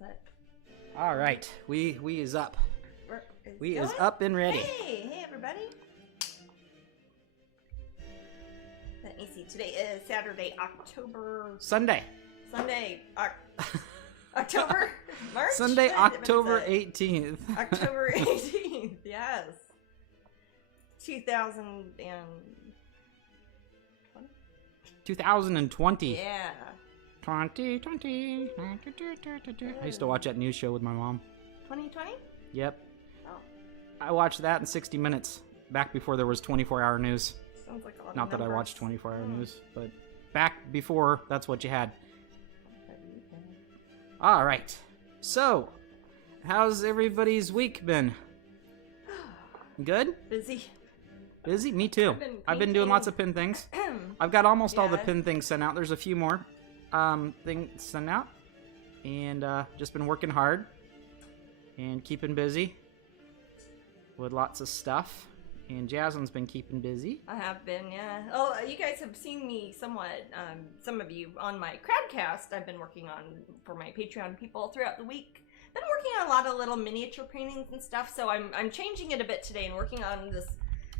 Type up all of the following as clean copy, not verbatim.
it. All right, we is up. We is going? up and ready. Hey everybody. Let me see. Today is Saturday, Sunday. October, March. Sunday, October 18th. October 18th. Yes. 2020. Yeah. 2020. I used to watch that news show with my mom. 2020? Yep. Oh. I watched that in 60 Minutes, back before there was 24-hour news. Sounds like a lot Not of that I numbers. watched 24-hour news, but back before, that's what you had. All right. So, how's everybody's week been? Good? Busy. Busy? Me too. I've been doing lots of pin things. I've got almost all the pin things sent out. There's a few more things sent out. And just been working hard and keeping busy with lots of stuff. And Jasmine's been keeping busy. I have been, yeah. Oh, you guys have seen me somewhat, some of you, on my Crowdcast I've been working on for my Patreon people throughout the week. Been working on a lot of little miniature paintings and stuff, so I'm changing it a bit today and working on this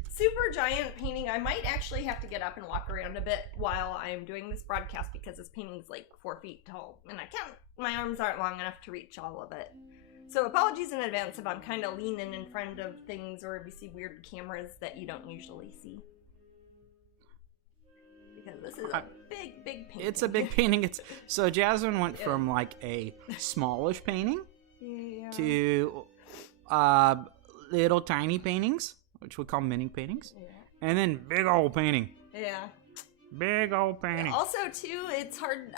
super giant painting. I might actually have to get up and walk around a bit while I'm doing this broadcast because this painting's like 4 feet tall, and my arms aren't long enough to reach all of it. So apologies in advance if I'm kind of leaning in front of things or if you see weird cameras that you don't usually see. Because this is a big painting. It's a big painting. So Jasmine went from like a smallish painting to little tiny paintings, which we call mini paintings, and then big old painting. Yeah. Big old painting. Also, too, it's hard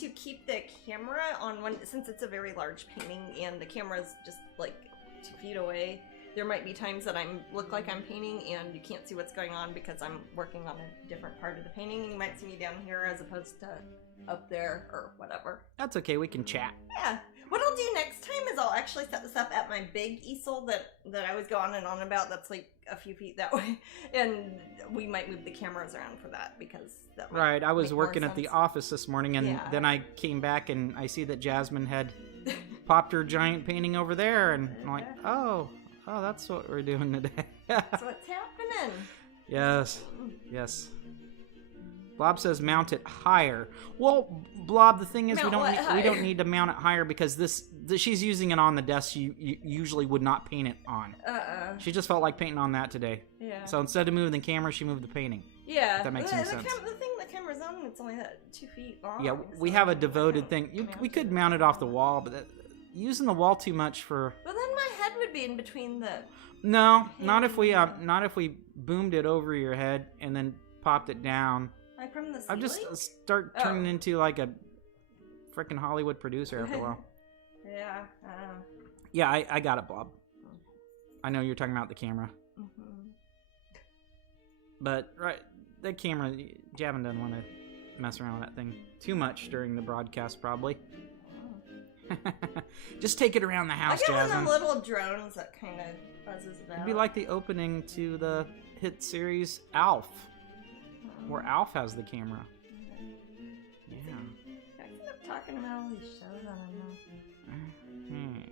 to keep the camera on one, since it's a very large painting and the camera's just like 2 feet away. There might be times that I look like I'm painting and you can't see what's going on because I'm working on a different part of the painting. You might see me down here as opposed to up there or whatever. That's okay, we can chat. Yeah. What I'll do next time is I'll actually set this up at my big easel that I always go on and on about. That's like a few feet that way. And we might move the cameras around for that because that might Right, I was make working more at the sense. office this morning and then I came back and I see that Jasmine had popped her giant painting over there and I'm like, oh, that's what we're doing today. That's what's happening. Yes. Blob says mount it higher. Well, Blob, the thing is we don't need to mount it higher because she's using it on the desk you usually would not paint it on. She just felt like painting on that today. Yeah. So instead of moving the camera, she moved the painting. Yeah. If that makes any sense. The thing the camera's on, it's only 2 feet long. Yeah, we have a devoted thing. We could mount it off the wall, but using the wall too much for. But then my head would be in between the. No, not if we boomed it over your head and then popped it down. Like from the ceiling? I'll just start turning into like a freaking Hollywood producer after a while. Yeah. Yeah, I got it, Blob. I know you're talking about the camera. Mm-hmm. But, right, the camera, Javin doesn't want to mess around with that thing too much during the broadcast, probably. Just take it around the house, Jasmine. I got one of the little drones that kind of buzzes about. It'd be like the opening to the hit series Alf. Where Alf has the camera. Yeah. I end up talking about all these shows. I don't know.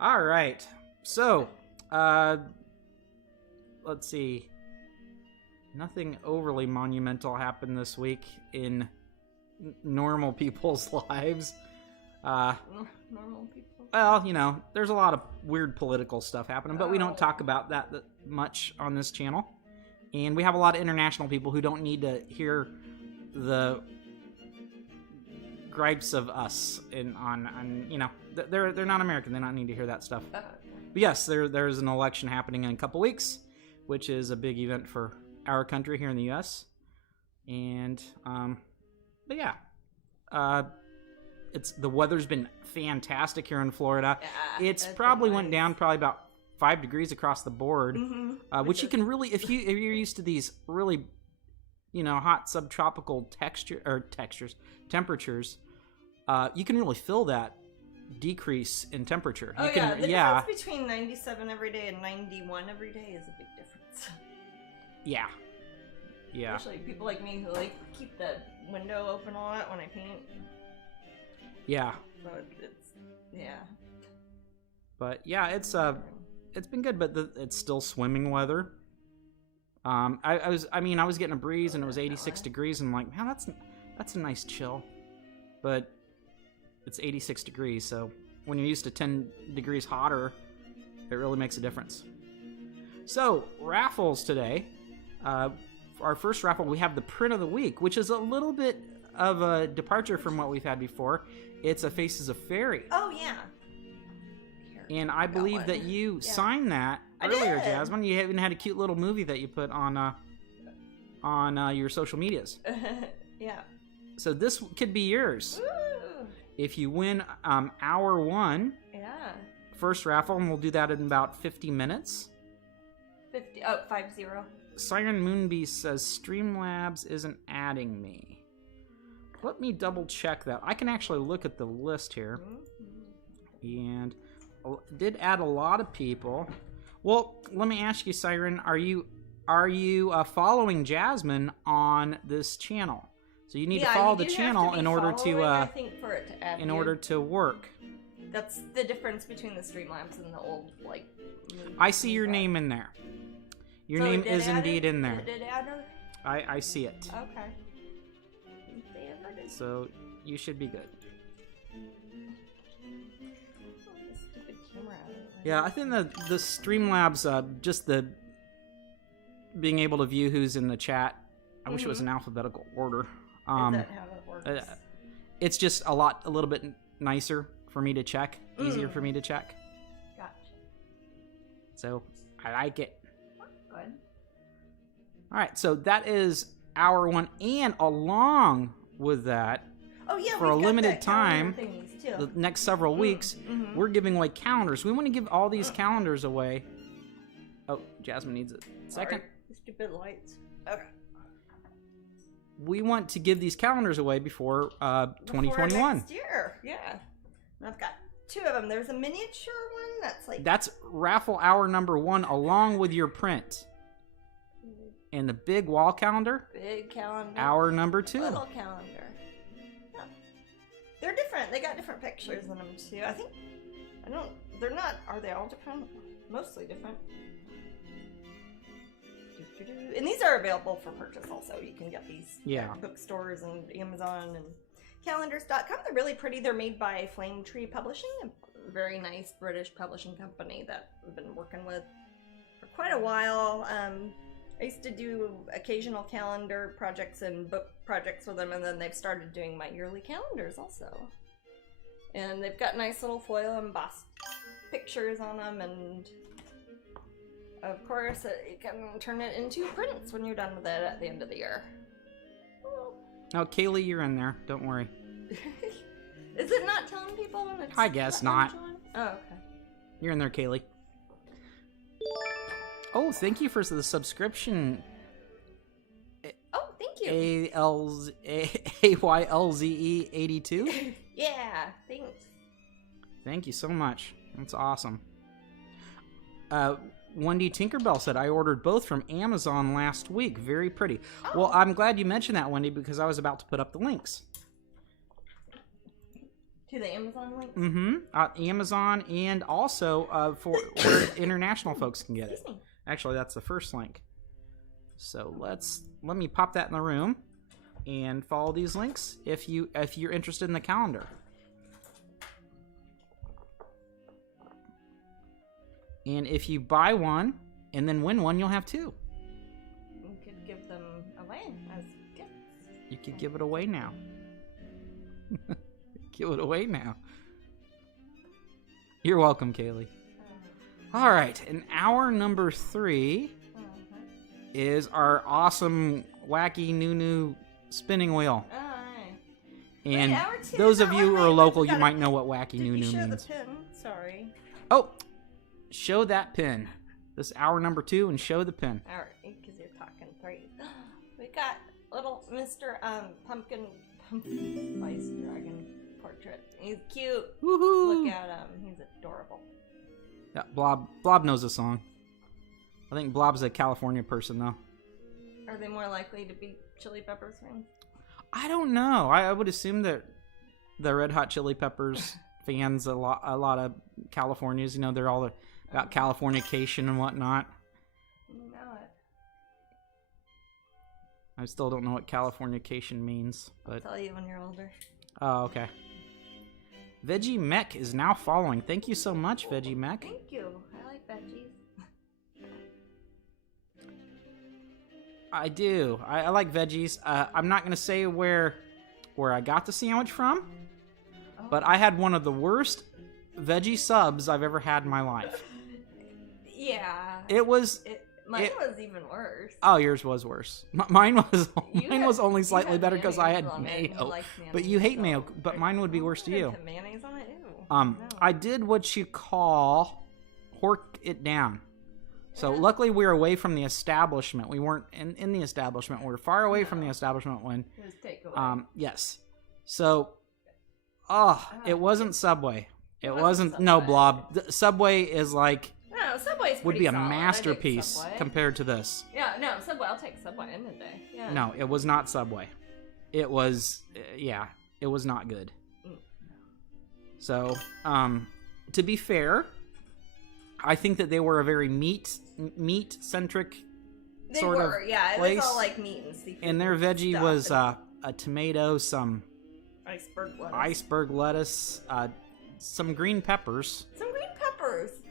All right. So, let's see. Nothing overly monumental happened this week in normal people's lives. Normal people? Well, there's a lot of weird political stuff happening, but we don't talk about that much on this channel. And we have a lot of international people who don't need to hear the gripes of us they're not American. They don't need to hear that stuff. But yes, there's an election happening in a couple weeks, which is a big event for our country here in the U.S. And but yeah, the weather's been fantastic here in Florida. Yeah, it's probably went down about 5 degrees across the board, which you can really, if you're used to these really, hot subtropical temperatures, you can really feel that decrease in temperature. The difference between 97 every day and 91 every day is a big difference. Yeah. Especially people like me who keep the window open a lot when I paint. Yeah. So it's But yeah, it's been good, but it's still swimming weather. I was getting a breeze and it was 86 degrees, and I'm like, man, that's a nice chill. But it's 86 degrees, so when you're used to 10 degrees hotter, it really makes a difference. So, raffles today. For our first raffle, we have the print of the week, which is a little bit of a departure from what we've had before. It's a Faces of Fairy. Oh, yeah. And I believe that you signed that earlier, Jasmine. You even had a cute little movie that you put on your social medias. Yeah. So this could be yours. Ooh. If you win hour 1. Yeah. First raffle, and we'll do that in about 50 minutes. 50. 50. Siren Moonbeast says Streamlabs isn't adding me. Let me double check that. I can actually look at the list here. And did add a lot of people. Well, let me ask you, Siren, are you following Jasmine on this channel? So you need to follow the channel in order to I think for it to add in order to work. That's the difference between the Streamlabs and the old I see your name in there. Your name is indeed in there. Did it add her? I see it. Okay. So you should be good. Yeah, I think the Streamlabs, just the being able to view who's in the chat. I wish it was in alphabetical order. Is that how it works? It's just a little bit nicer for me to check, easier for me to check. Gotcha. So I like it. Good. All right, so that is hour 1, and along with that, for a limited time, the next several weeks, we're giving away calendars. We want to give all these calendars away. Oh, Jasmine needs a second. Sorry. Stupid lights. Okay. We want to give these calendars away before 2021. Next year, yeah. And I've got 2 of them. There's a miniature one that's raffle hour number 1, along with your print. And the big wall calendar. Big calendar. Hour number 2. Little calendar. Yeah. They're different. They got different pictures in them too. They're not. Are they all different? Mostly different. And these are available for purchase also. You can get these at bookstores and Amazon and calendars.com. They're really pretty. They're made by Flame Tree Publishing, a very nice British publishing company that we've been working with for quite a while. I used to do occasional calendar projects and book projects with them, and then they've started doing my yearly calendars also. And they've got nice little foil embossed pictures on them, and of course you can turn it into prints when you're done with it at the end of the year. Oh, Kaylee, you're in there. Don't worry. Is it not telling people when it's... I guess not. Oh, okay. You're in there, Kaylee. Oh, thank you for the subscription. Oh, thank you. AYLZE82. Yeah, thanks. Thank you so much. That's awesome. Wendy Tinkerbell said, I ordered both from Amazon last week. Very pretty. Oh. Well, I'm glad you mentioned that, Wendy, because I was about to put up the links. To the Amazon link? Mm-hmm. Amazon, and also for where international folks can get it. Actually, that's the first link. So let me pop that in the room and follow these links if you're interested in the calendar. And if you buy one and then win one, you'll have 2. You could give them away as gifts. You could give it away now. Give it away now. You're welcome, Kaylee. All right, and hour number 3 is our awesome, wacky, new spinning wheel. All right. And those of you who are local, you might know what wacky new means. Show the pin. Sorry. Oh, show that pin. This is hour number 2, and show the pin. All right, because you're talking 3. We got little Mr. Pumpkin Spice Dragon portrait. He's cute. Woohoo! Look at him. He's adorable. Yeah, Blob knows the song. I think Blob's a California person, though. Are they more likely to be Chili Peppers fans? I don't know. I would assume that the Red Hot Chili Peppers fans, a lot of Californians. You know, they're all about Californication and whatnot. You know it. I still don't know what Californication means, but I'll tell you when you're older. Oh, okay. Veggie Mech is now following. Thank you so much, Veggie Mech. Thank you. I like veggies. I do. I like veggies. I'm not going to say where I got the sandwich from, but I had one of the worst veggie subs I've ever had in my life. Yeah. It was... Mine was even worse. Oh, yours was worse. Mine was only slightly better because I had mayo. But you hate mayo, but mine would be worse to you. Mayonnaise on it? Ew. No. I did what you call hork it down. So luckily we were away from the establishment. We weren't in the establishment. We were far away from the establishment when... It was takeaway. Yes. So, it wasn't Subway. It wasn't... Subway. No, Blob. Subway is like... No, Subway's would be a solid. masterpiece compared to this. Yeah, no, Subway. I'll take Subway any day. Yeah. No, it was not Subway. It was, it was not good. So, to be fair, I think that they were a very meat-centric sort of yeah. place. It was all like meat and seafood. And their veggie was a tomato, some iceberg lettuce, some green peppers.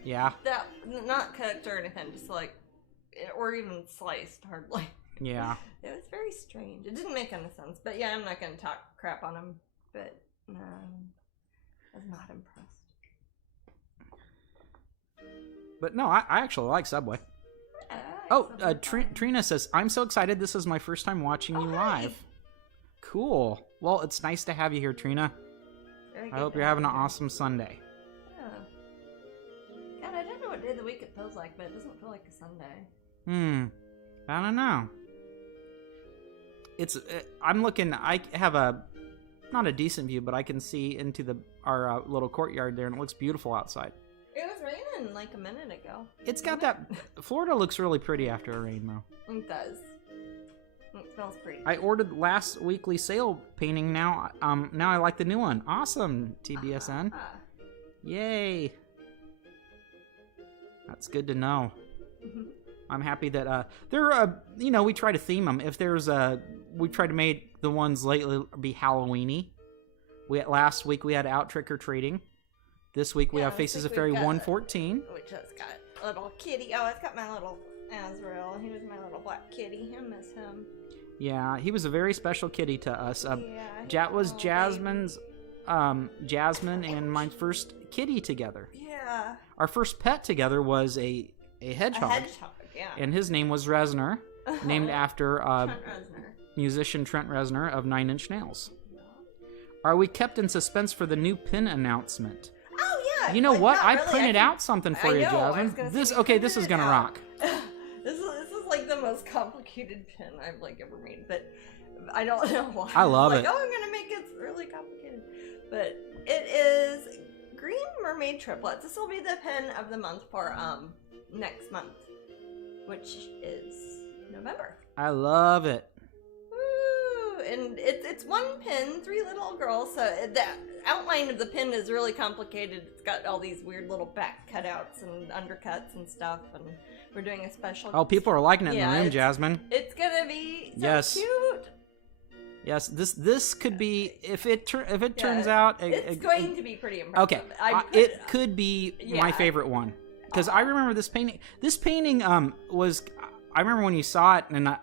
Yeah. That not cooked or anything, just like, or even sliced hardly. Yeah. It was very strange. It didn't make any sense. But yeah, I'm not going to talk crap on them. But I was not impressed. But no, I actually like Subway. Trina says, I'm so excited. This is my first time watching you live. Cool. Well, it's nice to have you here, Trina. I hope you're having an awesome Sunday. God, I don't know what day of the week it feels like, but it doesn't feel like a Sunday. I don't know. I'm looking, I have not a decent view, but I can see into our little courtyard there, and it looks beautiful outside. It was raining like a minute ago. It's got that, Florida looks really pretty after a rain, though. It does. It smells pretty. I ordered last weekly sale painting now. Now I like the new one. Awesome, TBSN. Yay. That's good to know. I'm happy that we try to theme them. If there's we try to make the ones lately be Halloweeny. Last week we had Out Trick or Treating. This week we have Faces of Fairy 114. Which has got a little kitty. Oh, it's got my little Azrael. He was my little black kitty. I miss him. Yeah, he was a very special kitty to us. Was Jasmine's, Jasmine and my first kitty together. Yeah. Our first pet together was a hedgehog. A hedgehog, yeah. And his name was Reznor, named after musician Trent Reznor of Nine Inch Nails. Are we kept in suspense for the new pin announcement? Oh, yeah. You know what? I printed out something for you, Jasmine. This is gonna rock. This is like the most complicated pin I've ever made, but I don't know why. I love it. Oh, I'm gonna make it really complicated, but it is Green Mermaid triplets. This will be the pin of the month for next month, which is November. I love it. Woo! And it's one pin, 3 little girls. So the outline of the pin is really complicated. It's got all these weird little back cutouts and undercuts and stuff, and we're doing a special. Oh, people are liking it in the room, Jasmine. It's gonna be so cute. Yes, this could be if it turns out. It's going to be pretty impressive. Okay, it could be my favorite one because I remember this painting. This painting was. I remember when you saw it, and I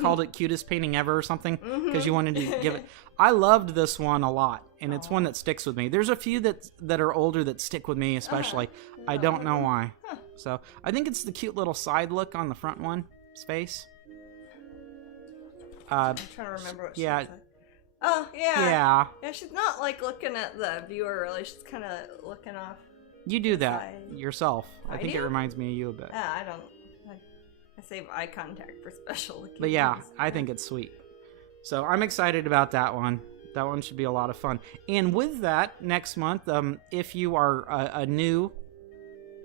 called it cutest painting ever or something because you wanted to give it. I loved this one a lot, and it's one that sticks with me. There's a few that are older that stick with me, especially. I don't know why. So I think it's the cute little side look on the front one's face. I'm trying to remember what she said. Oh, yeah. Yeah, she's not looking at the viewer really. She's kind of looking off. You do that yourself. I think it reminds me of you a bit. I don't. I save eye contact for special occasions. But yeah, I think it's sweet. So I'm excited about that one. That one should be a lot of fun. And with that, next month, if you are a new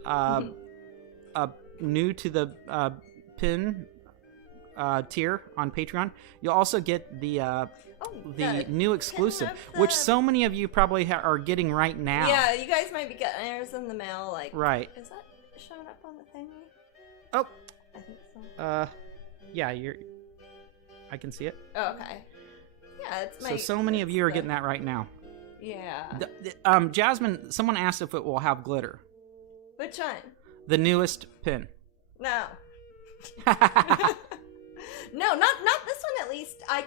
to the pin tier on Patreon, you'll also get the new exclusive, of which so many of you probably are getting right now. Yeah, you guys might be getting theirs in the mail. Like, right? Is that showing up on the thing? Oh, I think so. Yeah, I can see it. Oh, okay. Yeah, it's my. So many of you are getting that right now. Yeah. Jasmine, someone asked if it will have glitter. Which one? The newest pin. No. No, not this one at least. I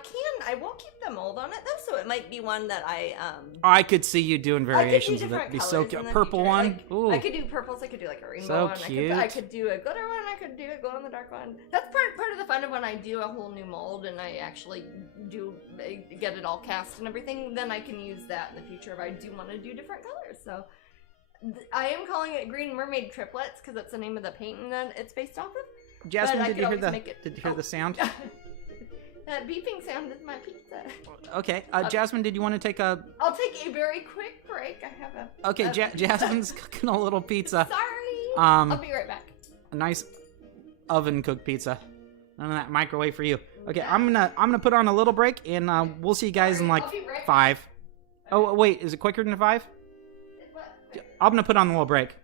won't keep the mold on it though, so it might be one that I could see you doing variations of it. Be so cute. Purple one. Like, ooh. I could do purples. I could do like a rainbow So one. cute. I could do a glitter one. I could do a glow in the dark one. That's part of the fun of when I do a whole new mold and I actually get it all cast and everything. Then I can use that in the future if I do want to do different colors. So I am calling it Green Mermaid Triplets because that's the name of the painting that it's based off of. Jasmine, did you hear the sound? That beeping sound is my pizza. Okay, Jasmine, did you want to take a... I'll take a very quick break. I have a... Okay, Jasmine's cooking a little pizza. Sorry. I'll be right back. A nice oven-cooked pizza. None of that microwave for you. Okay, I'm gonna put on a little break, and we'll see you guys in like 5. Oh, wait, is it quicker than 5? What? I'm gonna put on a little break.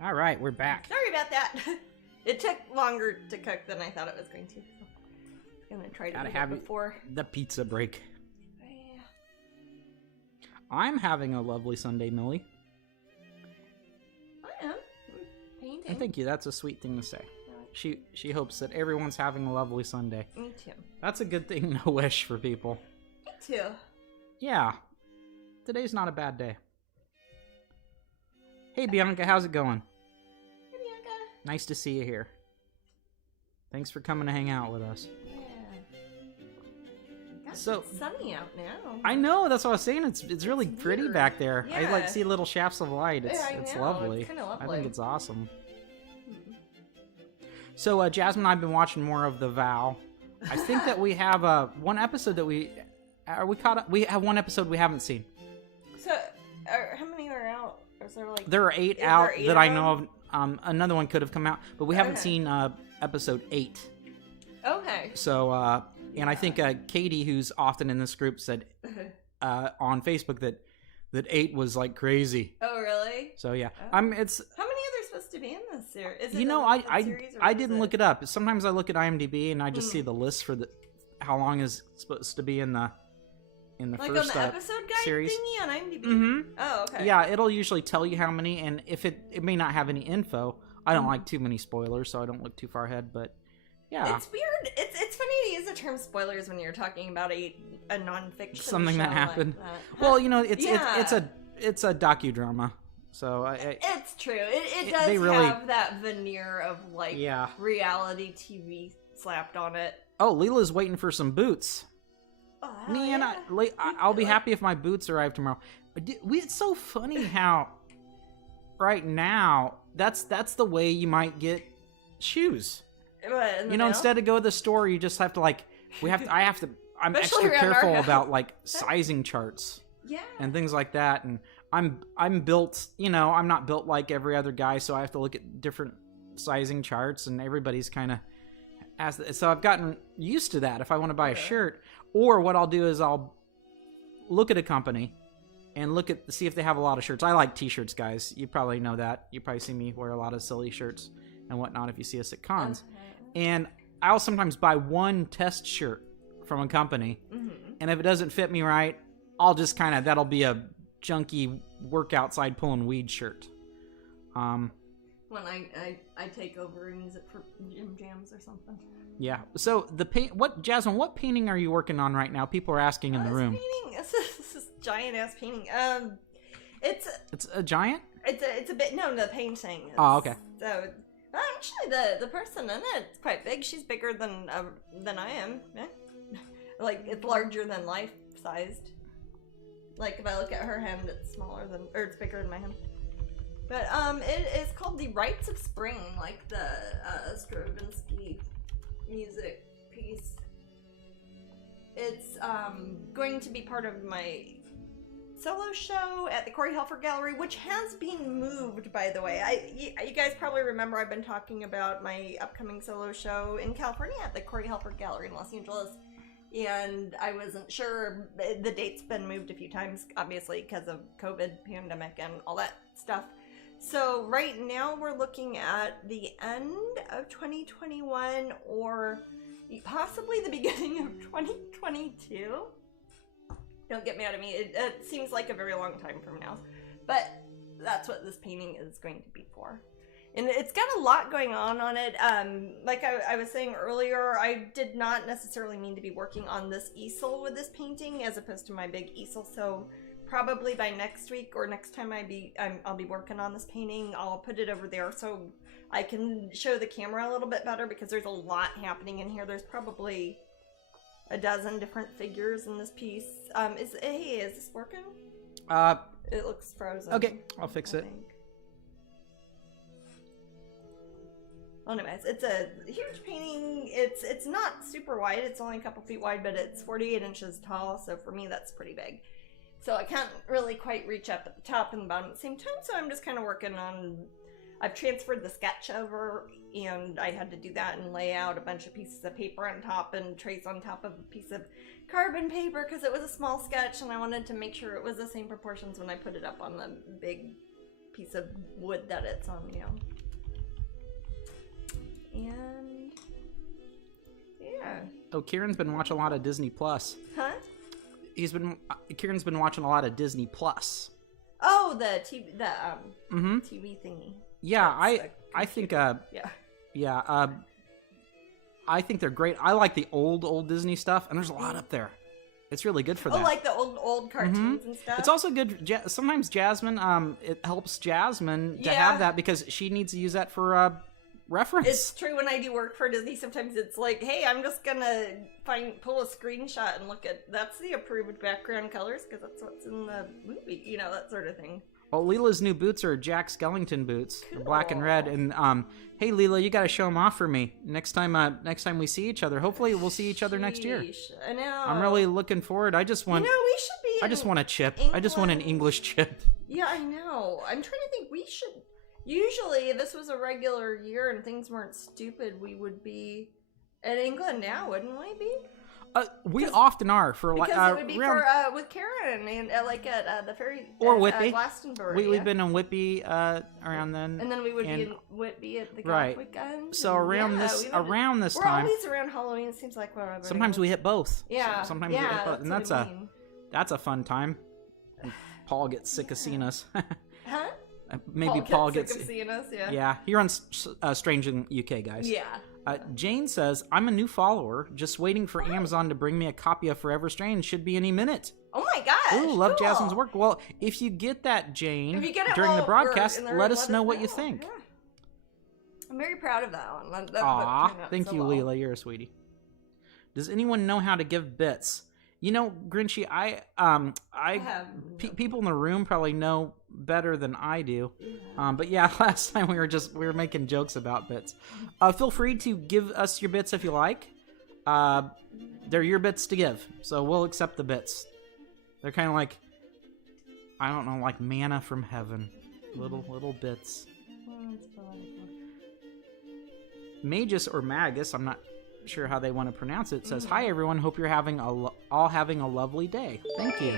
All right, we're back. Sorry about that. It took longer to cook than I thought it was going to. I'm gonna try to have it before the pizza break. Yeah. I'm having a lovely Sunday, Millie. I am. Painting. And thank you. That's a sweet thing to say. She hopes that everyone's having a lovely Sunday. Me too. That's a good thing to wish for people. Me too. Yeah. Today's not a bad day. Hey, Bianca, how's it going? Hey, Bianca. Nice to see you here. Thanks for coming to hang out with us. Yeah. Gosh, So it's sunny out now. I know, that's what I was saying. It's really pretty weird. back there. Yeah. I like see little shafts of light. It's know. lovely. It's kind of lovely. I think it's awesome. So Jasmine and I've been watching more of The Vow. I think that we have one episode that we caught up. We have one episode we haven't seen. So, how many are out? Is there like? There are 8 out that I know of. Another one could have come out, but we haven't seen episode 8. Okay. So, and I think Katie, who's often in this group, said on Facebook that 8 was like crazy. Oh, really? So yeah, Oh. It's. How many are there supposed to be in this series? Is it I didn't look it up. Sometimes I look at IMDb and I just see the list for how long is supposed to be in the like first on the episode guide series thingy on IMDb. Mm-hmm. Oh, okay. Yeah, it'll usually tell you how many, and if it may not have any info. I don't like too many spoilers, so I don't look too far ahead. But yeah, it's weird. It's funny to use the term spoilers when you're talking about a nonfiction something show that happened. Like that. Well, it's a docudrama, so it's true. It does have that veneer of like reality TV slapped on it. Oh, Leela's waiting for some boots. Oh, Man, I'll be happy if my boots arrive tomorrow. It's so funny how right now that's the way you might get shoes. Instead of go to the store, you just have to I'm extra careful about like sizing charts. Yeah. And things like that, and I'm built, I'm not built like every other guy, so I have to look at different sizing charts, and everybody's kind of so I've gotten used to that. If I want to buy a shirt, or what I'll do is I'll look at a company and see if they have a lot of shirts. I like t-shirts, guys. You probably know that. You probably see me wear a lot of silly shirts and whatnot if you see us at cons. Okay. And I'll sometimes buy one test shirt from a company, and if it doesn't fit me right, I'll just that'll be a junky work outside pulling weed shirt. When I take over and use it for gym jams or something. Yeah. So Jasmine, what painting are you working on right now? People are asking in the room. This is giant ass painting. It's a giant. It's a bit the painting. Oh, okay. So actually, the person in it's quite big. She's bigger than I am. Yeah. Like it's larger than life sized. Like if I look at her hand, it's it's bigger than my hand. But it is called The Rites of Spring, like the Stravinsky music piece. It's going to be part of my solo show at the Corey Helfer Gallery, which has been moved, by the way. You guys probably remember I've been talking about my upcoming solo show in California at the Corey Helfer Gallery in Los Angeles. And I wasn't sure. The date's been moved a few times, obviously, because of COVID, pandemic, and all that stuff. So right now we're looking at the end of 2021 or possibly the beginning of 2022. Don't get mad at me. It seems like a very long time from now. But that's what this painting is going to be for. And it's got a lot going on it. Like I was saying earlier, I did not necessarily mean to be working on this easel with this painting as opposed to my big easel. So probably by next week or next time I'll be working on this painting, I'll put it over there so I can show the camera a little bit better because there's a lot happening in here. There's probably a dozen different figures in this piece. Is this working? It looks frozen. Okay, I'll fix it. Well, anyways, it's a huge painting. It's not super wide. It's only a couple feet wide, but it's 48 inches tall. So for me, that's pretty big. So I can't really quite reach up at the top and the bottom at the same time. So I'm just kind of working on. I've transferred the sketch over, and I had to do that and lay out a bunch of pieces of paper on top and trace on top of a piece of carbon paper because it was a small sketch, and I wanted to make sure it was the same proportions when I put it up on the big piece of wood that it's on, And yeah. Oh, Kieran's been watching a lot of Disney Plus. Huh? Kieran's been watching a lot of Disney Plus. Oh, the TV, TV thingy. Yeah, I think I think they're great. I like the old Disney stuff, and there's a lot up there. It's really good for that. Oh, like the old cartoons and stuff? It's also good. Sometimes Jasmine, it helps Jasmine to have that because she needs to use that for reference. It's true when I do work for Disney, sometimes it's like, hey, I'm just gonna pull a screenshot and look at, that's the approved background colors because that's what's in the movie, that sort of thing. Well, Leela's new boots are Jack Skellington boots, cool. Black and red. And hey, Leela, you got to show them off for me next time we see each other. Hopefully, we'll see each other next year. I know. I'm really looking forward. I just want. we should be. I just want a chip. England. I just want an English chip. Yeah, I know. I'm trying to think. We should. Usually, if this was a regular year and things weren't stupid, we would be in England now, wouldn't we be? We often are for because it would be for with Kieran and at the ferry or Whitby. Glastonbury. We've been in Whitby around then, and then we would be in Whitby at the right. weekend. So around this time, we're always around Halloween. It seems like we're sometimes we hit both. Yeah, sometimes we hit both, and that's a fun time. And Paul gets sick of seeing us. Huh? Maybe Paul gets sick of seeing us. Yeah. Yeah, he runs Strangeling UK, guys. Yeah. Jane says, I'm a new follower, just waiting for Amazon to bring me a copy of Forever Strange. Should be any minute. Oh my gosh. Ooh, love Jasmine's work. Well, if you get that, Jane, during the broadcast, let us know what you think. Yeah. I'm very proud of that one. Aw, thank you, Leela. You're a sweetie. Does anyone know how to give bits? Grinchy, people in the room probably know better than I do. But yeah, last time we were making jokes about bits. Feel free to give us your bits if you like. They're your bits to give, so we'll accept the bits. They're kind of like, I don't know, like manna from heaven. Little bits. Magus or Magus, I'm not sure how they want to pronounce it, says, hi everyone, hope you're all having a lovely day. Thank you.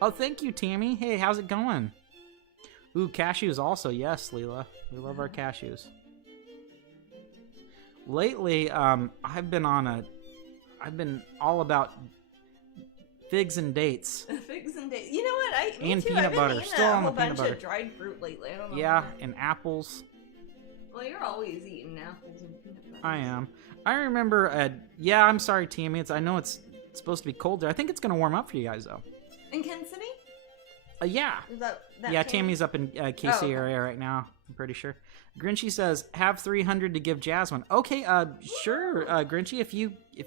Oh, thank you, Tammy. Hey, how's it going? Ooh, cashews also. Yes, Leela. We love our cashews. Lately, I've been all about figs and dates. Figs and dates. You know what? And peanut butter. Still on the peanut butter. I've been dried fruit lately. I don't know. Yeah, and apples. Well, you're always eating apples and peanut butter. I am. I remember. Yeah, I'm sorry, Tammy. I know it's supposed to be colder. I think it's gonna warm up for you guys though. In Kansas City? Yeah. Is that yeah, Tammy's up in KC area right now. I'm pretty sure. Grinchy says, have 300 to give Jasmine. Okay, sure, Grinchy. If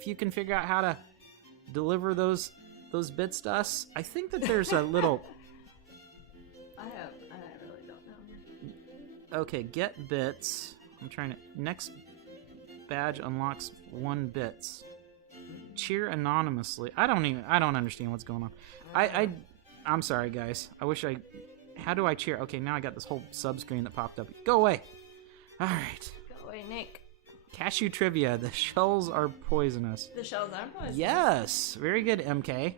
you can figure out how to deliver those bits to us, I think that there's a little. I really don't know. Okay, get bits. I'm trying to. Next badge unlocks 1 bits. Cheer anonymously. I don't understand what's going on. I'm sorry, guys. How do I cheer? Okay, now I got this whole sub screen that popped up. Go away. All right. Go away, Nick. Cashew trivia. The shells are poisonous. The shells are poisonous. Yes. Very good, MK.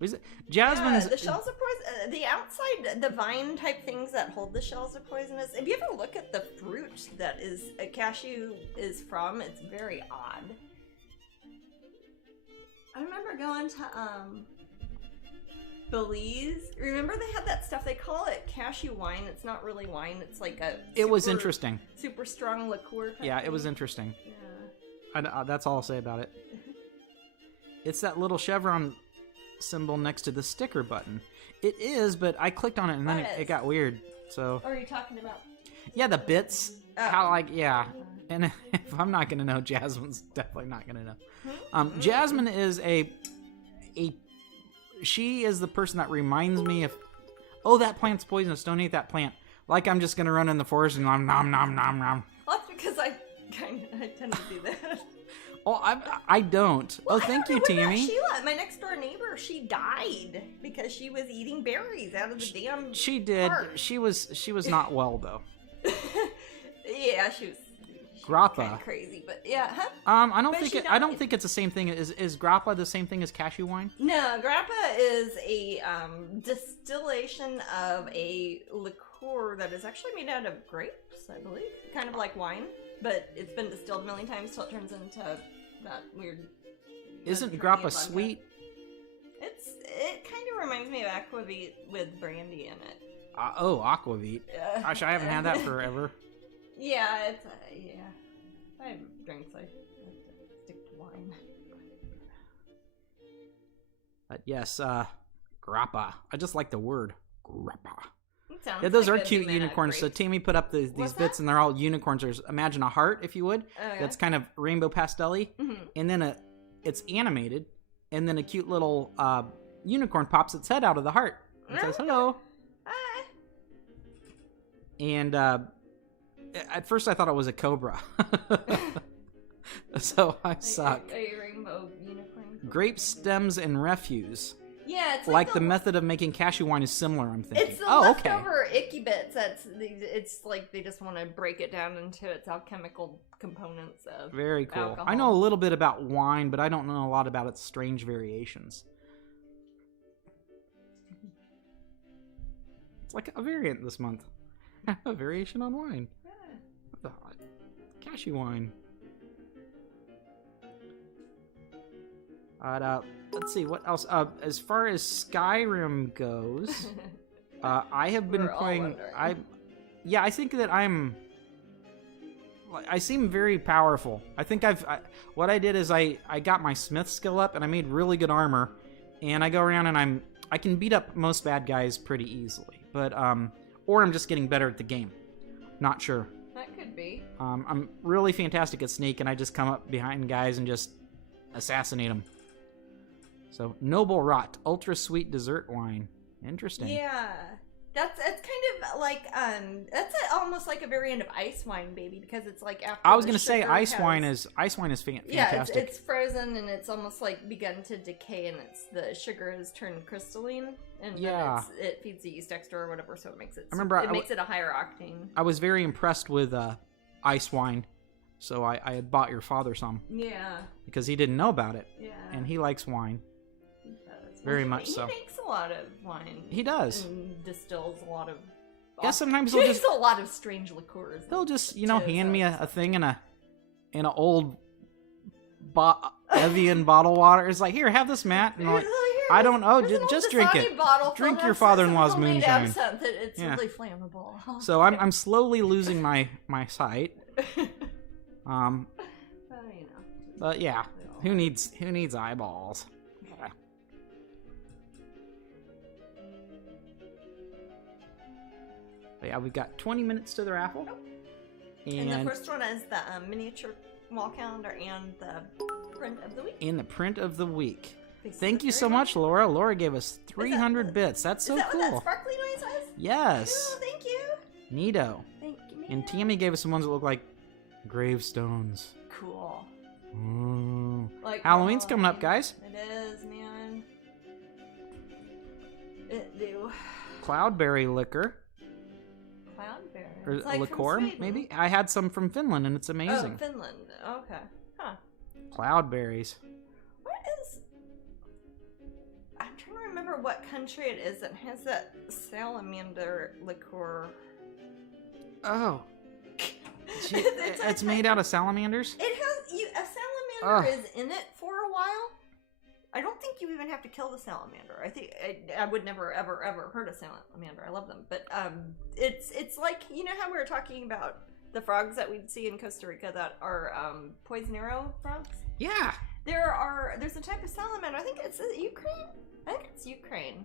Is it? Jasmine's. Yeah, the shells are poisonous. The outside, the vine type things that hold the shells are poisonous. If you ever look at the fruit that a cashew is from, it's very odd. I remember going to Belize. Remember they had that stuff, they call it cashew wine. It's not really wine, it's like it was interesting. Super strong liqueur type Yeah, thing. it was interesting. Yeah. That's all I'll say about it. It's that little chevron symbol next to the sticker button. It is, but I clicked on it and then it got weird. So. Or are you talking about? Yeah, the bits. How yeah. And if I'm not gonna know, Jasmine's definitely not gonna know. Jasmine is she is the person that reminds me of, oh, that plant's poisonous, don't eat that plant. Like I'm just gonna run in the forest and nom nom nom nom. Well, that's because I tend to do that. Oh, I don't. Well, thank you, Tammy. Sheila, my next door neighbor, she died because she was eating berries out of the damn. She did. Park. She was not well though. Yeah, she was. Grappa. Kind of crazy, but yeah, huh? I don't But think she I don't died. think it's the same thing. Is grappa the same thing as cashew wine? No, grappa is a distillation of a liqueur that is actually made out of grapes, I believe. Kind of like wine, but it's been distilled a million times till it turns into that weird. Isn't Mediterranean grappa vodka. sweet? It kind of reminds me of aquavit with brandy in it. Oh, aquavit. Gosh, I haven't had that forever. Yeah, it's yeah. I have drinks. I stick to wine. But yes, grappa. I just like the word grappa. It sounds Yeah, those like are a cute human unicorns. So grapes. Tammy put up these What's bits, that? and they're all unicorns. There's imagine a heart, if you would. Oh, yeah? That's kind of rainbow pastel-y. And then it's animated, and then a cute little unicorn pops its head out of the heart and says hello. Hi. And at first I thought it was a cobra. So I suck. A rainbow unicorn. Grape stems and refuse. Yeah, it's Like the method of making cashew wine is similar, I'm thinking. It's the oh, okay. leftover icky bits. It's like they just want to break it down into its alchemical components of Very cool. alcohol. I know a little bit about wine, but I don't know a lot about its strange variations. It's like a variant this month. A variation on wine. What the hell? Cashew wine. Let's see, what else? As far as Skyrim goes, I have been We're all playing... wondering. I think that I seem very powerful. I think what I did is I got my smith skill up and I made really good armor, and I go around and I can beat up most bad guys pretty easily, but or I'm just getting better at the game. Not sure. That could be. I'm really fantastic at sneak, and I just come up behind guys and just assassinate them. So Noble Rot, ultra sweet dessert wine. Interesting. Yeah. That's kind of like almost like a variant of ice wine, baby, because it's like after I was the gonna say sugar ice has- wine is fantastic. Yeah, it's frozen and it's almost like begun to decay, and the sugar has turned crystalline, and Yeah. then it feeds the yeast extra or whatever, so it makes it. remember makes it a higher octane. I was very impressed with ice wine, so I had bought your father some Yeah, because he didn't know about it, yeah. and he likes wine. He does. very He- much so. He makes a lot of wine. He does. And distills a lot of. Yeah, sometimes he he'll makes just a lot of strange liqueurs. he'll just to hand me sell. a thing in an old Evian bottle water. It's like, here, have this, Matt. And I'm like, I don't know, There's an old just drink Dasani it. bottle Drink filled your with father-in-law's homemade moonshine. absinthe. It's Yeah. really flammable. So I'm slowly losing my sight. You know. But yeah, who needs eyeballs? Okay. But yeah, we've got 20 minutes to the raffle. And And the first one is the miniature wall calendar and the print of the week. in the print of the week. This Thank is you so very much, Laura. Laura gave us 300 bits. That's Is so that cool. what that sparkly noise was? Yes. Oh, thank you. Neato. Thank you, man. And Tammy gave us some ones that look like gravestones. Cool. Ooh. Like Halloween's coming up, guys. It is, man. It do. Cloudberry liquor. Cloudberry. Or It's like from liqueur, Sweden. maybe? I had some from Finland, and it's amazing. Oh, Finland. Okay. Huh. Cloudberries. What is... I'm trying to remember what country it is that has that salamander liqueur. Oh. Gee, It's it's like- made out of salamanders? It has... a salamander is in it for a while. I don't think you even have to kill the salamander. I think I would never ever hurt a salamander. I love them, but it's like, you know how we were talking about the frogs that we'd see in Costa Rica that are poison arrow frogs. Yeah. There's a type of salamander. I think it's Ukraine. I think it's Ukraine.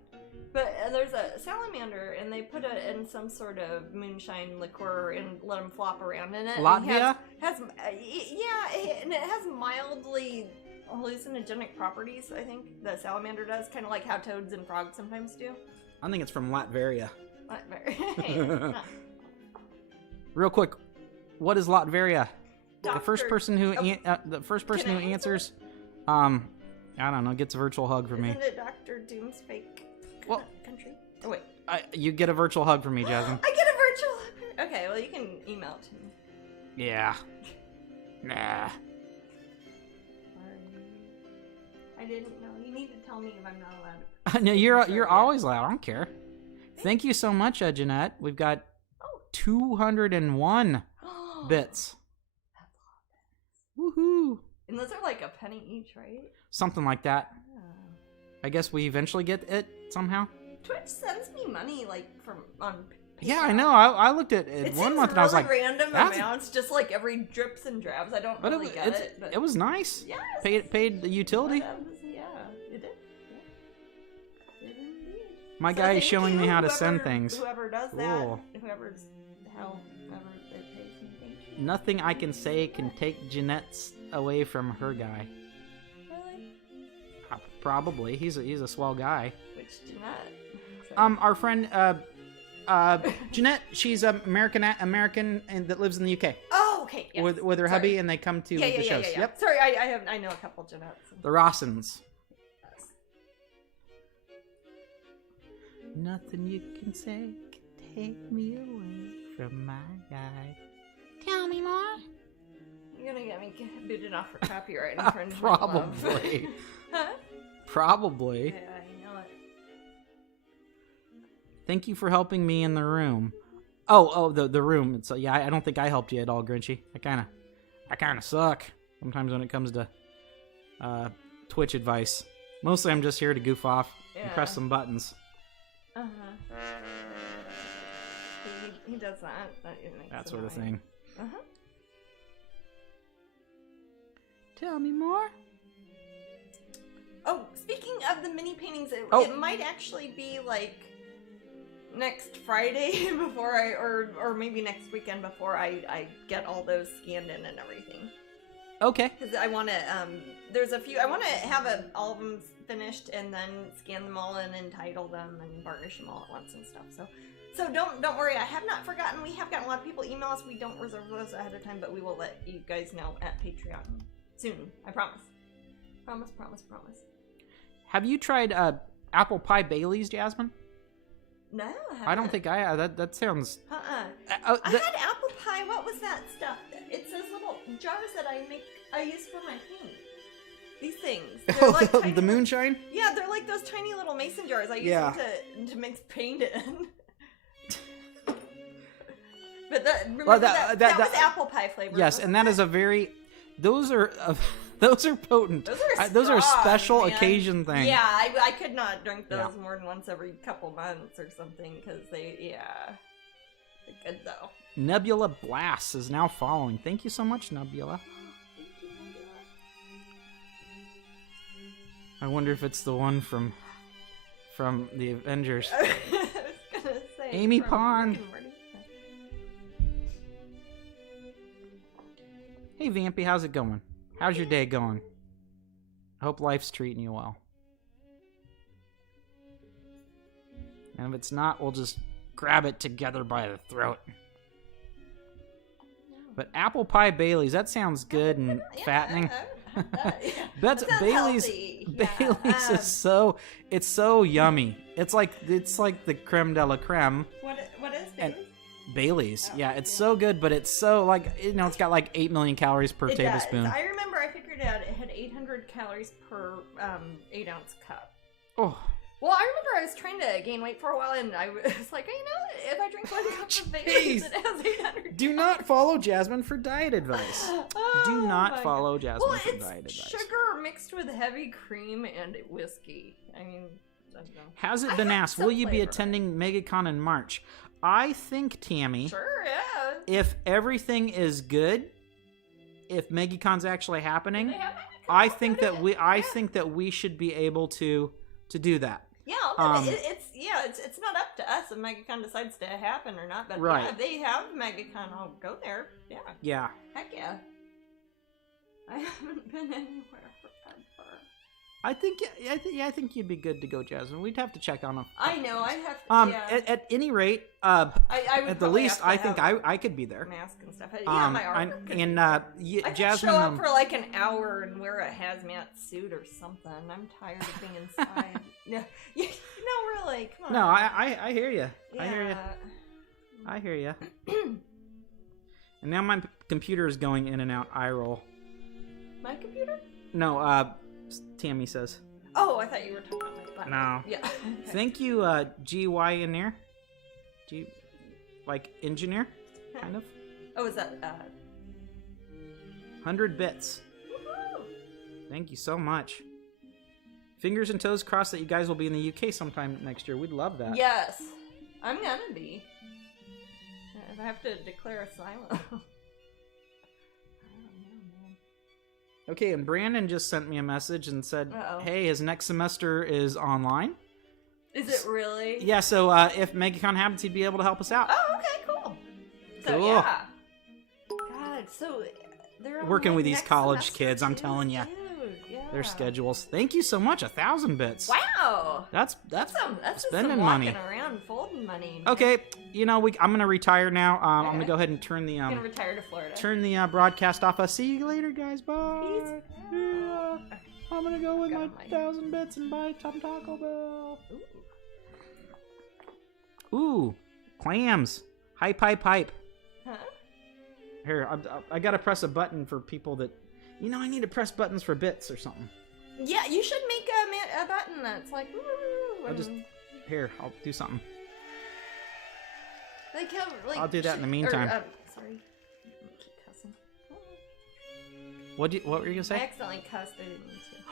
But there's a salamander, and they put it in some sort of moonshine liqueur and let them flop around in it. And Latvia? And it has mildly hallucinogenic properties, I think, the salamander does. Kind of like how toads and frogs sometimes do. I think it's from Latveria. Not very... Real quick, what is Latveria? The first Doctor- person who Can I answers, I don't know, gets a virtual hug from me. Isn't it Dr. Doom's fake Well- country? Oh, wait. You get a virtual hug from me, Jasmine. I get a virtual... Okay, well, you can email it to me. Yeah. Nah. Sorry. I didn't know. You need to tell me if I'm not allowed to. No, you're always loud. I don't care. Thank you so much, Jeanette. We've got 201 bits. That's a lot of bits. Woohoo! And those are like a penny each, right? Something like that. Oh. I guess we eventually get it somehow. Twitch sends me money like from on. PayPal. Yeah, I know. I looked at it one month and I was like, random amounts, just like every drips and drabs. I don't really get it. But it was nice. Yes. Paid the utility. Yeah, it did. Yeah. It did indeed. My guy is showing me how to send things. Whoever does that, whoever it pays me, thank you. Nothing I can say can take Jeanette's away from her guy. Really? Probably. He's a swell guy. Which Jeanette? Our friend Jeanette, she's American and that lives in the UK. Oh, okay. Yes. With her hubby, and they come to the shows. Yeah. Yep. Sorry, I know a couple Jeanettes. The Rossins. Yes. Nothing you can say can take me away from my guy. Tell me more. You're gonna get me booted off for copyright infringement. Probably. Huh? Probably. Yeah, I know it. Thank you for helping me in the room. The room. It's yeah. I don't think I helped you at all, Grinchy. I kind of suck sometimes when it comes to Twitch advice. Mostly, I'm just here to goof off and press some buttons. He does that. That sort of thing. Tell me more. Oh, speaking of the mini paintings, it might actually be like next Friday before or maybe next weekend before I get all those scanned in and everything. Okay. Because I want to, there's a few, I want to have all of them finished and then scan them all in and title them and varnish them all at once and stuff. So don't worry, I have not forgotten. We have gotten a lot of people email us. We don't reserve those ahead of time, but we will let you guys know at Patreon soon. I promise. Promise. Have you tried apple pie Bailey's, Jasmine? No, I don't think I have. That sounds... I had apple pie. What was that stuff? It's those little jars that I use for my paint. These things. They're like the moonshine? Yeah, they're like those tiny little mason jars. I use them to mix paint in. But that was apple pie flavor. Yes, and that is a very... Those are potent. Those are special occasion things. Yeah, I could not drink those more than once every couple months or something because they're good though. Nebula Blast is now following. Thank you so much, Nebula. Thank you, Nebula. I wonder if it's the one from the Avengers. I was gonna say Amy Pond. Hey Vampy, how's it going? How's your day going? I hope life's treating you well. And if it's not, we'll just grab it together by the throat. But apple pie Bailey's, that sounds good and fattening. That's Bailey's. Bailey's is so yummy. It's like the creme de la creme. What is Bailey's? Bailey's, it's so good, but it's so it's got like 8 million calories per tablespoon. I remember I figured out it had 800 calories per 8-ounce cup. Oh. Well, I remember I was trying to gain weight for a while, and I was like, if I drink 1 cup of Bailey's, it has 800. Do not follow Jasmine for diet advice. Do not follow Jasmine for diet advice. Sugar mixed with heavy cream and whiskey. I mean, I don't know. Has it been asked? Will you be attending MegaCon in March? I think, Tammy. Sure, yeah. If everything is good, if MegaCon's actually happening, I think that we should be able to do that. Yeah, it's not up to us if MegaCon decides to happen or not. But yeah, if they have MegaCon, I'll go there. Yeah. Yeah. Heck yeah. I haven't been anywhere forever. I think you'd be good to go, Jasmine. We'd have to check on them. I know. I'd have to. At any rate, I would at the least, I think I could be there. Mask and stuff. Yeah, my armor. I Jasmine, show up for like an hour and wear a hazmat suit or something. I'm tired of being inside. No, really. Come on. No, I hear you. Yeah. I hear you. And now my computer is going in and out. Eye roll. My computer? No, Tammy says. Oh, I thought you were talking about my laptop. No. Yeah. Thank you, GY in there. Like engineer, kind of. Oh, is that 100 bits. Woohoo! Thank you so much. Fingers and toes crossed that you guys will be in the UK sometime next year. We'd love that. Yes. I'm gonna be. If I have to declare asylum. Okay, and Brandon just sent me a message and said, hey, his next semester is online. Is it really? Yeah, so if MegaCon happens, he'd be able to help us out. Oh, okay, cool. So, cool. Yeah. God, so they're working with these next college semester kids, I'm too, telling you. dude, yeah. Their schedules. Thank you so much. 1,000 bits. Wow. That's spending some money. Walking around, folding money. Okay, you know, I'm gonna retire now. I'm gonna go ahead and turn the gonna retire to Florida. Turn the broadcast off. I'll see you later, guys. Bye. Peace. Yeah. I'm gonna go with my 1,000 bits and buy some Taco Bell. Ooh, clams. Hype. Huh? Here, I gotta press a button for people that, you know, I need to press buttons for bits or something. Yeah, you should make a button that's like. I'll do something. Like how, I'll do that in the meantime. Sorry. Keep cussing. What were you gonna say? I accidentally cussed. I didn't mean to.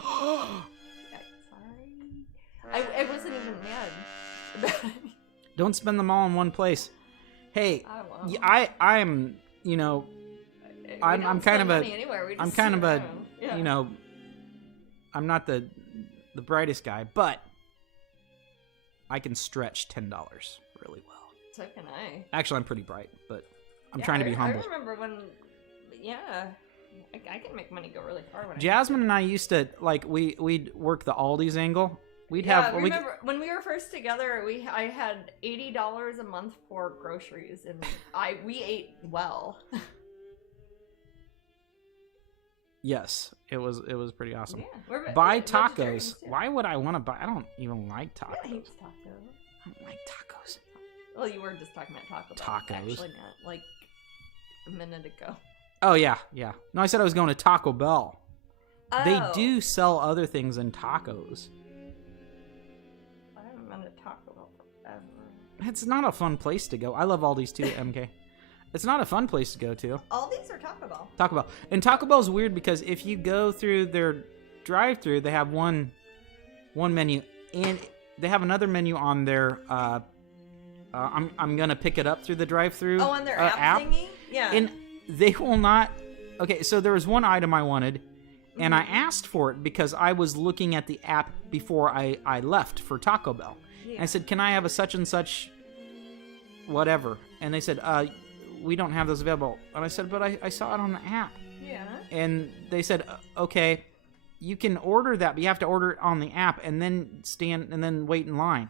Sorry. I wasn't even mad about it. Don't spend them all in one place. Hey, I won't. I'm, you know, I'm kind of a, I'm kind of a, you know, I'm not the brightest guy, but I can stretch $10 really well. So can I. Actually, I'm pretty bright, but I'm trying to be humble. I remember when, I can make money go really far. Jasmine and I used to, like, we'd work the Aldi's angle. Remember when we were first together, I had $80 a month for groceries, and we ate well. Yes, it was pretty awesome. Yeah, buy tacos. Why would I want to buy? I don't even like tacos. I hate tacos. I don't like tacos. Well, you were just talking about tacos. Actually, Matt, like a minute ago. Oh yeah. No, I said I was going to Taco Bell. Oh. They do sell other things than tacos. I haven't been to Taco Bell forever. It's not a fun place to go. I love Aldi's too, MK. It's not a fun place to go to. Aldi's or Taco Bell? Taco Bell. And Taco Bell's weird because if you go through their drive-thru, they have one menu, and they have another menu on their. I'm gonna pick it up through the drive-thru. Oh, on their app thingy? Yeah. And they will not. Okay, so there was one item I wanted, and I asked for it because I was looking at the app before I left for Taco Bell. Yeah. And I said, "Can I have a such and such, whatever?" And they said, "We don't have those available." And I said, "But I saw it on the app." Yeah. And they said, "Okay, you can order that, but you have to order it on the app and then wait in line."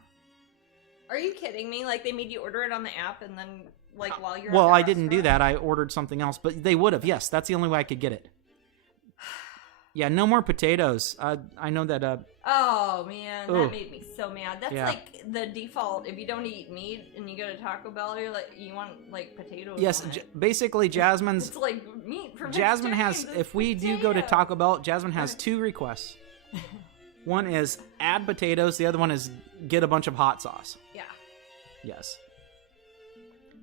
Are you kidding me? Like they made you order it on the app and then while you're well, I didn't do that. I ordered something else, but they would have. Yes, that's the only way I could get it. Yeah, no more potatoes. I know that. Oh man, that made me so mad. That's like the default. If you don't eat meat and you go to Taco Bell, you're like you want like potatoes. Yes, basically Jasmine's. It's like meat for Jasmine has. If we do go to Taco Bell, Jasmine has 2 requests. One is add potatoes. The other one is get a bunch of hot sauce. Yeah. Yes.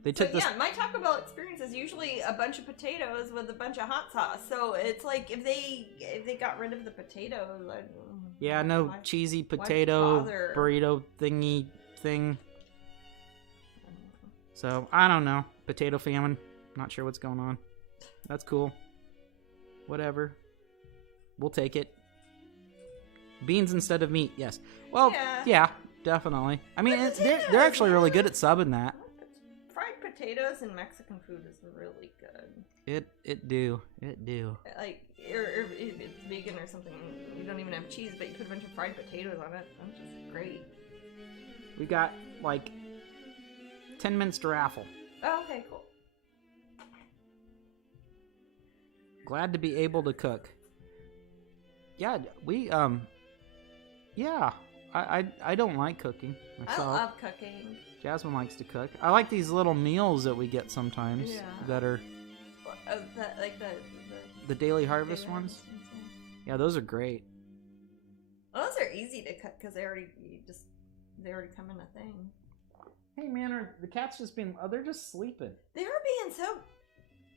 They took this. Yeah, my Taco Bell experience is usually a bunch of potatoes with a bunch of hot sauce. So it's like if they got rid of the potatoes. Yeah, no cheesy potato burrito thingy thing. So I don't know. Potato famine. Not sure what's going on. That's cool. Whatever. We'll take it. Beans instead of meat. Yes. Well, yeah definitely. I mean, they're actually really good at subbing that. Fried potatoes in Mexican food is really good. It do. Like, or if it's vegan or something, you don't even have cheese, but you put a bunch of fried potatoes on it. That's just great. We got like 10 minutes to raffle. Oh, okay, cool. Glad to be able to cook. Yeah, yeah. I don't like cooking myself. I love cooking. Jasmine likes to cook. I like these little meals that we get sometimes that are Oh, like the Daily Harvest ones? Yeah, those are great. Well, those are easy to cut because they already come in a thing. Hey man, are the cats just being? Oh, they're just sleeping. They are being so.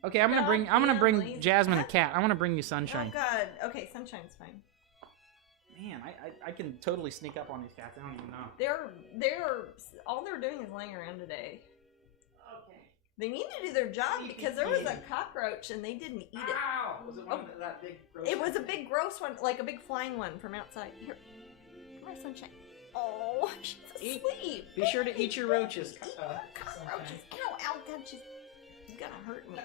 Okay, I'm gonna bring Jasmine a cat. I want to bring you Sunshine. Oh God. Okay, Sunshine's fine. Man, I can totally sneak up on these cats. I don't even know. They're all they're doing is laying around today. Okay. They need to do their job because there was a cockroach and they didn't eat it. Ow! Was it one that big gross It was a big gross one, like a big flying one from outside. Here, my Sunshine. Oh, she's asleep. Be sure to eat your roaches. Cockroaches. Ow, ow, God, she's gonna hurt me. Ow.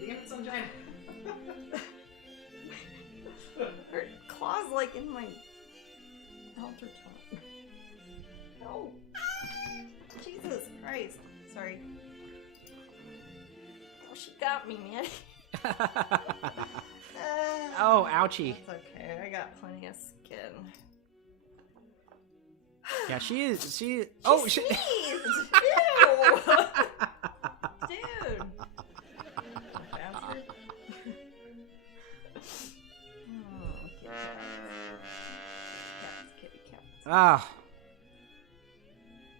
Damn it, Sunshine. Her claws like in my halter top. No. Jesus Christ. Sorry. Oh, she got me, man. Oh, ouchie. That's okay. I got plenty of skin. Yeah, she sneezed. Oh, Ew. Dude. Bastard. Kitty cats. Ah.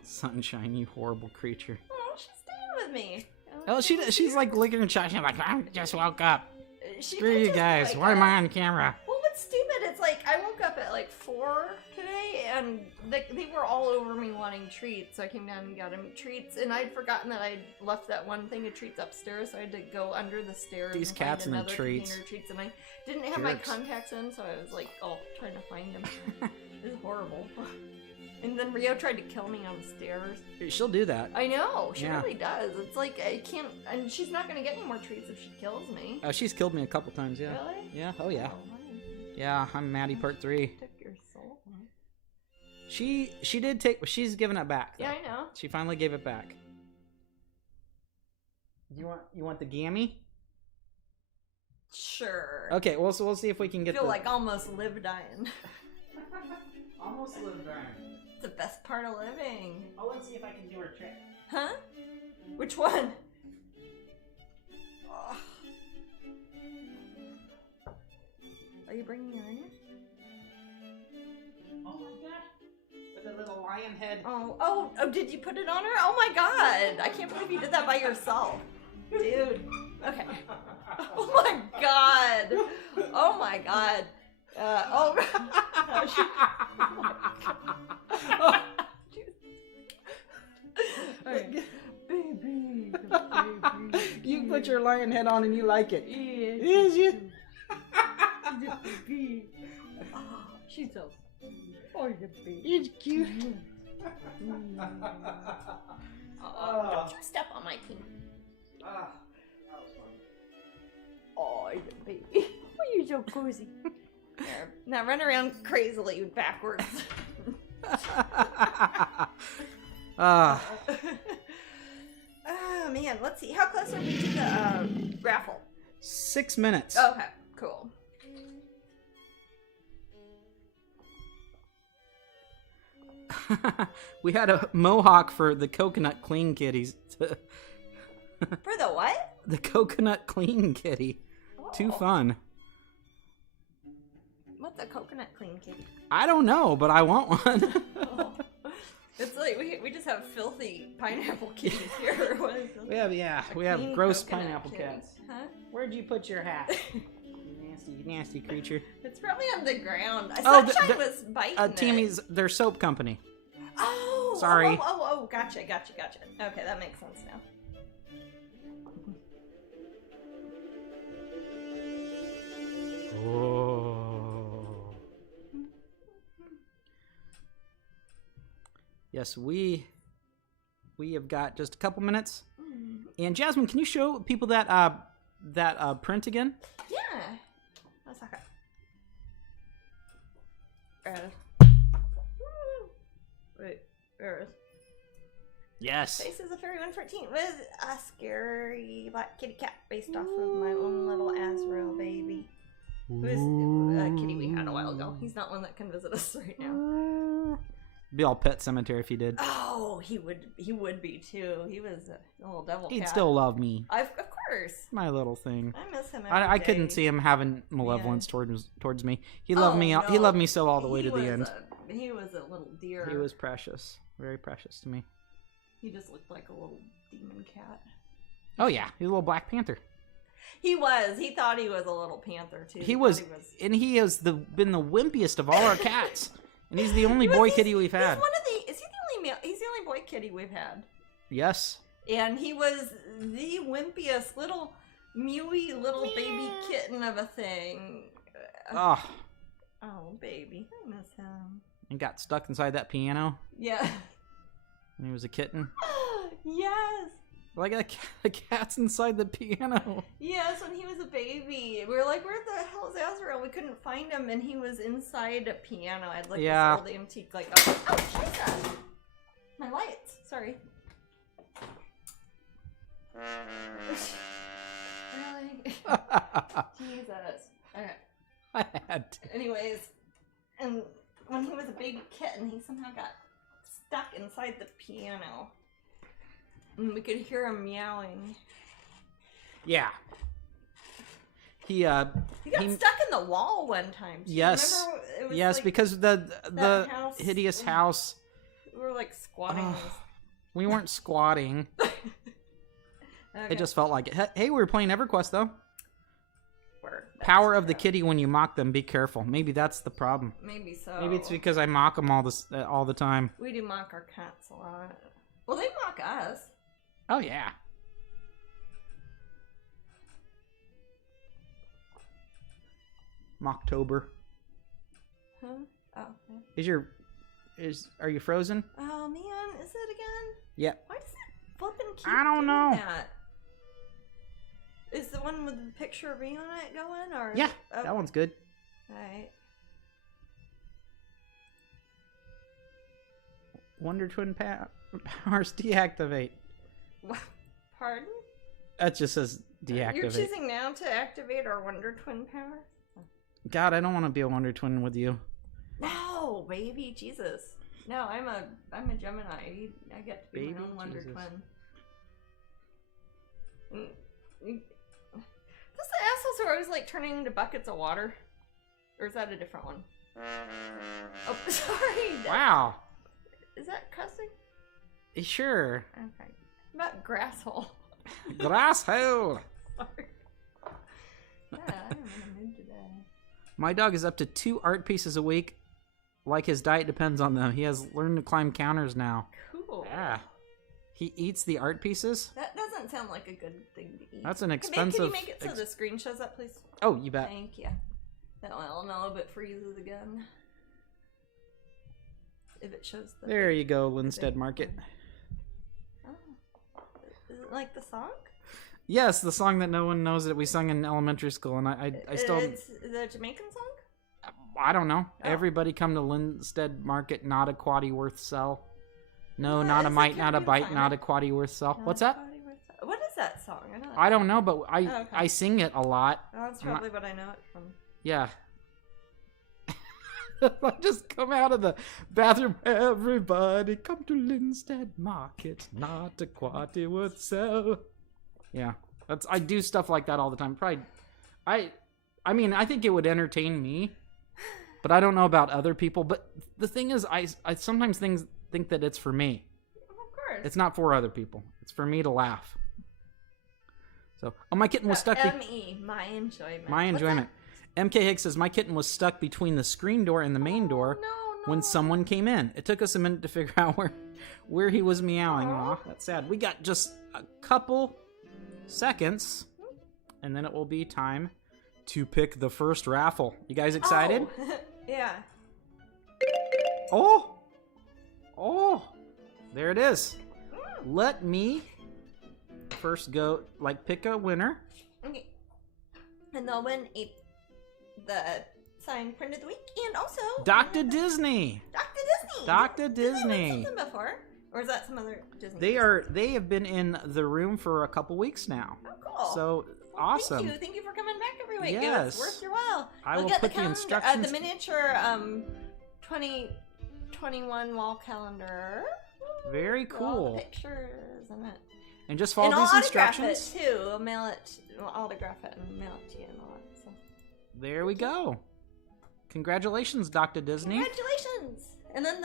Sunshine, you horrible creature. Oh, she's staying with me. Oh, she's like licking her chops. She's like, I just woke up. She Screw you guys. like, Why am I on camera? Well, what's stupid? It's like I woke up at like 4 today, and they were all over me wanting treats. So I came down and got them treats, and I'd forgotten that I'd left that one thing of treats upstairs, so I had to go under the stairs. These and cats find and their another treats. container of treats, and I didn't have my contacts in, so I was like, all trying to find them. It was horrible. And then Rio tried to kill me on the stairs. She'll do that. I know, she really does. It's like, I can't, and she's not going to get any more treats if she kills me. Oh, she's killed me a couple times, yeah. Really? Yeah, oh yeah. Oh, Yeah, I'm Maddie part 3. took your soul. She did take, she's given it back, though. Yeah, I know. She finally gave it back. You want the gammy? Sure. Okay, well, so we'll see if we can get I feel like almost live dying. Almost lived dying. It's the best part of living. Oh, let's see if I can do her trick. Huh? Which one? Oh. Are you bringing her in here? Oh my god. With a little lion head. Oh, did you put it on her? Oh my god. I can't believe you did that by yourself. Dude. Okay. Oh my god. Oh my god. Oh my god. Okay. Baby. You put your lion head on and you like it. Yes, you. Oh, she's so. Oh, you're baby. It's cute. Don't you step on my pee. Oh, you're baby. Oh, you're so cozy. There. Now run around crazily backwards. Oh man, let's see. How close are we to the raffle? 6 minutes. Okay, cool. We had a mohawk for the coconut clean kitties. For the what? The coconut clean kitty. Oh. Too fun. What's a coconut clean kitty? I don't know, but I want one. Oh. It's like we just have filthy pineapple kitties here. We have gross pineapple cats. Huh? Where'd you put your hat? Nasty creature. It's probably on the ground. Oh, Sunshine was biting Timmy's, their soap company. Oh! Sorry. Oh, gotcha. Okay, that makes sense now. Oh. Yes, we have got just a couple minutes. And Jasmine, can you show people that print again? Yeah. Let's talk about. Wait, there it is. Yes. Face is a fairy 114 with a scary black kitty cat based off of my own little Azrael baby. Who is a kitty we had a while ago. He's not one that can visit us right now. Be all Pet Cemetery if he did. Oh, he would be too. He was a little devil cat. He'd still love me. Of course. My little thing. I miss him. I couldn't see him having malevolence towards me. He loved me. No. He loved me so all the way to the end. He was a little dear. He was precious, very precious to me. He just looked like a little demon cat. Oh yeah, he's a little Black Panther. He was. He thought he was a little panther too. He was, and he has been the wimpiest of all our cats. And he's the only boy kitty we've had. He's the only boy kitty we've had. Yes. And he was the wimpiest little mewy little baby kitten of a thing. Oh, baby, I miss him. And got stuck inside that piano. Yeah. And he was a kitten. Yes. Like a cat's inside the piano. Yes, when he was a baby. We were like, where the hell is Azrael? We couldn't find him, and he was inside a piano. I had like this old antique, like, oh, Jesus! My lights. Sorry. Really? Jesus. Okay. I had to. Anyways, and when he was a baby kitten, he somehow got stuck inside the piano. And we could hear him meowing. Yeah. He got stuck in the wall one time. Yes. It was yes, like because the house, hideous house. We were like squatting. We weren't squatting. Okay. It just felt like it. Hey, we were playing EverQuest though. Power of the kitty when you mock them. Be careful. Maybe that's the problem. Maybe so. Maybe it's because I mock them all the time. We do mock our cats a lot. Well, they mock us. Oh, yeah. Mocktober. Huh? Oh. Are you frozen? Oh, man. Is it again? Yeah. Why does it flipping keep I don't know. That? Is the one with the picture of me on it going? Or yeah, that one's good. Alright. Wonder Twin powers deactivate. What? Pardon? That just says deactivate. You're choosing now to activate our Wonder Twin power? God, I don't want to be a Wonder Twin with you. No, baby, Jesus. No, I'm a Gemini. I get to be my own Wonder Twin. That's the assholes who are always like turning into buckets of water? Or is that a different one? Oh, sorry. Wow. Is that cussing? Sure. Okay. About grasshole. Grasshole. Sorry. Yeah, I'm in a mood today. My dog is up to 2 art pieces a week. Like his diet depends on them. He has learned to climb counters now. Cool. Yeah. He eats the art pieces. That doesn't sound like a good thing to eat. That's an expensive... Can you make it so the screen shows up, please? Oh, you bet. Thank you. That one, I'll know if it freezes again. If it shows the... There you go, Linstead Market. Oh. Is it like the song? Yes, the song that no one knows that we sung in elementary school, and I still... It's the Jamaican song? I don't know. Oh. Everybody come to Linstead Market, not a quaddy worth sell. No, not a mite, not a bite, not a quaddy worth sell. What's that? What is that song? I don't know, but I sing it a lot. Oh, that's probably what I know it from. Yeah. I just come out of the bathroom. Everybody come to Linstead Market, not a quaddy worth sell. Yeah, I do stuff like that all the time. Probably, I mean, I think it would entertain me, but I don't know about other people. But the thing is, I sometimes think that it's for me. Of course. It's not for other people. It's for me to laugh. So, my kitten was stuck. M.E. My enjoyment. My enjoyment. MK Hicks says, my kitten was stuck between the screen door and the main door when someone came in. It took us a minute to figure out where he was meowing. Aw, that's sad. We got just a couple seconds, and then it will be time to pick the first raffle. You guys excited? Oh. Yeah. Oh, there it is. Let me first go, pick a winner. Okay. And they'll win the signed print of the week, and also Dr. Disney. Dr. Disney. Have something before, or is that some other Disney? They have been in the room for a couple weeks now. Oh, cool. So awesome. Thank you for coming back every week. Yes. It's worth your while. I will put the instructions. The miniature 20 2021 wall calendar. Very cool. All the pictures and it. And just follow these instructions. And I'll autograph it too. Mail it. I'll autograph it and mail it to you and all that. So. There we go. Congratulations, Dr. Disney. Congratulations. And then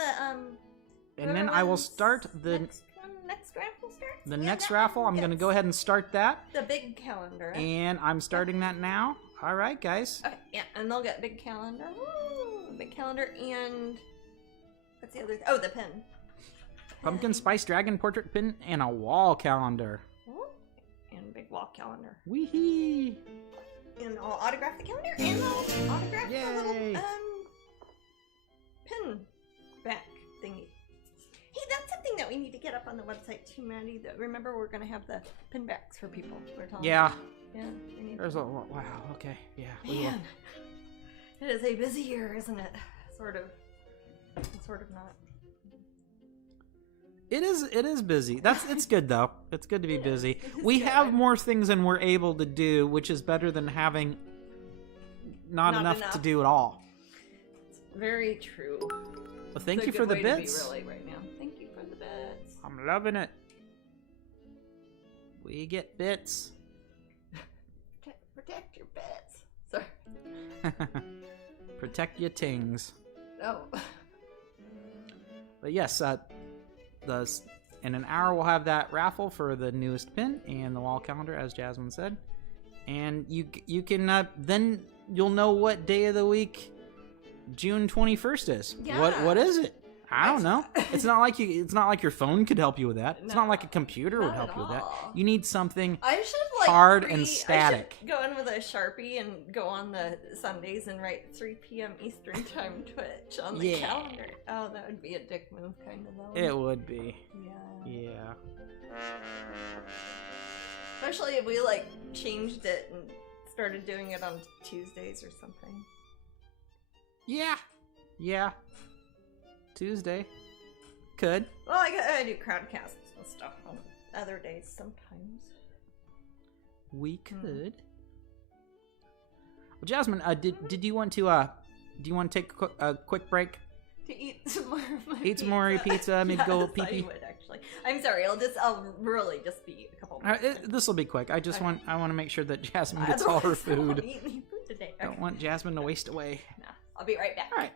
And then I will start the next raffle starts. The next raffle. I'm going to go ahead and start that. The big calendar. And I'm starting that now. All right, guys. Okay, yeah, and they'll get big calendar. Woo, big calendar and what's the other? Oh, the pin. Pumpkin spice dragon portrait pin and a wall calendar. Ooh, and big wall calendar. Wee-hee. And I'll autograph the calendar and I'll autograph the little pin back thingy. Hey, that's something that we need to get up on the website too, Maddie. Remember, we're going to have the pin backs for people. We're telling yeah. them. Yeah. We need There's a wow. Okay. Yeah. Man, it is a busy year, isn't it? Sort of. Sort of not. It is busy. It's good though. It's good to be busy. We have more things than we're able to do, which is better than having not enough to do at all. It's very true. So thank you for the bits. To be really right now. Thank you for the bits. I'm loving it. We get bits. Protect your bits. Sorry. Protect your tings. Oh. But yes, in an hour we'll have that raffle for the newest pin and the wall calendar, as Jasmine said. And you can then you'll know what day of the week June 21st is. Yeah. What is it? I don't know. It's not like your phone could help you with that. It's not like a computer would help you with that. You need something hard and static. I should go in with a Sharpie and go on the Sundays and write 3 p.m. Eastern time Twitch on the calendar. Oh, that would be a dick move kind of though. It would be. Yeah. Yeah. Especially if we changed it and started doing it on Tuesdays or something. Yeah. Yeah. Tuesday. Could. Well, I do crowdcasts and stuff on other days sometimes. We could. Well, Jasmine, did you want to do you want to take a quick break? To eat some more of my Eat some more pizza, maybe go pee pee. I would actually. I'm sorry. I'll really just be a couple more. This will be quick. I want to make sure that Jasmine gets all her food. I won't eat any food today. Don't want Jasmine to waste away. No, I'll be right back. All right.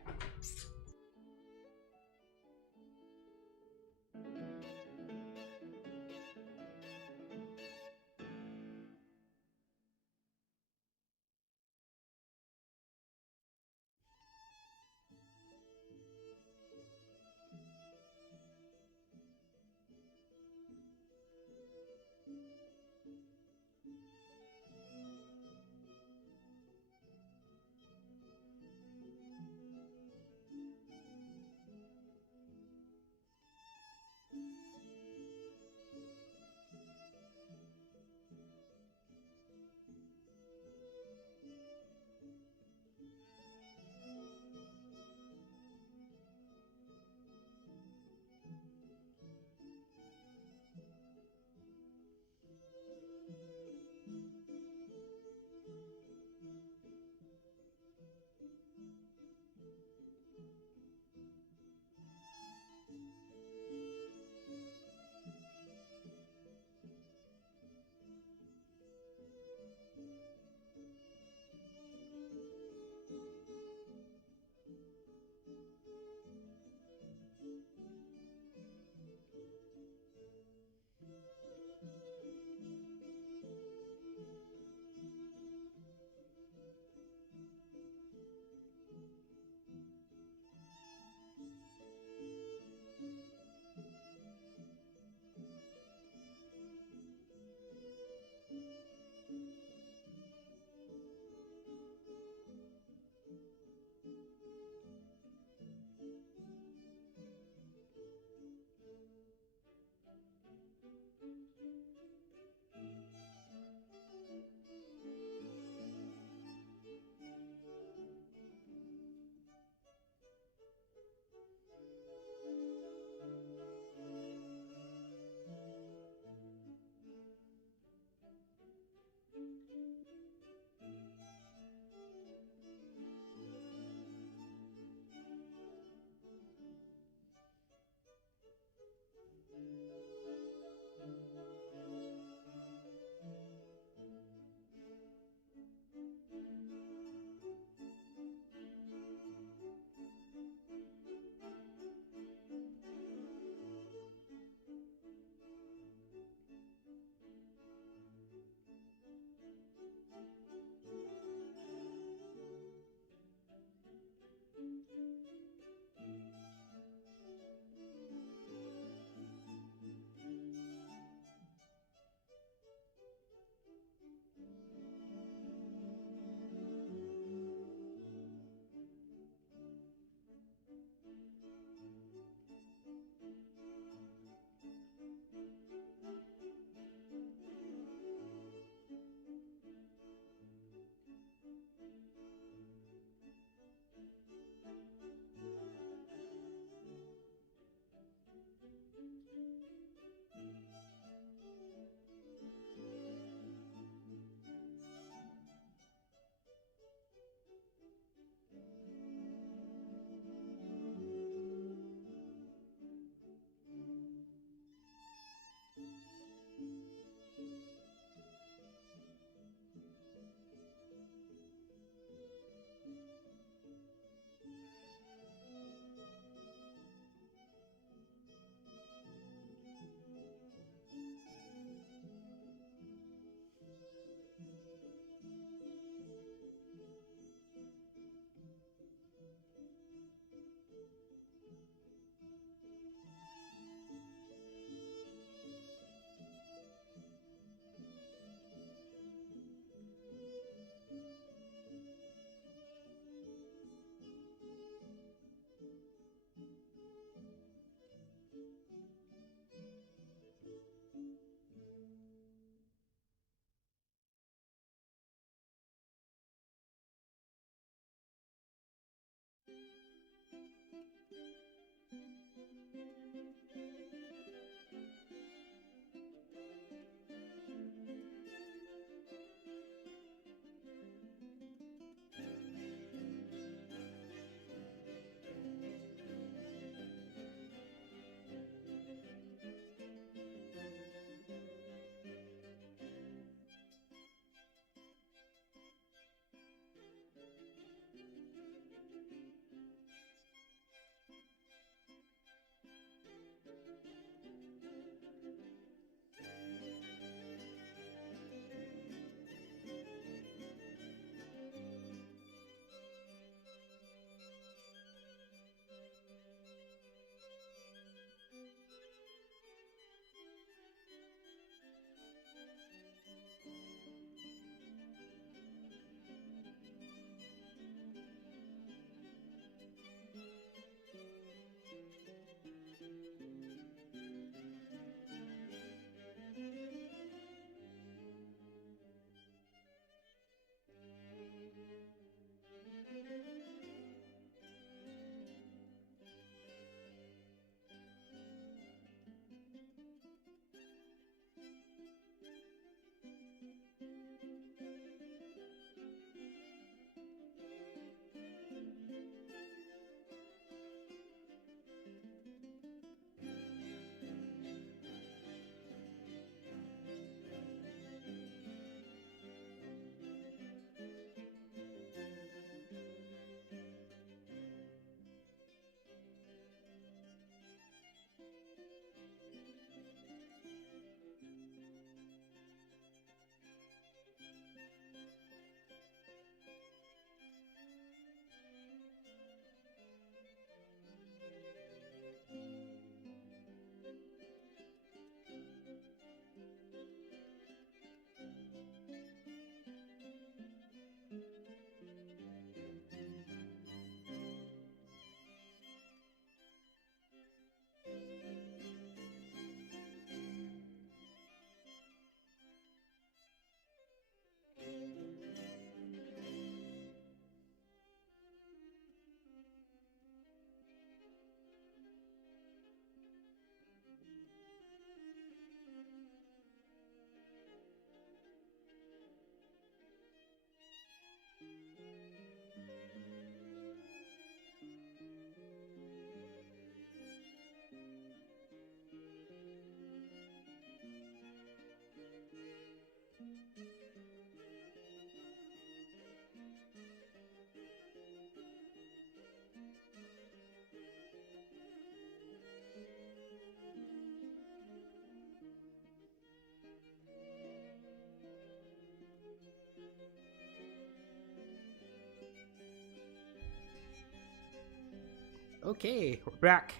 Okay, we're back.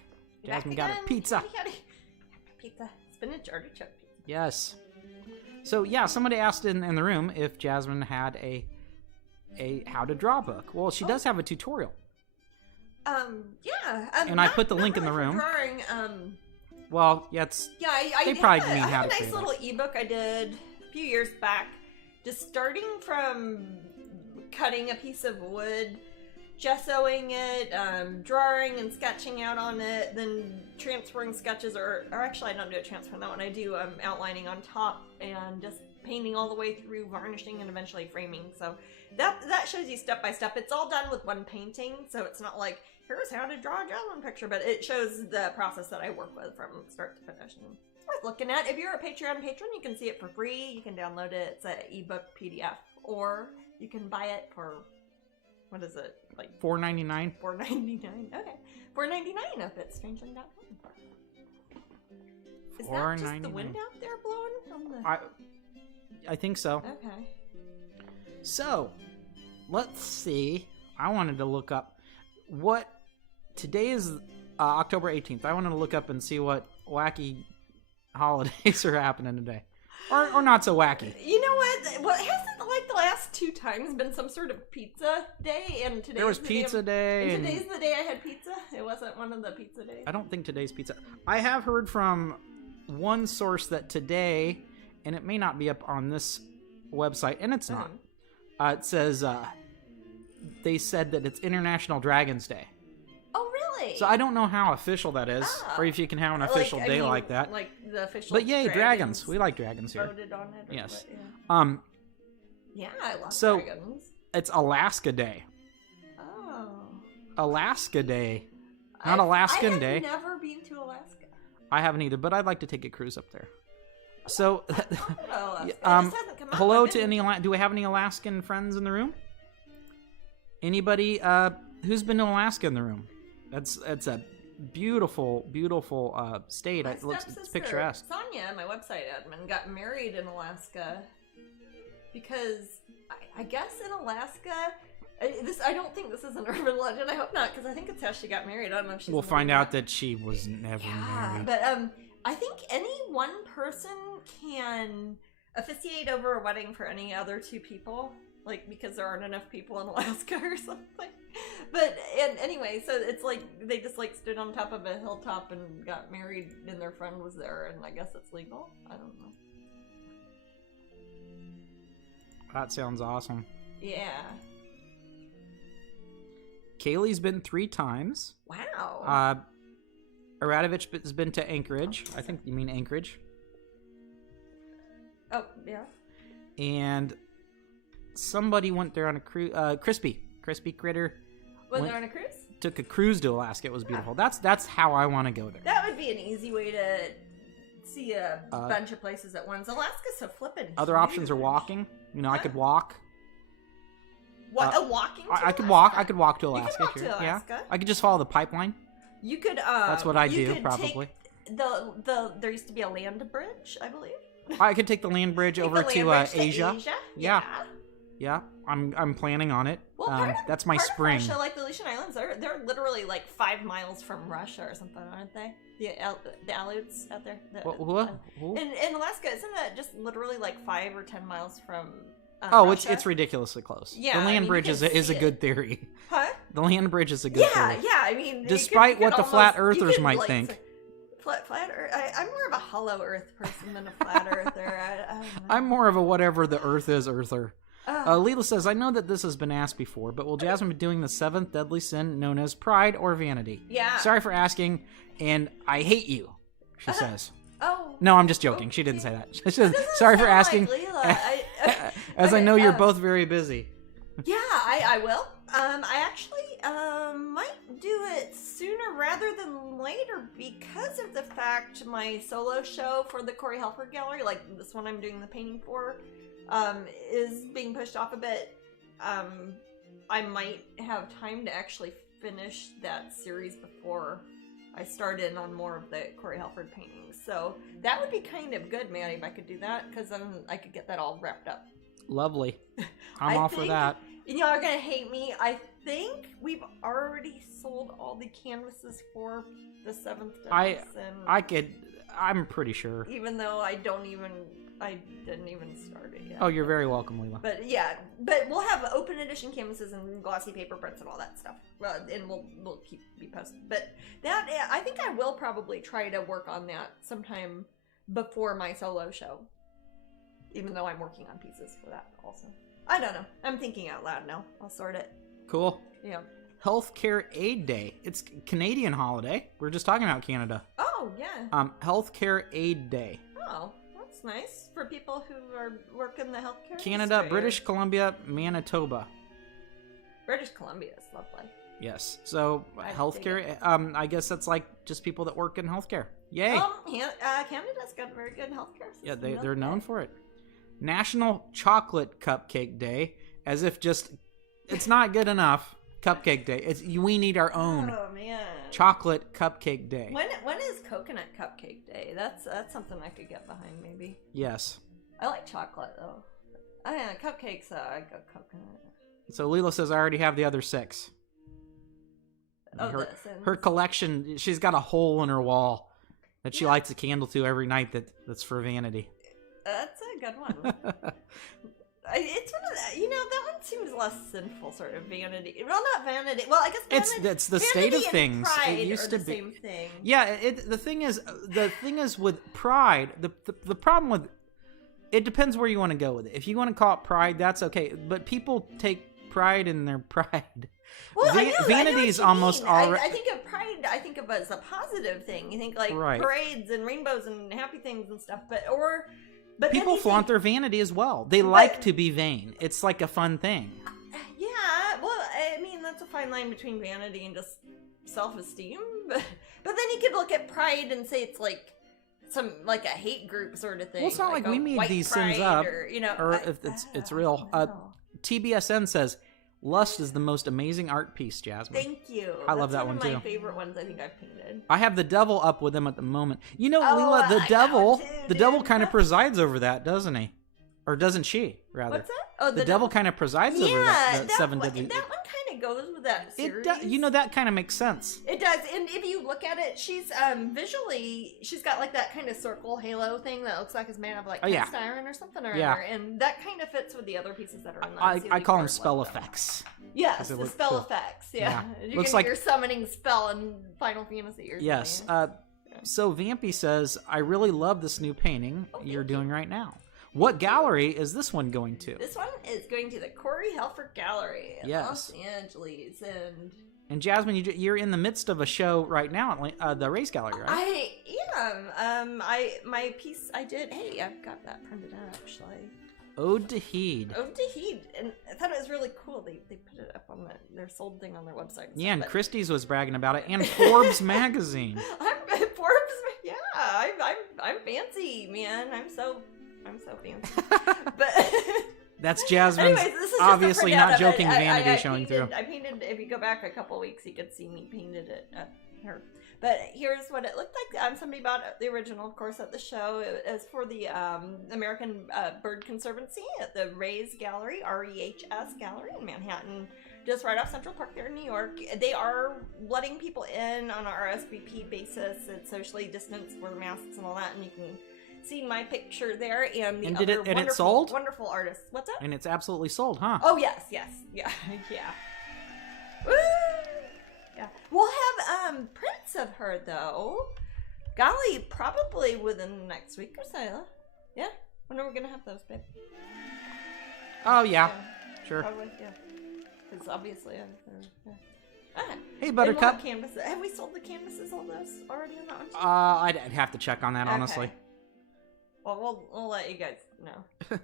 Jasmine got her pizza. Howdy. Pizza. Spinach artichoke pizza. Yes. So yeah, somebody asked in the room if Jasmine had a how to draw book. Well, she does have a tutorial. Yeah. And I put the link in the room. Drawing. Well, yeah, it's. Yeah, they probably mean how to create. I have a create nice little ebook I did a few years back, just starting from cutting a piece of wood, gessoing it, drawing and sketching out on it, then transferring sketches, or actually I don't do a transfer on that one. I do outlining on top and just painting all the way through, varnishing, and eventually framing. So that shows you step by step. It's all done with one painting, so it's not like here's how to draw a Jasmine picture, but it shows the process that I work with from start to finish. And it's worth looking at. If you're a Patreon patron, you can see it for free. You can download it. It's an ebook PDF, or you can buy it for, what is it, like $4.99? $4.99. Okay, $4.99 up at Strangeling.com. Is that just the wind out there blowing? I think so. Okay. So, let's see. I wanted to look up what today is October 18th. I wanted to look up and see what wacky holidays are happening today. Or not so wacky. You know what? Well, hasn't like the last 2 times been some sort of pizza day? And today there was pizza day. And today's the day I had pizza? It wasn't one of the pizza days? I don't think today's pizza. I have heard from one source that today, and it may not be up on this website, and it's not. It says, they said that it's International Dragons Day. Oh, really? So I don't know how official that is, or if you can have an official day like that. Like the official. But yay, dragons! We like dragons here. Voted on it. Yes. What, yeah. I love dragons. It's Alaska Day. Oh. Alaska Day, not Alaskan Day. I've never been to Alaska. I haven't either, but I'd like to take a cruise up there. So, hello to any. Do we have any Alaskan friends in the room? Anybody who's been to Alaska in the room? That's a beautiful, beautiful state. It looks it's picturesque. Sonia, my website admin, got married in Alaska because I guess in Alaska. I don't think this is an urban legend. I hope not, because I think it's how she got married. I don't know if she's. We'll find out that she was never married. But I think any one person can officiate over a wedding for any other 2 people, like because there aren't enough people in Alaska or something. But anyway, so it's like they just like stood on top of a hilltop and got married, and their friend was there, and I guess it's legal. I don't know. That sounds awesome. Yeah. Kaylee's been 3 times. Wow. Aradovich has been to Anchorage. I think you mean Anchorage. Oh, yeah. And somebody went there on a cruise. Crispy Critter. Went there on a cruise? Took a cruise to Alaska. It was beautiful. That's how I want to go there. That would be an easy way to see a bunch of places at once. Alaska's so flippin' Other options are walking. You know, I could walk. What, walking to Alaska? I could walk. I could walk to Alaska. You could walk to Alaska. Yeah. I could just follow the pipeline. You could. That's what I do, probably. There used to be a land bridge, I believe. I could take the land bridge over to Asia. Yeah. Yeah. I'm planning on it. Well, that's my spring. Russia, like the Aleutian Islands, they're literally like 5 miles from Russia or something, aren't they? The Aleutians out there. In Alaska, isn't that just literally like 5 or 10 miles from? Russia? It's ridiculously close. Yeah, the land bridge is a good theory. Huh? The land bridge is a good theory. Yeah. I mean, despite what the flat earthers might think. Flat Earth. I'm more of a hollow Earth person than a flat earther. I don't know. I'm more of a whatever the Earth is earther. Leela says, I know that this has been asked before, but will Jasmine be doing the 7th deadly sin known as pride or vanity? Yeah. Sorry for asking, and I hate you, she says. Oh. No, I'm just joking. She didn't say that. She says, sorry for asking. Like Leela. As I know you're both very busy. Yeah, I will. I actually might do it sooner rather than later because of the fact my solo show for the Corey Helford Gallery, like this one I'm doing the painting for, is being pushed off a bit. I might have time to actually finish that series before I start in on more of the Corey Helford paintings. So that would be kind of good, Maddie, if I could do that, because then I could get that all wrapped up. Lovely. I'm all for that. Y'all are gonna hate me. I think we've already sold all the canvases for the 7th I'm pretty sure. Even though I didn't even start it yet. Oh, you're very welcome, Leela. But we'll have open edition canvases and glossy paper prints and all that stuff. And we'll be posted. But that, I think I will probably try to work on that sometime before my solo show. Even though I'm working on pieces for that also. I don't know. I'm thinking out loud now. I'll sort it. Cool. Yeah. Healthcare Aid Day. It's Canadian holiday. We were just talking about Canada. Oh, yeah. Healthcare Aid Day. Oh, that's nice for people who are working the healthcare Canada, industry. British Columbia, Manitoba. British Columbia is lovely. Yes. So, healthcare, I guess that's like just people that work in healthcare. Yay. Canada's got a very good healthcare system. Yeah, they're known for it. National Chocolate Cupcake Day. As if just, it's not good enough. Cupcake Day. We need our own. Oh man. Chocolate Cupcake Day. When is Coconut Cupcake Day? That's something I could get behind maybe. Yes. I like chocolate though. Cupcakes. I go coconut. So Leela says I already have the other 6. Her collection. She's got a hole in her wall that she lights a candle to every night. That's for vanity. That's a good one. It's one of that, that one seems less sinful, sort of vanity. Well, not vanity. Well, I guess vanity, it's the state of things. Pride it used are to the be same thing. Yeah. The thing is with pride. The problem with it depends where you want to go with it. If you want to call it pride, that's okay. But people take pride in their pride. Well, vanity is almost already. I think of pride. I think of it as a positive thing. You think like parades and rainbows and happy things and stuff. But people flaunt their vanity as well. They like to be vain. It's like a fun thing. Yeah, well, I mean, that's a fine line between vanity and just self-esteem. But then you could look at pride and say it's like a hate group sort of thing. Well, it's not like we made these things up, or if it's real. TBSN says, "Lust is the most amazing art piece, Jasmine." Thank you. I love that one too. One of my favorite ones I think I've painted. I have the devil up with him at the moment. Leela, the devil kind of presides over that, doesn't he? Or doesn't she, rather? What's that? Oh, the devil kind of presides over that 7 deadly. That one kind of goes with that series. That kind of makes sense. It does, and if you look at it, she's visually, she's got like that kind of circle halo thing that looks like it's made of like cast iron or something or other, and that kind of fits with the other pieces that are in that. I call them spell effects. Yes, the spell effects. Yeah. Looks like you're summoning spell in Final Fantasy or something. Yes. So Vampy says, "I really love this new painting you're doing right now. What gallery is this one going to?" This one is going to the Corey Helfer Gallery in Los Angeles. And Jasmine, you're in the midst of a show right now at the Race Gallery, right? I am. My piece I did. Hey, I've got that printed out actually. Ode to Heed. Ode to Heed, and I thought it was really cool. They put it up on their sold thing on their website. And Christie's was bragging about it, and Forbes magazine. Forbes, yeah. I'm fancy, man. I'm so fancy. But that's Jasmine's obviously not joking vanity showing through. through. I painted, if you go back a couple weeks, you could see me painted it here. But here's what it looked like. Somebody bought the original, of course, at the show. It was for the American Bird Conservancy at the Rays Gallery, REHS Gallery in Manhattan, just right off Central Park there in New York. They are letting people in on an RSVP basis. It's socially distanced, wear masks and all that, and you can see my picture there and it sold? Wonderful artists. What's up? And it's absolutely sold, huh? Oh yes, yeah. Woo! Yeah. We'll have prints of her though. Golly, probably within the next week or so. Yeah. When are we gonna have those, babe? Oh yeah. Sure. Probably, yeah. Because obviously Hey, Buttercup. We'll have, have we sold the canvases, all those already on that one? I'd have to check on that, honestly. Well, we'll let you guys know.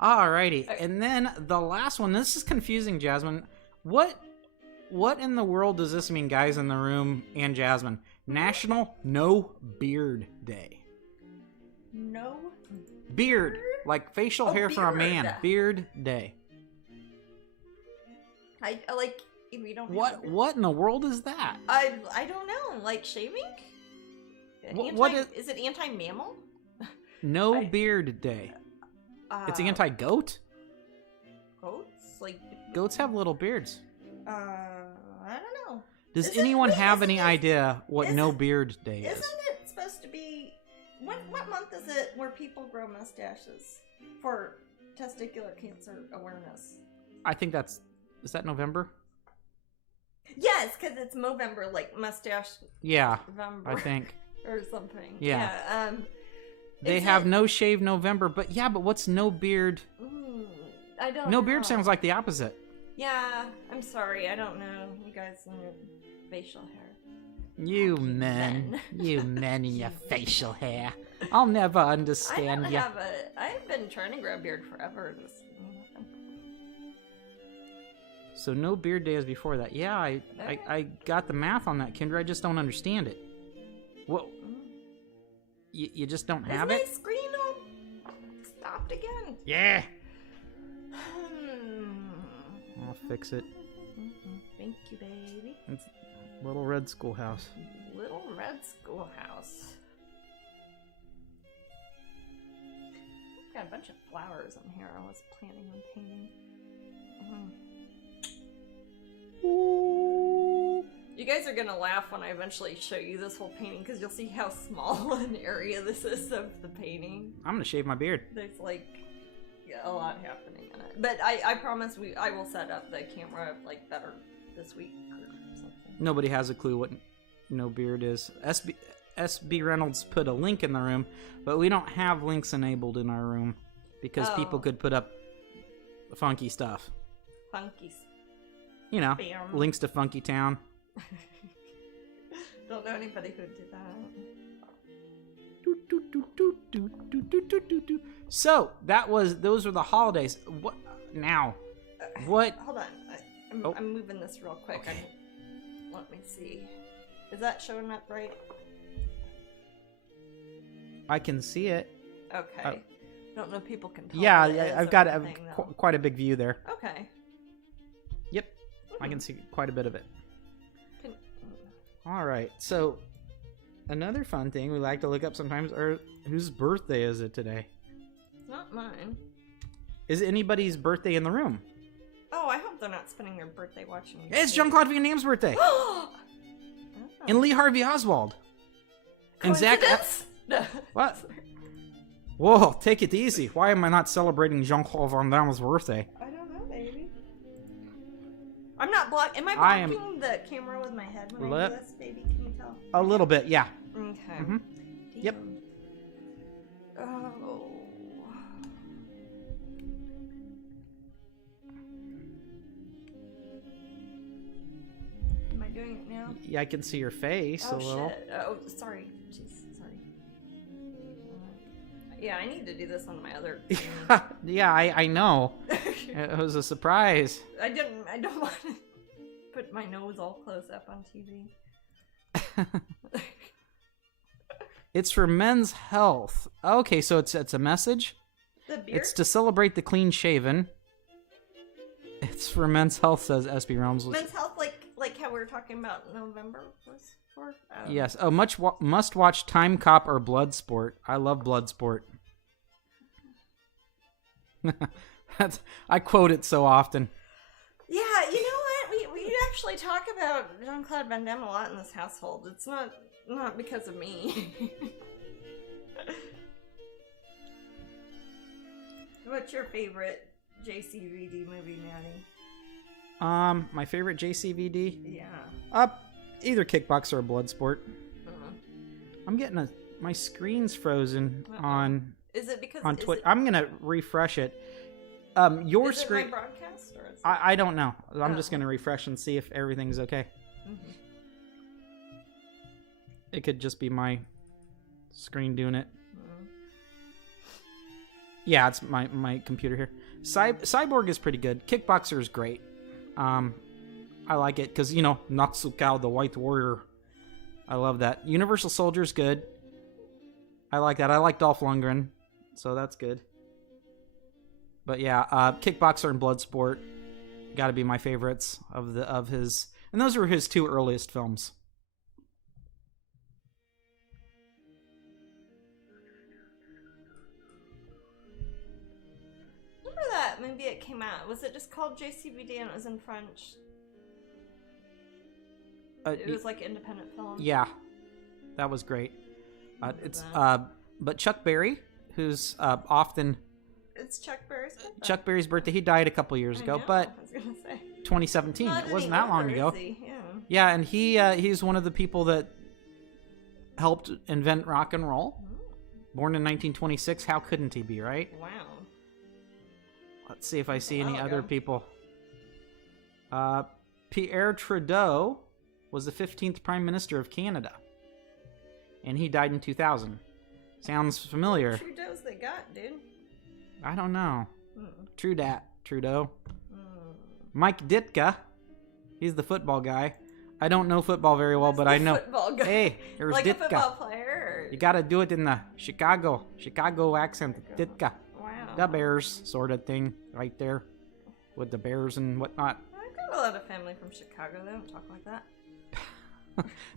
Alrighty, and then the last one. This is confusing, Jasmine. What in the world does this mean, guys in the room and Jasmine? National No Beard Day. No beard, like facial hair for a man. Beard Day. I like if you don't. What in the world is that? I don't know. Like shaving? Is it anti-mammal? No Beard Day. It's anti-goat? Goats? Like goats have little beards. I don't know. Does anyone have any idea what No Beard Day is? Isn't it supposed to be... What month is it where people grow mustaches for testicular cancer awareness? I think that's... Is that November? Yes, because it's Movember, like mustache... Yeah, November, I think. Or something. Yeah. They Is have it... No Shave November, but yeah, but what's No Beard? I don't No know. Beard sounds like the opposite. Yeah, I'm sorry, I don't know. You guys and your facial hair. You men. You men and your facial hair. I'll never understand you. I've been trying to grow a beard forever. So No Beard Day is before that. Yeah, I got the math on that, Kendra. I just don't understand it. What? You just don't have it? My screen all stopped again? Yeah. I'll fix it. Thank you, baby. It's Little Red Schoolhouse. Little Red Schoolhouse. I've got a bunch of flowers in here I was planning on painting. You guys are gonna laugh when I eventually show you this whole painting because you'll see how small an area this is of the painting. I'm gonna shave my beard. There's like a lot happening in it, but I promise I will set up the camera like better this week or something. Nobody has a clue what No Beard is. SB Reynolds put a link in the room, but we don't have links enabled in our room because people could put up funky stuff. Funky. You know, Bam. links to Funky Town. Don't know anybody who did that. So those were the holidays. What now? What? Hold on, I'm moving this real quick. Okay. Let me see. Is that showing up right? I can see it. Okay. Don't know if people can tell. Yeah, I've got quite a big view there. Okay. Yep, I can see quite a bit of it. All right, so another fun thing we like to look up sometimes are whose birthday is it today? It's not mine. Is it anybody's birthday in the room? Oh, I hope they're not spending their birthday watching. It's Jean-Claude Van Damme's birthday. And Lee Harvey Oswald. And Zach. What? Whoa, take it easy. Why am I not celebrating Jean-Claude Van Damme's birthday? I don't know, baby. I'm not blocking. Am I blocking the camera with my head when I do this, baby? Can you tell? A little bit, yeah. Okay. Mm-hmm. Yep. Oh. Am I doing it now? Yeah, I can see your face a little. Shit. Oh, sorry. Jeez, sorry. Yeah, I need to do this on my other. Yeah, I know. It was a surprise. I don't want to put my nose all close up on TV. It's for men's health. Okay, so it's a message. The beard? It's to celebrate the clean shaven. It's for men's health, says SB Realms. Men's health, like how we were talking about November was for. Yes. Oh, must watch Time Cop or Bloodsport. I love Bloodsport. I quote it so often. Yeah, you know what? We actually talk about Jean-Claude Van Damme a lot in this household. It's not because of me. What's your favorite JCVD movie, Maddie? My favorite JCVD? Yeah. Either Kickboxer or Bloodsport. I'm getting my screen's frozen on. Is it because on Twitch? I'm gonna refresh it. Your screen. Is it my broadcast or is it... I don't know. I'm just gonna refresh and see if everything's okay. Mm-hmm. It could just be my screen doing it. Yeah, it's my computer here. Cyborg is pretty good. Kickboxer is great. I like it because, Natsukao, the White Warrior. I love that. Universal Soldier's good. I like that. I like Dolph Lundgren, so that's good. But yeah, Kickboxer and Bloodsport got to be my favorites of his, and those were his two earliest films. Remember that movie it came out? Was it just called JCVD and it was in French? It was like independent film. Yeah, that was great. But Chuck Berry, who's often... It's Chuck Berry's birthday. Chuck Berry's birthday. He died a couple years ago, but I was gonna say 2017. It wasn't that long ago. Yeah. Yeah, and he's one of the people that helped invent rock and roll. Born in 1926. How couldn't he be, right? Wow. Let's see if I see any other people. Pierre Trudeau was the 15th Prime Minister of Canada, and he died in 2000. Sounds familiar. Trudeau's they got, dude. I don't know. True dat, Trudeau. Mike Ditka. He's the football guy. I don't know football very well, but I know. Football guy. Hey, there's like Ditka. A football player? Or... You gotta do it in the Chicago accent. Ditka. Wow. The Bears sort of thing right there with the Bears and whatnot. I've got a lot of family from Chicago. They don't talk like that.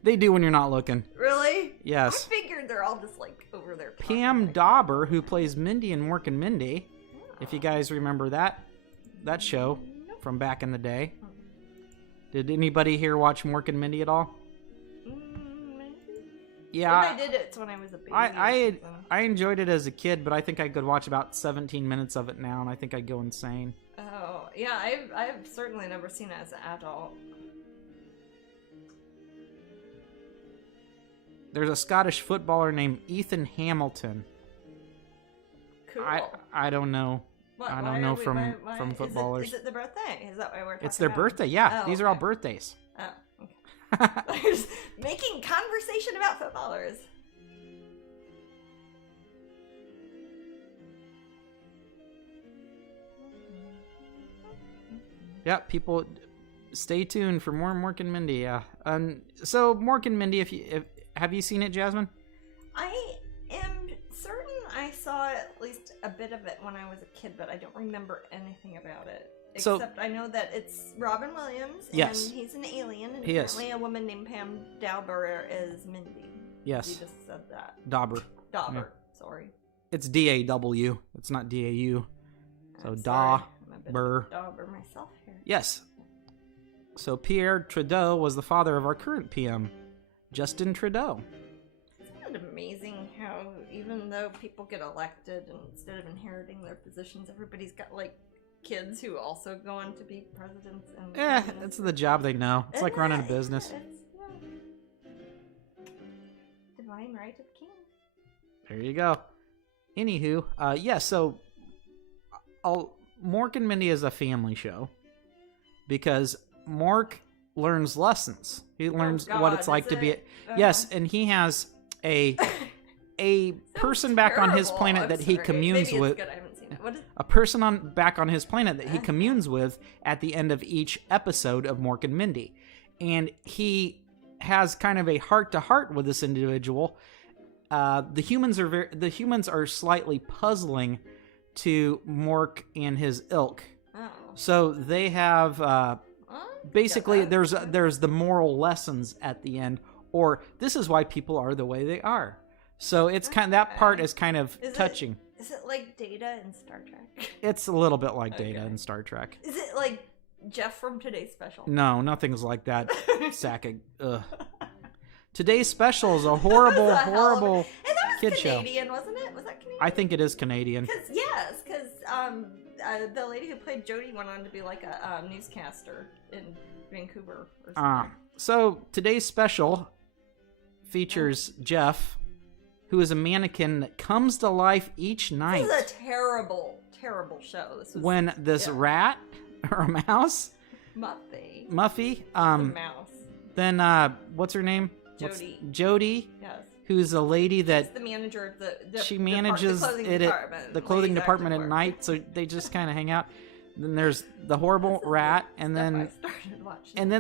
They do when you're not looking. Really? Yes. I figured they're all just like over there. Pam Dauber, who plays Mindy in Mork and Mindy, if you guys remember that show from back in the day. Did anybody here watch Mork and Mindy at all? Maybe. Yeah. If I did, it's when I was a baby. I enjoyed it as a kid, but I think I could watch about 17 minutes of it now, and I think I'd go insane. Oh, yeah, I've certainly never seen it as an adult. There's a Scottish footballer named Ethan Hamilton. Cool. I don't know. What, I don't know from footballers. Is it the birthday? Is that why we're talking It's their about? birthday, yeah. Oh, These are all birthdays. Oh, okay. Just making conversation about footballers. Yeah, people, stay tuned for more Mork and Mindy. Yeah. So Mork and Mindy, have you seen it, Jasmine? I am certain I saw at least a bit of it when I was a kid, but I don't remember anything about it. Except I know that it's Robin Williams, yes, and he's an alien, and he apparently is. A woman named Pam Dauber is Mindy. Yes. You just said that. Dauber. Yeah. Sorry. It's D-A-W. It's not D-A-U. So Dauber. Dauber myself here. Yes. So Pierre Trudeau was the father of our current PM, Justin Trudeau. Isn't it amazing how even though people get elected and instead of inheriting their positions, everybody's got like kids who also go on to be presidents and It's the job they know. It's like running a business. Divine right of king. There you go. Anywho, so Mork and Mindy is a family show because Mork learns lessons. He learns what it's like to be yes, and he has a person back on his planet that he communes with. A person back on his planet that he communes with at the end of each episode of Mork and Mindy, and he has kind of a heart-to-heart with this individual. The humans are slightly puzzling to Mork and his ilk. Oh. So they have basically there's the moral lessons at the end, or this is why people are the way they are. So it's that part is kind of touching. Is it like Data in Star Trek? It's a little bit like Data in Star Trek. Is it like Jeff from Today's Special? No, nothing's like that. Today's Special is a horrible kid show. Canadian, wasn't it? Was that Canadian? I think it is Canadian. Because the lady who played Jodie went on to be like a newscaster in Vancouver or something. So Today's Special features Jeff, who is a mannequin that comes to life each night. This is a terrible, terrible show. When this rat or a mouse, Muffy, a mouse. Then what's her name? Jodie. Yes. Who's a lady that she's the manager of she manages the clothing department at night, so they just kind of hang out. Then there's the horrible rat, and then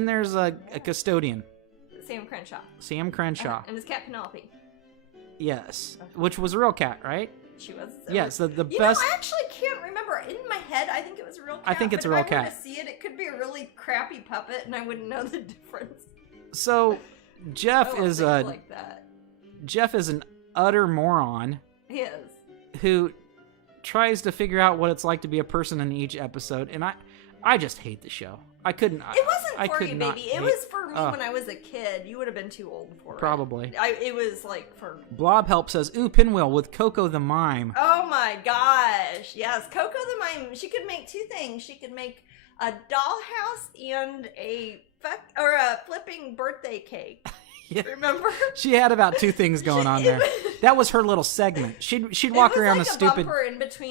there's a custodian. Sam Crenshaw. And his cat Penelope. Yes, which was a real cat, right? She was. Yes, the best. I actually can't remember. In my head, I think it was a real cat. I think it's a real cat. If I were to see it, it could be a really crappy puppet, and I wouldn't know the difference. So, Jeff is an utter moron. He is. Who tries to figure out what it's like to be a person in each episode, and I just hate the show. I couldn't. It wasn't for you, baby. It was for me when I was a kid. You would have been too old for Probably. it. It was like for... Blob Help says, ooh, Pinwheel with Coco the Mime. Oh my gosh. Yes, Coco the Mime. She could make two things. She could make a dollhouse and a flipping birthday cake. Yeah. Remember? She had about two things going on there. That was her little segment. She'd walk around like the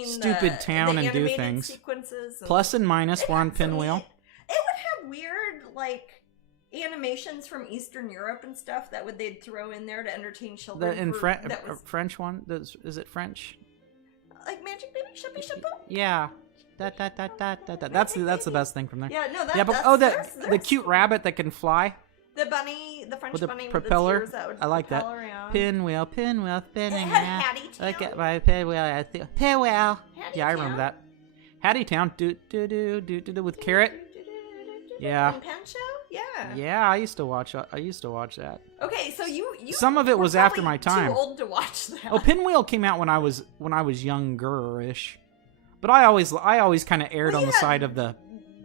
stupid town the and do things. Sequences Plus and minus were on Pinwheel. It would have weird like animations from Eastern Europe and stuff that they'd throw in there to entertain children. French one? Is it French? Like Magic Baby Shuppy Shuppo? Yeah. That's the best thing from there. Yeah, no, the cute rabbit that can fly. The bunny, the French bunny propeller. with its ears that would I like that. around. Pinwheel spinning It had Hattie Town. Look at my pinwheel. Pinwheel. Yeah, I remember that. Hattie Town. Do with Carrot. Yeah. And Pen Show? Yeah. Yeah, I used to watch that. Okay, so you some of it was after my time. Too old to watch that. Oh, Pinwheel came out when I was younger-ish. But I always kind of erred on the side of the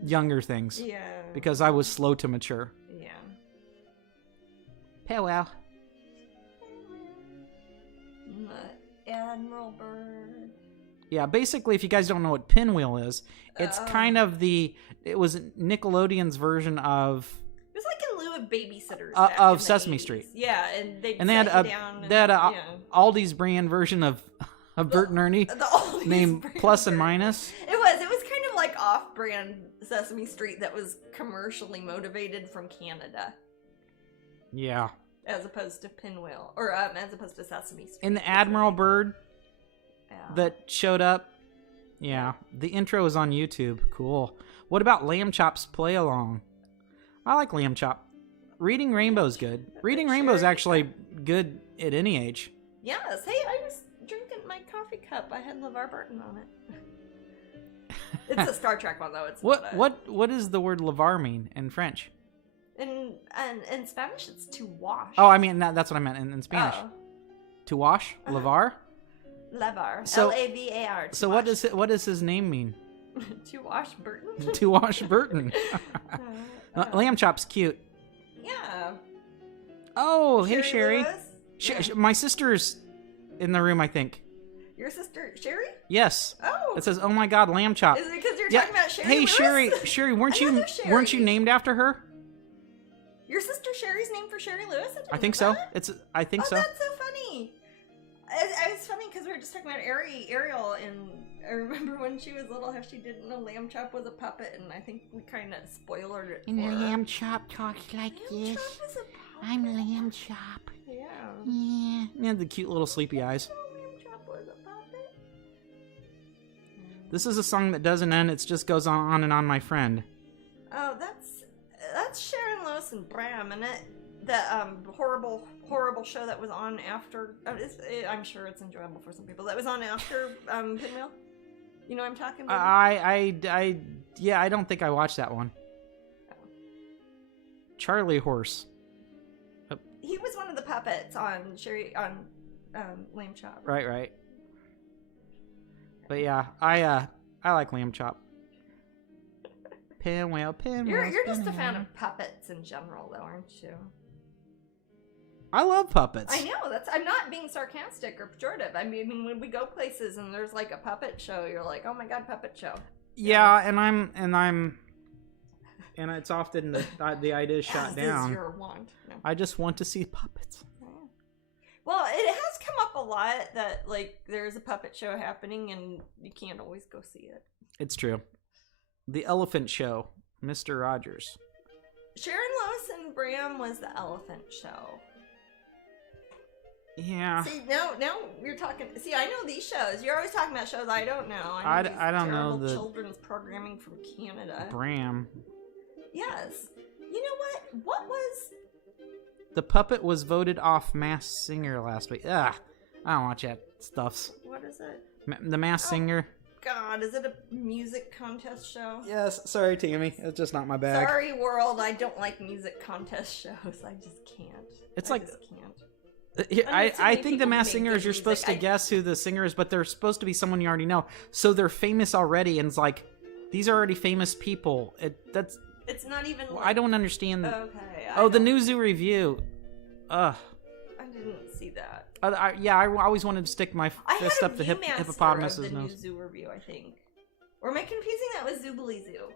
younger things. Yeah. Because I was slow to mature. Yeah. Pinwheel. Admiral Bird. Yeah, basically, if you guys don't know what Pinwheel is, it's kind of it was Nickelodeon's version of... It was like in lieu of Babysitters of Sesame Street. Yeah, and they had Aldi's brand version of Bert and Ernie named Plus and Minus. It was kind of like off-brand Sesame Street that was commercially motivated from Canada. Yeah. As opposed to Pinwheel, or as opposed to Sesame Street. And the Admiral Bird that showed up. Yeah, the intro is on YouTube. Cool. What about Lamb Chop's Play Along? I like Lamb Chop. Reading Rainbow's good. Reading Rainbow's actually good at any age. Yes. Hey, I was drinking my coffee cup. I had LeVar Burton on it. It's a Star Trek one, though. It's what does the word LeVar mean in French? In Spanish, it's to wash. Oh, I mean that's what I meant in Spanish. Oh. To wash, LeVar. LeVar. So, Lavar. So what does his name mean? To wash Burton. To wash Burton. Lamb Chop's cute. Yeah. Oh, hey Sherry. My sister's in the room, I think. Your sister Sherry? Yes. Oh. It says, "Oh my God, Lamb Chop." Is it because you're talking about Sherry? Hey Lewis? Sherry, weren't you named after her? Your sister Sherry's named for Sherry Lewis? I think so. I think so. That's so funny. It's funny because we were just talking about Ariel, and I remember when she was little how she didn't know Lamb Chop was a puppet, and I think we kind of spoiled it. And Lamb Chop talks like this. I'm Lamb Chop. Yeah. Yeah, the cute little sleepy eyes. Lamb Chop was a puppet. This is a song that doesn't end. It just goes on and on, my friend. Oh, that's Sharon Lewis and Bram, and that horrible show that was on after. I'm sure it's enjoyable for some people. That was on after Pinwheel. You know what I'm talking about? I don't think I watched that one. Oh. Charlie Horse. Oh. He was one of the puppets on Lamb Chop. Right. But yeah, I like Lamb Chop. Pinwheel. You're just a fan of puppets in general, though, aren't you? I love puppets. I know. I'm not being sarcastic or pejorative. I mean, when we go places and there's like a puppet show, you're like, "Oh my God, puppet show!" Yeah, and it's often the idea is shot down. Is your want. No. I just want to see puppets. Yeah. Well, it has come up a lot that like there's a puppet show happening and you can't always go see it. It's true. The Elephant Show, Mr. Rogers. Sharon Lewis and Bram was the Elephant Show. Yeah. See, now you're talking. See, I know these shows. You're always talking about shows I don't know. I don't know the children's programming from Canada. Bram. Yes. You know what? What was... The puppet was voted off Masked Singer last week. Ugh. I don't watch that stuffs. What is it? The Masked Singer. God, is it a music contest show? Yes. Sorry, Tammy. It's just not my bag. Sorry, world. I don't like music contest shows. I just can't. I just can't. I think the Masked Singer is you're supposed to guess who the singer is, but they're supposed to be someone you already know. So they're famous already, and it's like, these are already famous people. It's not even. Well, I don't understand. Okay. The new zoo review. Ugh. I didn't see that. I always wanted to stick my fist up the hippopotamus's the nose. New zoo review, I think. Or am I confusing that with Zoobly Zoo?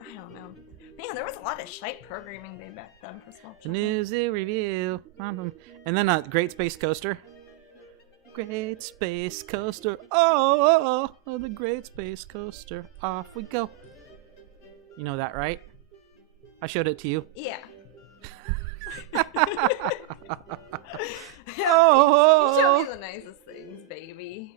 I don't know. Man, there was a lot of shite programming made back then for small children. New zoo review. And then a Great Space Coaster. Great Space Coaster. Oh, the Great Space Coaster. Off we go. You know that, right? I showed it to you. Yeah. Oh, you show me the nicest things, baby.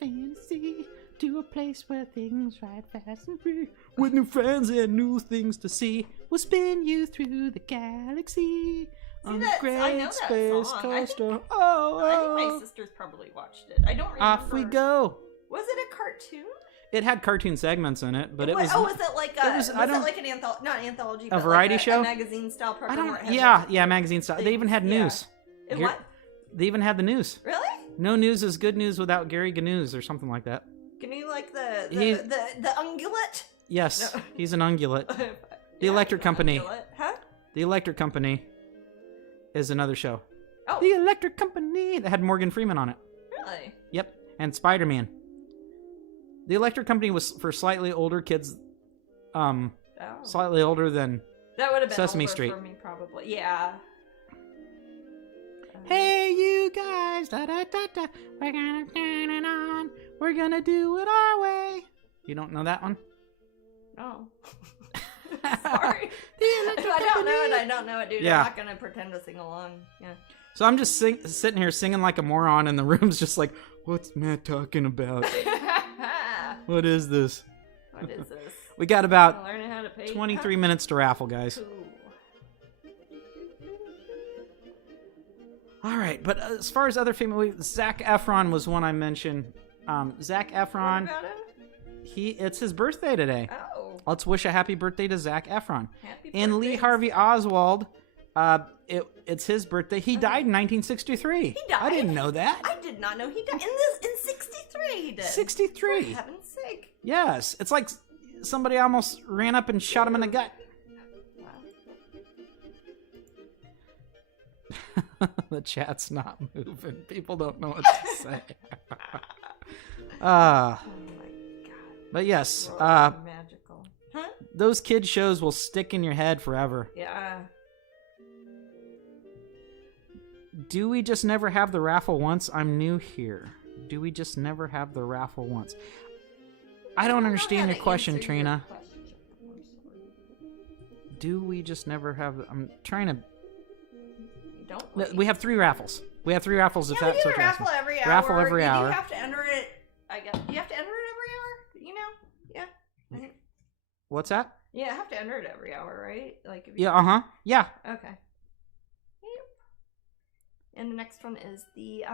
Fantasy to a place where things ride fast and free, with new friends and new things to see. We'll spin you through the galaxy on the Great Space Coaster. I think my sisters probably watched it. I don't remember. Off we go. Was it a cartoon? It had cartoon segments in it, but it was. Oh, was it like a? Was it like an not anthology, but variety like show, a magazine style program? I don't. Yeah, magazine style. They even had news. What? They even had the news. Really? No news is good news without Gary Gnews or something like that. Can you like the ungulate? Yes, no. He's an ungulate. The Electric Company. Huh? The Electric Company is another show. Oh. The Electric Company that had Morgan Freeman on it. Really? Yep, and Spider-Man. The Electric Company was for slightly older kids. Slightly older than that would have been Sesame older Street. For me, probably. Yeah. Hey, you guys, da da da da. We're gonna turn it on. We're gonna do it our way. You don't know that one? No. Sorry. If I don't know it, I don't know it, dude. Yeah. I'm not gonna pretend to sing along. Yeah. So I'm just sitting here singing like a moron, and the room's just like, what's Matt talking about? What is this? What is this? We got about Learning how to paint. 23 minutes to raffle, guys. Cool. All right, but as far as other famous, Zac Efron was one I mentioned. Zac Efron. What about him? It's his birthday today. Oh. Let's wish a happy birthday to Zac Efron. Happy And birthday. Lee Harvey Oswald. It's his birthday. He died in 1963. He died? I didn't know that. I did not know he died. In 63 he did. 63. For heaven's sake. Yes. It's like somebody almost ran up and shot him in the gut. The chat's not moving. People don't know what to say. Oh my god. But yes, magical. Huh? Those kid shows will stick in your head forever. Yeah. Do we just never have the raffle once? I'm new here. Do we just never have the raffle once? I don't understand your question, Trina. Do we just never have... I'm trying to... Don't we have 3 raffles. We have 3 raffles if that's what you're asking. Raffle every hour. Raffle every hour. You have to enter it, I guess. You have to enter it every hour? You know? Yeah. Mm-hmm. What's that? Yeah, I have to enter it every hour, right? Like if yeah, uh-huh. Yeah. Okay. Yep. And the next one is the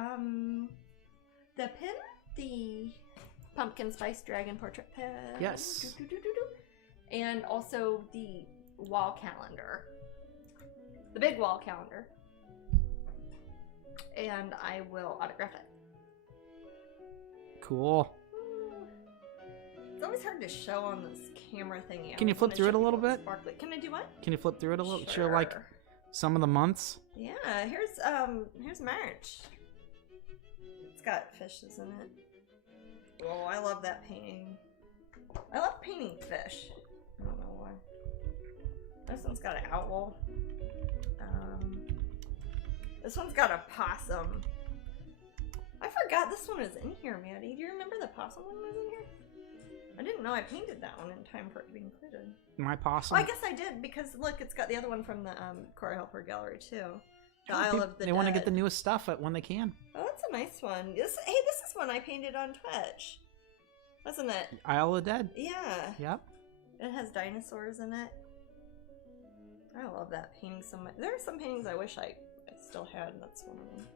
pin? The pumpkin spice dragon portrait pin. Yes. And also the wall calendar. The big wall calendar. And I will autograph it. Cool. It's always hard to show on this camera thingy. Can you flip through it a little bit? Sparkly. Can I do what? Can you flip through it a little? Sure. Show like some of the months? Yeah, here's March. It's got fishes in it. Oh, I love that painting. I love painting fish. I don't know why. This one's got an owl. This one's got a possum. I forgot this one was in here, Maddie. Do you remember the possum one was in here? I didn't know I painted that one in time for it to be included. My possum? Well, I guess I did, because look, it's got the other one from the Corey Helper Gallery, too. The Isle of the They want to get the newest stuff when they can. Oh, that's a nice one. This is one I painted on Twitch. Wasn't it? Isle of the Dead. Yeah. Yep. It has dinosaurs in it. I love that painting so much. There are some paintings I wish I still had, and that's one of them.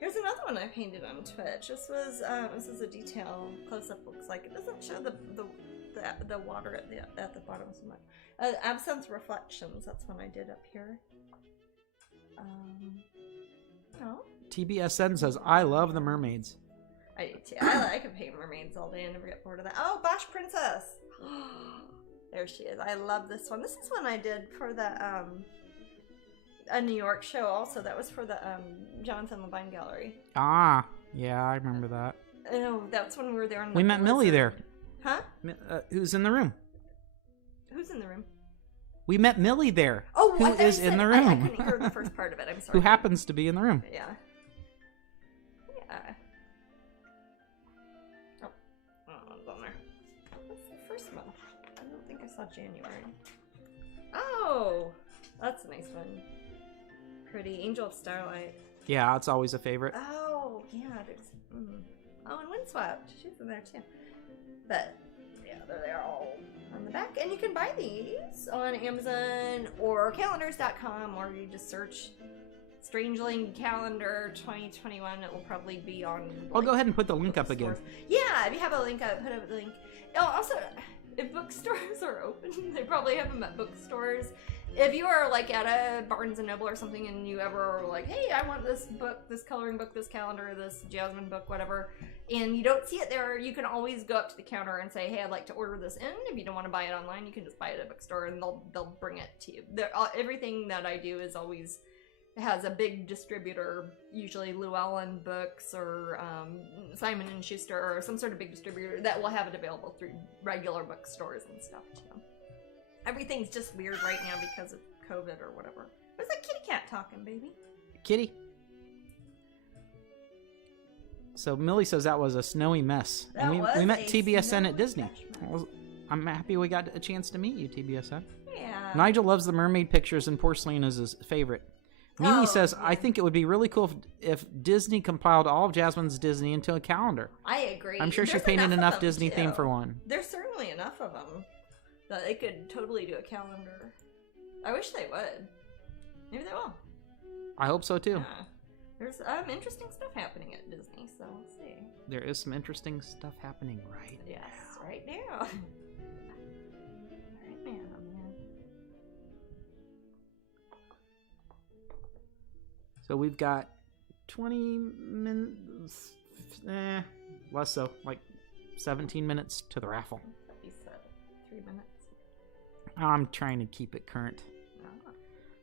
Here's another one I painted on Twitch. This is a detail. Close-up looks like it doesn't show the water at the bottom so much. Absence Reflections. That's one I did up here. Oh. TBSN says, I love the mermaids. I do too. I could paint mermaids all day and never get bored of that. Oh, Bosch Princess. Here she is. I love this one. This is one I did for the a New York show also. That was for the Jonathan Levine Gallery. Ah, yeah, I remember that. Oh, that's when we were there. We met Millie there. Huh? Who's in the room? Who's in the room? We met Millie there. Oh, who is in the room? I couldn't hear the first part of it. I'm sorry. Who happens to be in the room? Yeah. Yeah. Oh, it's on there. What's the first month? I don't think I saw January. Oh, that's a nice one. Pretty Angel of Starlight. Yeah, it's always a favorite. Oh, yeah. There's. Oh, and Windswept. She's in there too. But yeah, there they are all on the back, and you can buy these on Amazon or calendars.com, or you just search Strangeling Calendar 2021. It will probably be on. I'll go ahead and put the link up again. Yeah, if you have a link, I'll put up the link. Oh, also, if bookstores are open, they probably have them at bookstores. If you are like at a Barnes and Noble or something, and you ever are like, hey, I want this book, this coloring book, this calendar, this Jasmine book, whatever, and you don't see it there, you can always go up to the counter and say, hey, I'd like to order this in. If you don't want to buy it online, you can just buy it at a bookstore, and they'll bring it to you. Everything that I do is always has a big distributor, usually Llewellyn Books or Simon & Schuster or some sort of big distributor that will have it available through regular bookstores and stuff too. Everything's just weird right now because of COVID or whatever. Where's that kitty cat talking, baby? Kitty. So Millie says that was a snowy mess. That and was we met a TBSN at Disney. snowy I'm happy we got a chance to meet you, TBSN. Yeah. Nigel loves the mermaid pictures, and porcelain is his favorite. Mimi says, I think it would be really cool if Disney compiled all of Jasmine's Disney into a calendar. I agree. I'm sure she painted enough Disney theme for one. There's certainly enough of them that they could totally do a calendar. I wish they would. Maybe they will. I hope so too. Yeah. There's interesting stuff happening at Disney, so we'll see. There is some interesting stuff happening right now. Right now. Right now, man. So we've got 20 minutes, less so, like 17 minutes to the raffle. You said 3 minutes. I'm trying to keep it current.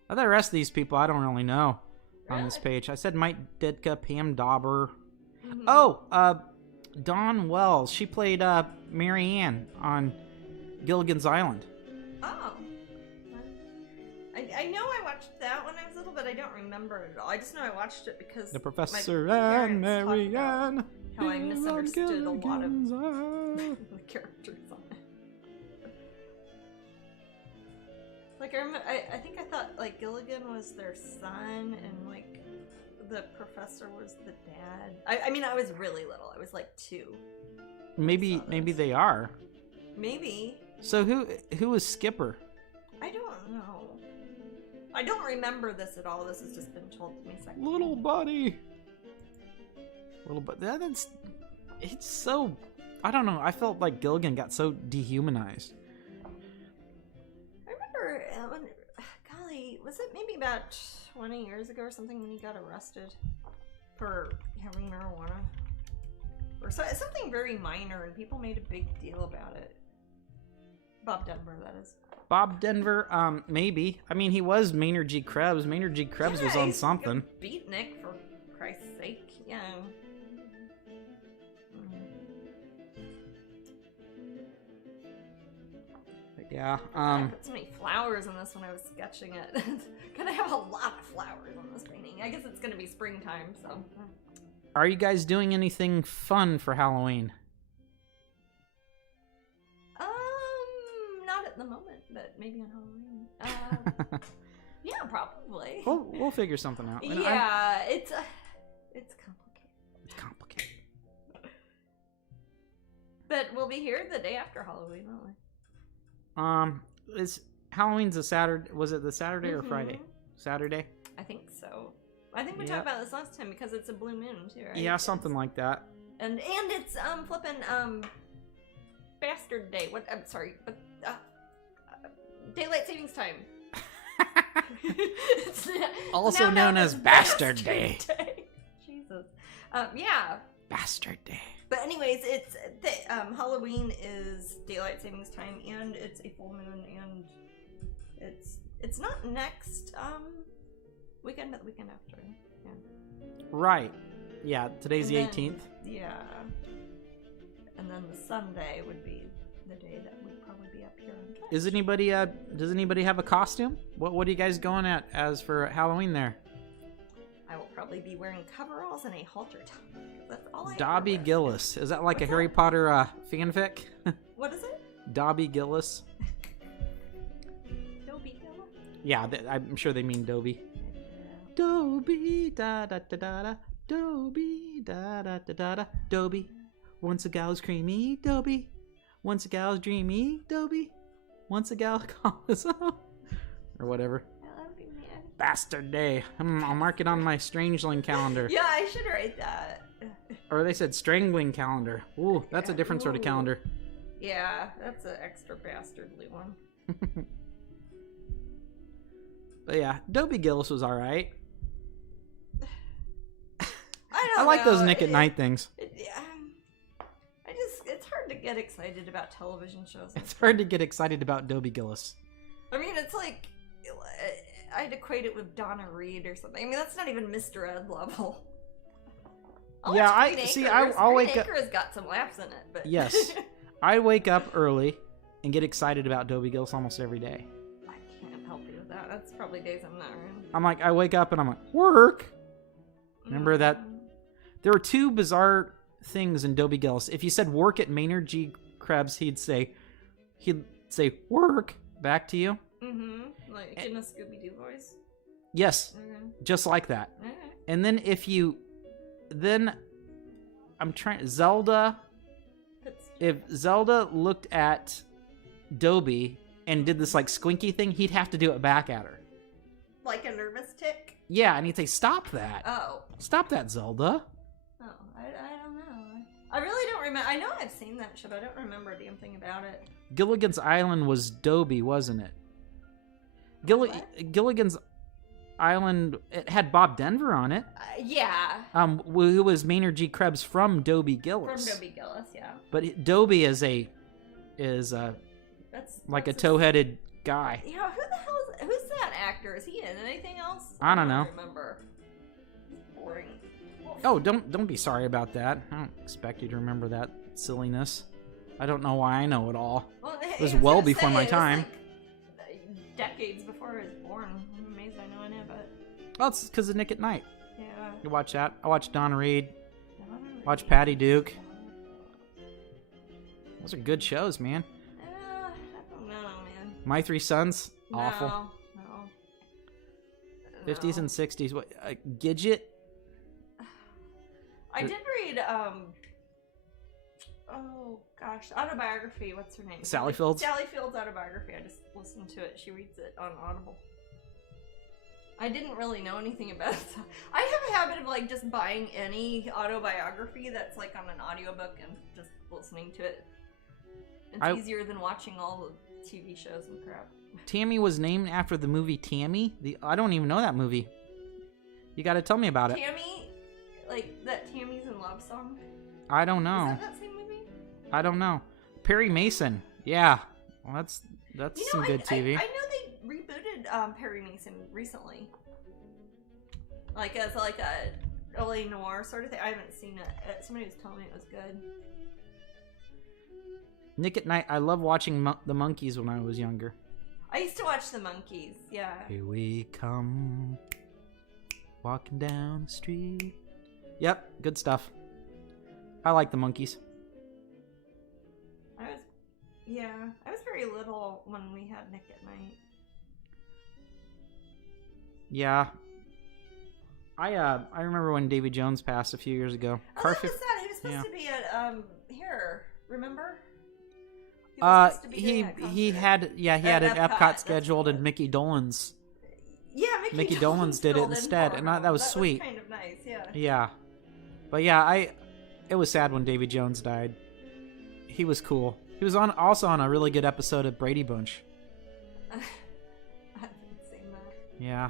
The rest of these people I don't really know on this page. I said Mike Ditka, Pam Dauber. Mm-hmm. Oh, Dawn Wells. She played Mary Ann on Gilligan's Island. Oh. I know I watched that when I was little, but I don't remember it at all. I just know I watched it because the Professor and Mary Ann. How I misunderstood a lot of the characters on it. Like I think I thought like Gilligan was their son and like the professor was the dad. I mean I was really little. I was like 2. Maybe they are. Maybe. So who is Skipper? I don't know. I don't remember this at all. This has just been told to me second. Little buddy. Little buddy. It's so. I don't know. I felt like Gilligan got so dehumanized. I remember golly, was it maybe about 20 years ago or something when he got arrested for having marijuana? Or something very minor, and people made a big deal about it. Bob Denver, that is. Bob Denver, maybe. I mean, he was Maynard G. Krebs. Maynard G. Krebs was on something. Beatnik, for Christ's sake, yeah. Yeah. I put so many flowers on this when I was sketching it. Gonna have a lot of flowers on this painting. I guess it's gonna be springtime, so. Are you guys doing anything fun for Halloween? Not at the moment, but maybe on Halloween. Yeah, probably. We'll figure something out. Yeah, it's complicated. It's complicated. But we'll be here the day after Halloween, won't we? Is Halloween's a Saturday? Was it the Saturday or Friday? Saturday. I think so. I think we talked about this last time because it's a blue moon too, right? Yeah, something like that. And it's flipping Bastard Day. What? I'm sorry, but Daylight Savings Time. Also known as Bastard Day. Jesus. Yeah. Bastard day. But anyways, it's Halloween is daylight savings time, and it's a full moon, and it's not next weekend, but the weekend after. Yeah. Right. Yeah. Today's the 18th. Yeah. And then the Sunday would be the day that would probably be up here. Is anybody? Does anybody have a costume? What are you guys going at as for Halloween there? I will probably be wearing coveralls and a halter top. That's all I Dobby ever wear. Gillis. Is that like a Harry Potter fanfic? What is it? Dobby Gillis. Dobby Gillis? Yeah, I'm sure they mean Dobby. Dobby da da da da da. Dobby da da da da da. Dobby. Once a gal's creamy. Dobby. Once a gal's dreamy. Dobby. Once a gal calls or whatever. I love you, man. Bastard day. I'll mark it on my Strangeling calendar. Yeah, I should write that. Or they said Strangling calendar. Ooh, that's a different sort of calendar. Yeah, that's an extra bastardly one. But yeah, Dobby Gillis was alright. I like know. those Nick at Night things. It's hard to get excited about television shows. It's hard to get excited about Dobby Gillis. I mean, it's like, I'd equate it with Donna Reed or something. I mean, that's not even Mr. Ed level. I'll wake up. Has got some laughs in it, but yes, I wake up early and get excited about Dobby Gillis almost every day. I can't help you with that. That's probably days I'm not around. I'm like, I wake up and I'm like, work. Remember that? There were two bizarre things in Dobby Gillis. If you said work at Maynard G. Krebs, he'd say work back to you. Mm-hmm. Like in a Scooby-Doo voice. Yes, just like that. Okay. And then Zelda. If Zelda looked at Dobby and did this like squinky thing, he'd have to do it back at her. Like a nervous tick? Yeah, and he'd say, "Stop that! Oh, stop that, Zelda!" Oh, I don't know. I really don't remember. I know I've seen that show, but I don't remember a damn thing about it. Gilligan's Island was Dobby, wasn't it? Gilligan's Island, it had Bob Denver on it. Yeah. Who was Maynard G. Krebs from Dobby Gillis. From Dobby Gillis, yeah. But Dobby is like a tow-headed guy. Yeah, who's that actor? Is he in anything else? I don't know. I remember. Boring. Oh, don't be sorry about that. I don't expect you to remember that silliness. I don't know why I know it all. Well, it was well before my time. Like decades before I was born. I'm amazed I know any of it. Well, it's because of Nick at Night. Yeah. You watch that. I watched Donna Reed. Watch Patty Duke. Those are good shows, man. I don't know, man. My Three Sons. Awful. No. 50s and 60s. What? Gidget? I did read, oh gosh, autobiography. What's her name? Sally Fields? Sally Fields' autobiography. I just listened to it. She reads it on Audible. I didn't really know anything about it. So I have a habit of like just buying any autobiography that's like on an audiobook and just listening to it. It's easier than watching all the TV shows and crap. Tammy was named after the movie Tammy. I don't even know that movie. You got to tell me about it. Tammy, like that Tammy's in Love song. I don't know. Is that same movie? I don't know. Perry Mason. Yeah, well, that's some good TV. I know they rebooted Perry Mason recently, like as like a LA noir sort of thing. I haven't seen it. Somebody was telling me it was good. Nick at Night. I love watching the Monkees when I was younger. I used to watch the Monkees. Yeah. Here we come, walking down the street. Yep, good stuff. I like the Monkees. I was very little when we had Nick at Night. Yeah. I remember when Davy Jones passed a few years ago. Oh, that was sad. He was supposed to be at here. Remember? He had an Epcot scheduled, and Mickey Dolenz. Yeah, Mickey Dolenz did it instead, and that was sweet. Was kind of nice, yeah. Yeah, but yeah, it was sad when Davy Jones died. He was cool. He was also on a really good episode of Brady Bunch. I haven't seen that. Yeah,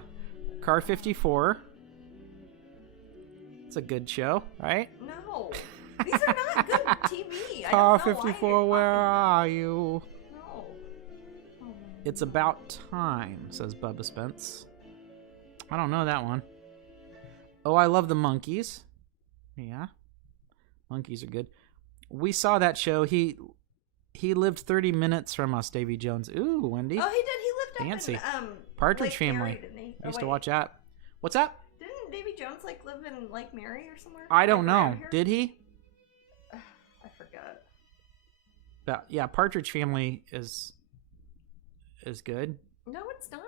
Car 54. It's a good show, right? No. These are not good TV. Car 54, where are you? No. Oh, It's about time, says Bubba Spence. I don't know that one. Oh, I love the monkeys. Yeah. Monkeys are good. We saw that show. He lived 30 minutes from us, Davy Jones. Ooh, Wendy. Oh, he did. He lived Fancy. up in Partridge Lake Family. Mary, didn't he? I used to watch that. What's that? Didn't Davy Jones like live in Lake Mary or somewhere? I don't Like, know. around here? Did he? I forgot. But yeah, Partridge Family is good. No, it's not.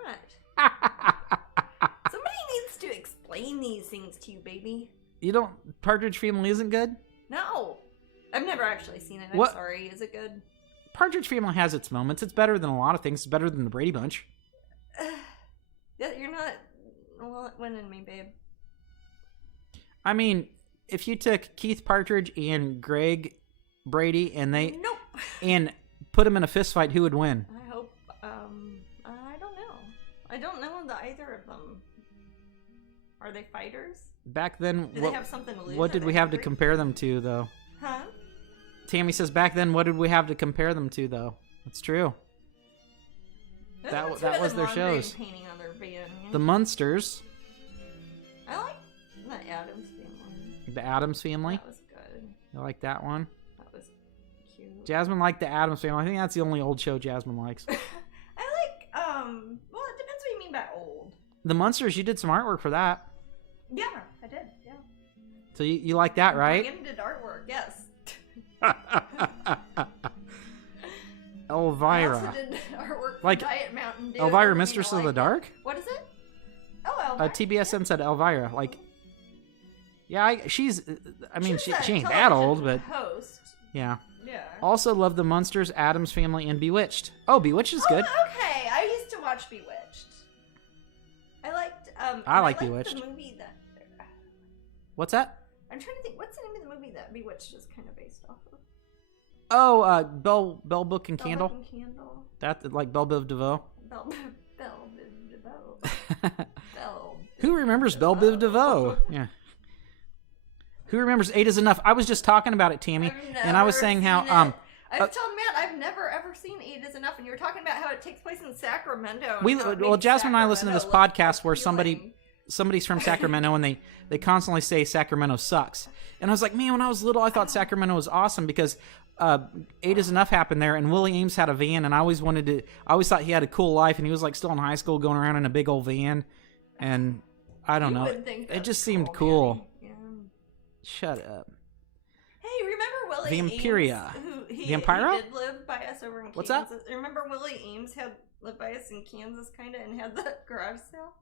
Somebody needs to explain these things to you, baby. You don't. Partridge Family isn't good? No. I've never actually seen it. I'm What? sorry. Is it good? Partridge Family has its moments. It's better than a lot of things. It's better than the Brady Bunch. Yeah, you're not winning me, babe. I mean, if you took Keith Partridge and Greg Brady and they Nope. and put them in a fist fight, who would win? I hope. I don't know. I don't know either of them. Are they fighters? Back then, Do they have something to lose? what Are did they we have to hungry? compare them to, though? Huh? Tammy says, back then, what did we have to compare them to, though? That's true. That What's was the their lawn shows. painting on their van, yeah? The Munsters, I like the Addams Family. the Addams Family. That was good. You like that one? That was cute. Jasmine liked the Addams Family. I think that's the only old show Jasmine likes. I like, well, it depends what you mean by old. The Munsters, you did some artwork for that. Yeah, I did, yeah. So you like that, right? Brian did artwork, yes. I Elvira. also did artwork for Like, Diet Mountain Dew. Elvira, Maybe Mistress I of the like Dark? it. What is it? Oh, Elvira. TBSN said Elvira. Like, yeah, I mean, she She's a ain't that old, but television host. yeah. Yeah. Also love the Munsters, Addams Family, and Bewitched. Oh, Bewitched is good. Oh, okay. I used to watch Bewitched. I liked. I like liked Bewitched. The movie that. What's that? I'm trying to think. What's the name of the movie that Bewitched is kind of based off of? Oh, Bell Book and Candle. Bell Book and Candle. That like Belle Biv DeVoe. Bell DeVoe. Bell. Who remembers Belle Biv DeVoe? Yeah. Who remembers Eight is Enough? I was just talking about it, Tammy, and I was saying how I've told Matt I've never ever seen Eight is Enough, and you were talking about how it takes place in Sacramento. well, Jasmine and I listen to this Sacramento podcast where appealing. somebody's from Sacramento and they constantly say Sacramento sucks. And I was like, man, when I was little, I thought Sacramento was awesome because Eight is Enough happened there, and Willie Ames had a van, and I always thought he had a cool life, and he was like still in high school going around in a big old van, and I don't know, it just seemed cool. Manny. Yeah. Shut up. Hey, remember Willie Vampiria. Ames? He Vampira? did live by us over in Kansas. What's that? Remember Willie Ames had lived by us in Kansas, kind of, and had the garage sale?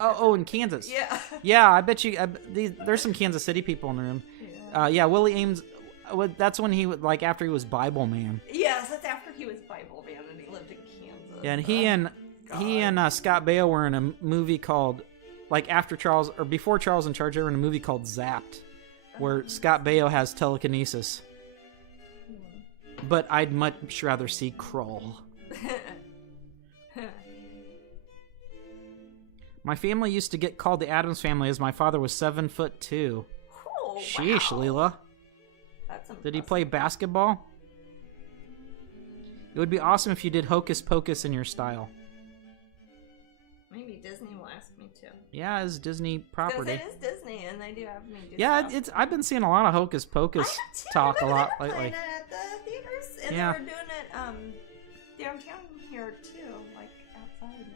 Oh, in Kansas. Yeah. Yeah, I bet you. There's some Kansas City people in the room. Yeah, Willie Ames. That's when he would like after he was Bible Man. Yes, that's after he was Bible man and he lived in Kansas. Yeah, and he and Scott Baio were in a movie called like after Charles or before Charles in Charge. They were in a movie called Zapped, where Scott Baio has telekinesis. But I'd much rather see Kroll. My family used to get called the Addams Family as my father was 7'2". Oh, Sheesh, wow. Leela. That's Did he play basketball? It would be awesome if you did Hocus Pocus in your style. Maybe Disney will ask me to. Yeah, it's Disney property. Because it is Disney, and they do have me do Yeah, stuff. I've been seeing a lot of Hocus Pocus talk a lot They were lately. playing it at the theaters, and Yeah. they were doing it downtown here too, like outside.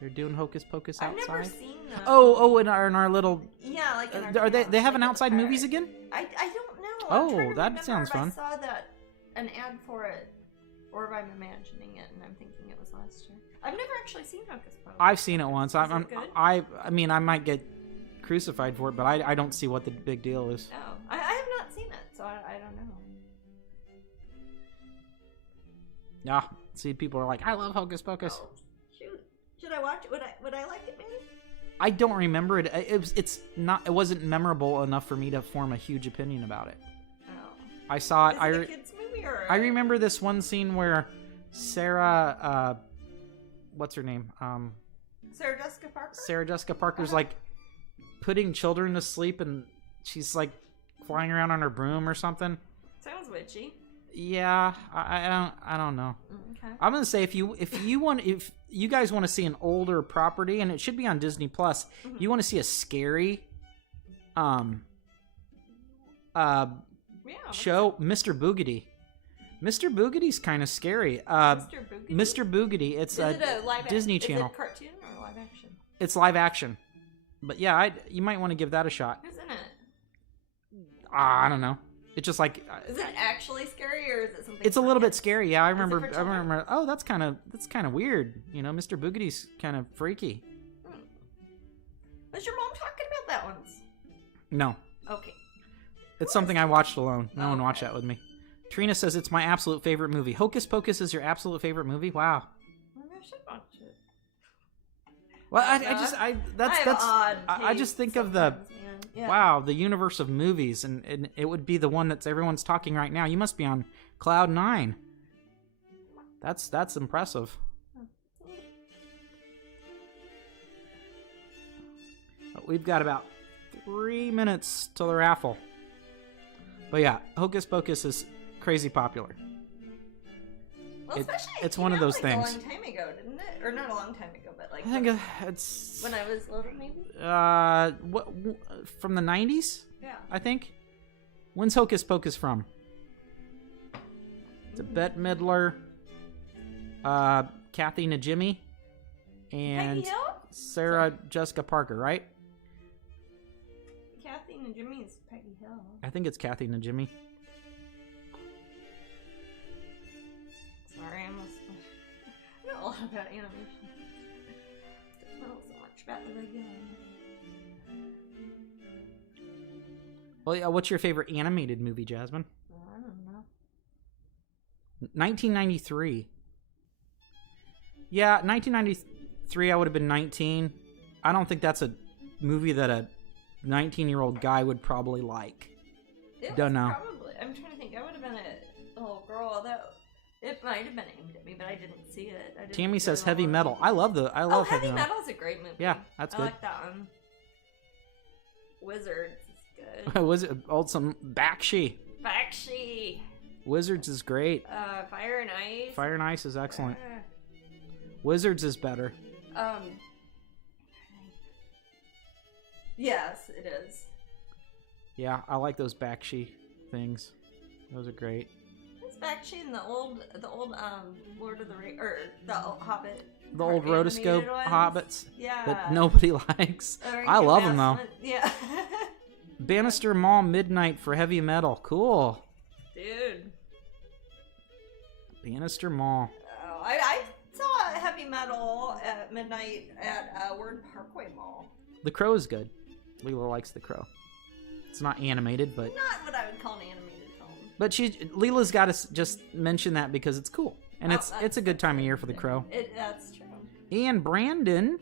They're doing Hocus Pocus I've outside. never seen them. Oh, in our little. Yeah, like in our Are they? town, They having like in the outside park. movies again? I don't know. Oh, I'm trying to that remember sounds if fun. I saw an ad for it, or if I'm imagining it and I'm thinking it was last year. I've never actually seen Hocus Pocus. I've seen it once. Is it good? I mean, I might get crucified for it, but I don't see what the big deal is. No, I have not seen it, so I don't know. Yeah, see, people are like, I love Hocus Pocus. Oh, shoot. Should I watch it? Would I like it, maybe? I don't remember it. It wasn't memorable enough for me to form a huge opinion about it. Oh. I saw it. Is it a kids movie or? I remember this one scene where Sarah, what's her name? Sarah Jessica Parker. Sarah Jessica Parker's like putting children to sleep, and she's like flying around on her broom or something. Sounds witchy. Yeah, I don't know. Okay. I'm gonna say if you guys want to see an older property, and it should be on Disney Plus, you want to see a scary show, Mr. Boogedy. Mr. Boogedy's kind of scary. Mr. Boogedy. It's a Disney Channel. Is it cartoon or live action? It's live action. But yeah, you might want to give that a shot. Who's in it? I don't know. It's just like. Is it actually scary or is it something? It's a little bit scary. Yeah, I remember. Oh, that's kind of weird. You know, Mr. Boogedy's kind of freaky. Was your mom talking about that once? No. Okay. It's something I watched alone. No one watched that with me. Trina says it's my absolute favorite movie. Hocus Pocus is your absolute favorite movie? Wow. Maybe I should watch it. Well, I just think of the the universe of movies, and it would be the one that's everyone's talking right now. You must be on cloud 9. That's impressive. We've got about 3 minutes till the raffle. But yeah, Hocus Pocus is crazy popular. Well, it's one of those things. A long time ago, didn't it? Or not a long time ago, but like I think it's when I was little, maybe. What from the 90s? Yeah. I think. When's Hocus Pocus from? It's Bette Midler, Kathy Najimy, and Sarah Jessica Parker, right? Kathy Najimy is Peggy Hill. I think it's Kathy Najimy. Sorry, I know a lot about animation. Don't know so much about the regular. Well, yeah, what's your favorite animated movie, Jasmine? I don't know. 1993. Yeah, 1993, I would have been 19. I don't think that's a movie that a 19-year-old guy would probably like. Don't know. Probably. I'm trying to think. I would have been a little girl, although it might have been aimed at me, but I didn't see it. Tammy says Heavy Metal. I love Heavy Metal. Metal's a great movie. Yeah, that's good. I like that one. Wizards is good. Some Bakshi. Wizards is great. Fire and Ice. Fire and Ice is excellent. Wizards is better. Yes, it is. Yeah, I like those Bakshi things. Those are great. It's Bakshi in the old Lord of the Rings, or the Hobbit. The old rotoscope hobbits. Yeah. That nobody likes. I love them though. Yeah. Bannister Mall Midnight for Heavy Metal. Cool. Dude. Bannister Mall. Oh, I saw Heavy Metal at midnight at Word Parkway Mall. The Crow is good. Leela likes The Crow. It's not animated, but not what I would call an animated film. But Leela's got to just mention that because it's cool, and it's a good time of year for The Crow. That's true. And Brandon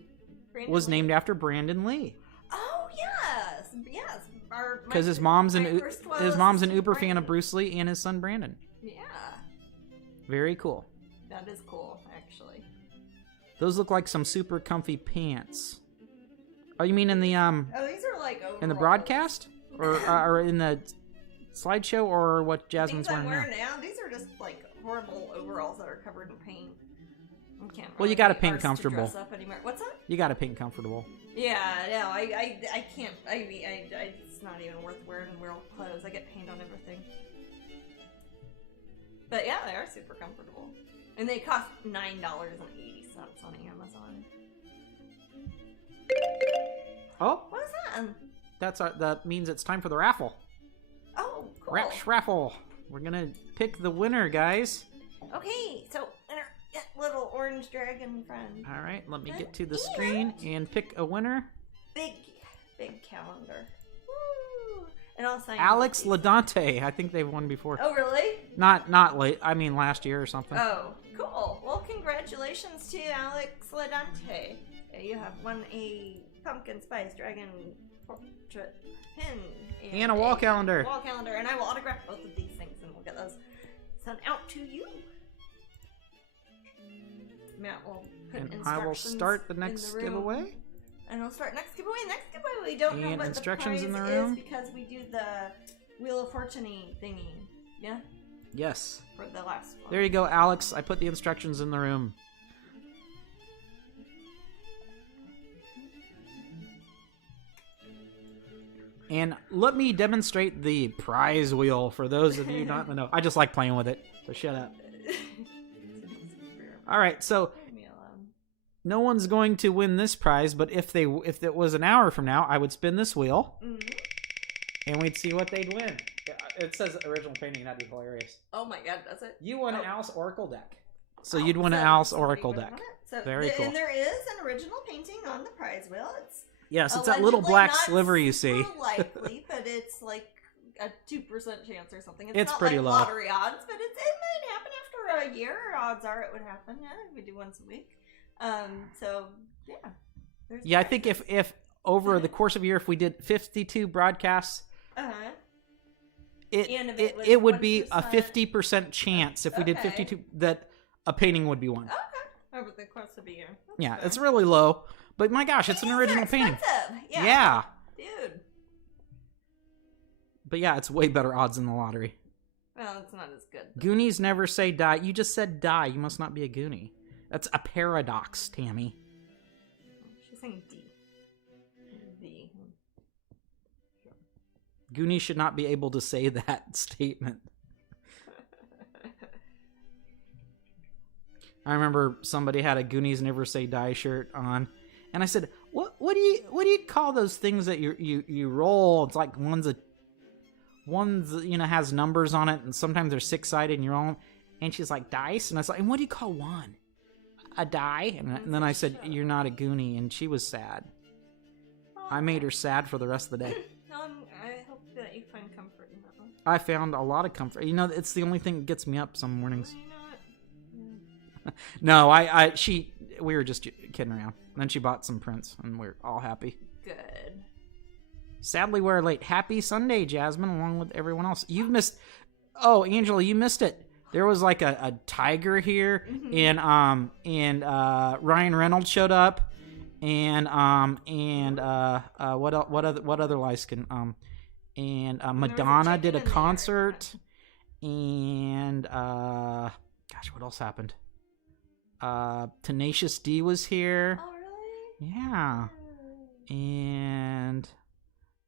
was named after Brandon Lee. Oh yes. Because his mom's an uber fan of Bruce Lee and his son Brandon. Yeah. Very cool. That is cool, actually. Those look like some super comfy pants. Oh, you mean in the Oh, these are like overalls. In the broadcast, or in the slideshow, or what Jasmine's wearing now? These are just like horrible overalls that are covered in paint. Well, you got to paint comfortable. What's that? You got to paint comfortable. Yeah, no, I can't. It's not even worth wearing real clothes. I get paint on everything. But yeah, they are super comfortable, and they cost $9.80 on Amazon. Oh, what is that? That means it's time for the raffle. Oh, cool. Raffle. We're gonna pick the winner, guys. Okay, so little orange dragon friend. All right, let me get to the screen and pick a winner. Big calendar. Woo! And I'll sign Alex Ladante. I think they've won before. Oh, really? Not late. I mean, last year or something. Oh, cool. Well, congratulations to Alex Ladante. You have won a pumpkin spice dragon portrait pin and a wall calendar. And I will autograph both of these things, and we'll get those sent out to you. Matt will put instructions. I will start the next giveaway. And we'll start next giveaway. Next giveaway, we don't know what instructions the in prize the room? is because we do the Wheel of Fortune-y thingy. Yeah? Yes. For the last one. There you go, Alex. I put the instructions in the room. And let me demonstrate the prize wheel for those of you not in the know. I just like playing with it, so shut up. All right, so no one's going to win this prize, but if it was an hour from now, I would spin this wheel, and we'd see what they'd win. It says original painting. That'd be hilarious. Oh my god, does it? You won an Alice Oracle deck. So you'd win an Alice Oracle deck. So very cool. And there is an original painting on the prize wheel. Yes, it's that little black sliver you see. It's likely, but it's like a 2% chance or something. It's not pretty like low. Lottery odds, but it might happen after a year. Odds are it would happen. Yeah, we do once a week. So yeah. Yeah, I think if over the course of a year, if we did 52 broadcasts, it would be a 50% chance if we did 52 that a painting would be won. Okay, over the course of a year. That's it's really low, but my gosh, it's an original painting. Yeah, dude. But yeah, it's way better odds than the lottery. Well, it's not as good. Goonies never say die. You just said die. You must not be a Goonie. That's a paradox, Tammy. She's saying D. V. Goonies should not be able to say that statement. I remember somebody had a Goonies Never Say Die shirt on, and I said, "What do you call those things that you roll? It's like one's has numbers on it, and sometimes they're 6-sided, and you're all." And she's like, "Dice," and I was like, "And what do you call one? A die?" And then I said, "You're not a Goonie," and she was sad. I made her sad for the rest of the day. I hope that you find comfort in that one. I found a lot of comfort. You know, it's the only thing that gets me up some mornings. No, we were just kidding around. And then she bought some prints, and we're all happy. Good. Sadly, we're late. Happy Sunday, Jasmine, along with everyone else. You've missed... Oh, Angela, you missed it. There was like a tiger here, and Ryan Reynolds showed up, and what other light skin? And Madonna did a concert, and gosh, what else happened? Tenacious D was here. Oh, really? Yeah. And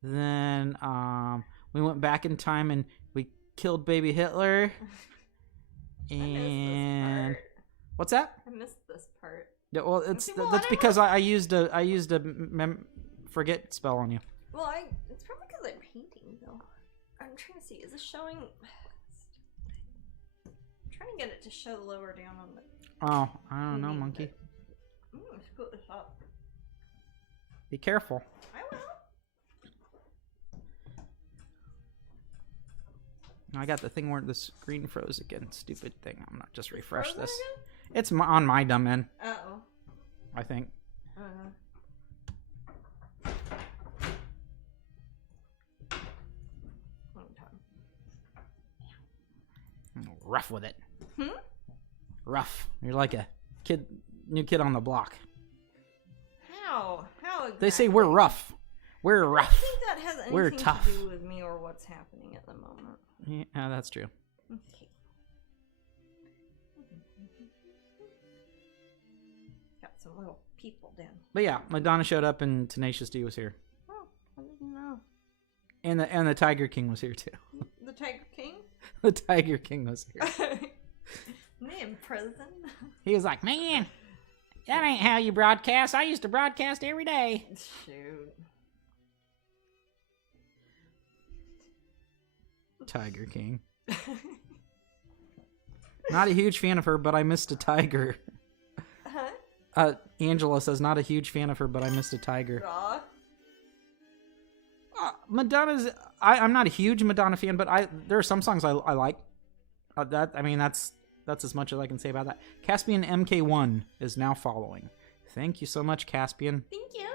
then we went back in time and we killed baby Hitler. And what's that? I missed this part. Yeah, well, that's because I used a forget spell on you. Well, it's probably because I'm painting though. I'm trying to see. Is this showing? I'm trying to get it to show lower down on the. Oh, I don't know, monkey. Let's put this up. Be careful. I will. I got the thing where the screen froze again. Stupid thing. I'm not just refresh this. It's on my dumb end. Uh-oh. I think. Rough with it. Rough. You're like a new kid on the block. How exactly? They say we're rough. We're rough. I don't think that has anything we're tough. to do with me or what's happening at the moment. Yeah, that's true. Okay. Got some little people down. But yeah, Madonna showed up and Tenacious D was here. Oh, I didn't know. And the Tiger King was here too. The Tiger King? The Tiger King was here. Me in prison? He was like, "Man, that ain't how you broadcast. I used to broadcast every day." Shoot. Tiger King. Not a huge fan of her, but I missed a tiger. Huh? Angela says, not a huge fan of her, but I missed a tiger. Madonna's... I'm not a huge Madonna fan, but there are some songs I like. That's as much as I can say about that. Caspian MK1 is now following. Thank you so much, Caspian. Thank you.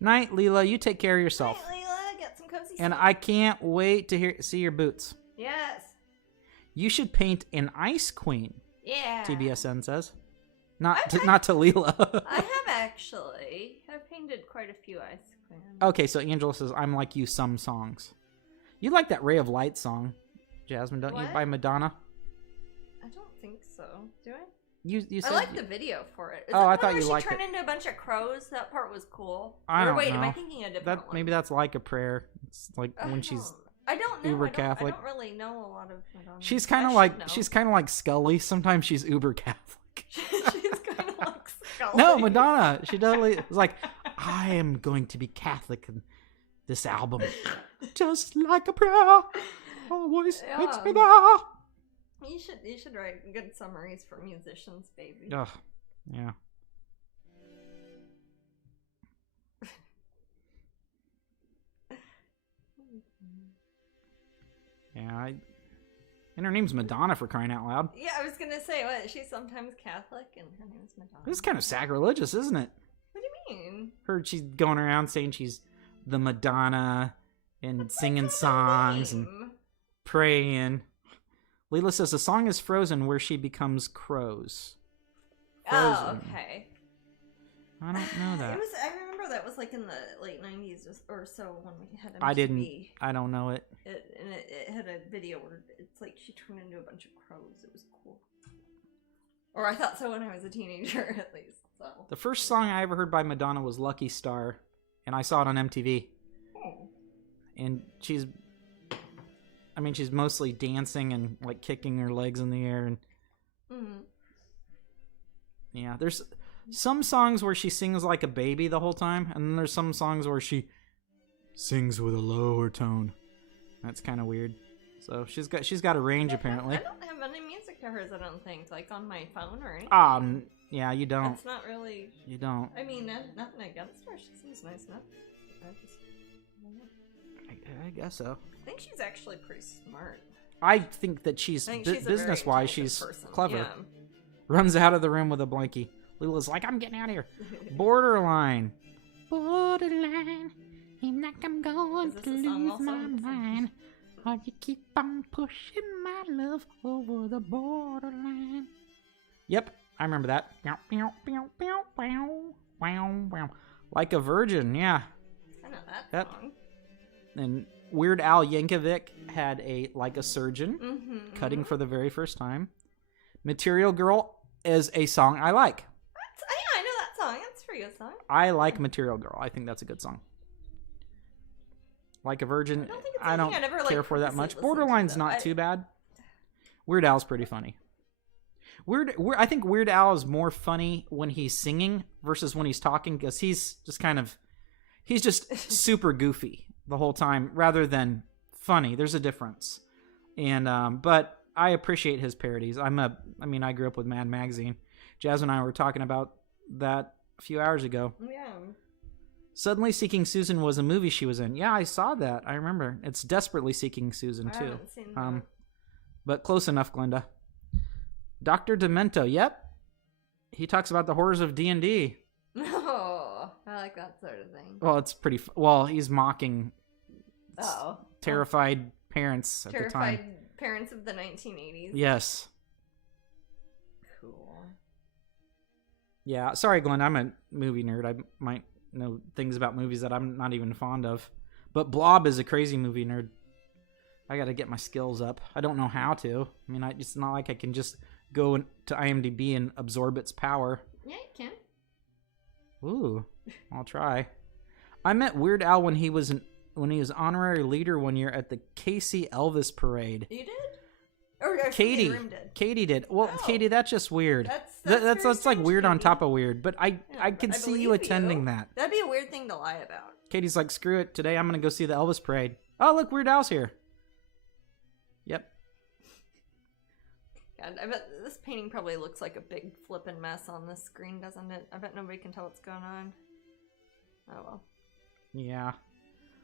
Night, Leela. You take care of yourself. Night, Leela. Get some cozy And sleep. I can't wait to see your boots. Yes. You should paint an Ice Queen. Yeah. TBSN says. Not to Leela. I have actually. I've painted quite a few ice cream. Okay, so Angela says, I'm like you some songs. You like that Ray of Light song, Jasmine, don't you? By Madonna? I don't think so. Do I? You said I like the video for it. I thought you liked it. She turned into a bunch of crows. That part was cool. I don't know. Am I thinking a different one? Maybe that's Like a Prayer. It's like when she's uber Catholic. I don't really know a lot of Madonna. She's kind of like Scully. Sometimes she's uber Catholic. She's kind of like Scully. No, Madonna. She totally is like, I am going to be Catholic in this album. Just like a prayer. Always makes me there. You should write good summaries for musicians, baby. Ugh, yeah. Yeah, and her name's Madonna, for crying out loud. Yeah, I was gonna say, what? She's sometimes Catholic, and her name's Madonna. This is kind of sacrilegious, isn't it? What do you mean? She's going around saying she's the Madonna and singing songs and praying. Leela says the song is Frozen, where she becomes crows. Frozen. Oh, okay. I don't know that. I remember that was like in the late 90s or so when we had MTV. I don't know it. It had a video where it's like she turned into a bunch of crows. It was cool. Or I thought so when I was a teenager, at least. So the first song I ever heard by Madonna was Lucky Star, and I saw it on MTV. Oh. And she's mostly dancing and like kicking her legs in the air, and yeah, there's some songs where she sings like a baby the whole time, and then there's some songs where she sings with a lower tone. That's kind of weird. So she's got a range apparently. I don't have any music to hers, I don't think, like on my phone or anything. Yeah, you don't. It's not really. You don't. I mean, nothing against her. She seems nice enough. I guess so. I think she's actually pretty smart. I think that she's business-wise, she's clever. Yeah. Runs out of the room with a blankie. Lila's like, I'm getting out of here. Borderline. Borderline. Seem like I'm going to lose my mind. Or you keep on pushing my love over the borderline. Yep, I remember that. Like a Virgin, yeah. I know that song. And Weird Al Yankovic had a Like a Surgeon, cutting for the very first time. Material Girl is a song I like. I know that song. It's a pretty good song. I like Material Girl. I think that's a good song. Like a Virgin, I don't care for that much. Borderline's not too bad. Weird Al's pretty funny. I think Weird Al is more funny when he's singing versus when he's talking, because he's just super goofy the whole time rather than funny. There's a difference. And but I appreciate his parodies. I grew up with Mad Magazine. Jasmine and I were talking about that a few hours ago. Yeah. Suddenly Seeking Susan was a movie she was in. Yeah, I saw that. I remember. It's Desperately Seeking Susan, too. I haven't seen that. But close enough, Glenda. Dr. Demento, yep. He talks about the horrors of D&D. Oh, I like that sort of thing. Well, it's pretty... he's mocking terrified parents at the time. Terrified parents of the 1980s. Yes. Cool. Yeah, sorry, Glenda. I'm a movie nerd. I might know things about movies that I'm not even fond of. But Blob is a crazy movie nerd. I got to get my skills up. I don't know how to. I mean, it's not like I can just go to IMDb and absorb its power. Yeah, you can. Ooh, I'll try. I met Weird Al when he was honorary leader one year at the KC Elvis parade. You did? Or Katie did. Katie did. Well, Oh. Katie, that's just weird. That's like strange, weird on Katie. top of weird. But I can see you believe attending that. That'd be a weird thing to lie about. Katie's like, screw it. Today I'm gonna go see the Elvis parade. Oh, look, Weird Al's here. Yep. God, I bet this painting probably looks like a big flippin' mess on this screen, doesn't it? I bet nobody can tell what's going on. Oh well. Yeah.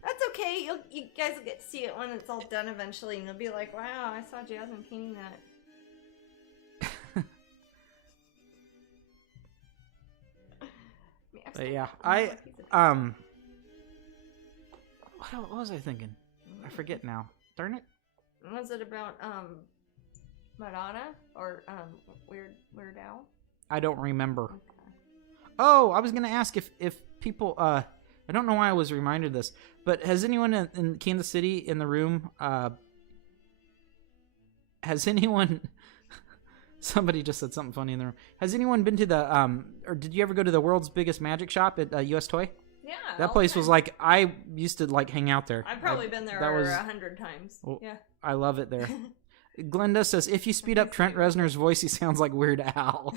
That's okay. You guys will get to see it when it's all done eventually, and you'll be like, "Wow, I saw Jasmine painting that." But yeah, what was I thinking? I forget now. Darn it. Was it about Madonna or Weird Al? I don't remember. Okay. Oh, I was gonna ask if people. I don't know why I was reminded of this, but has anyone in Kansas City in the room? Has anyone? Somebody just said something funny in the room. Has anyone been to the or did you ever go to the world's biggest magic shop at US Toy? Yeah. That place was like, I used to like hang out there. I've probably been there 100 times. Well, yeah. I love it there. Glenda says, if you speed up Trent Reznor's voice, he sounds like Weird Al.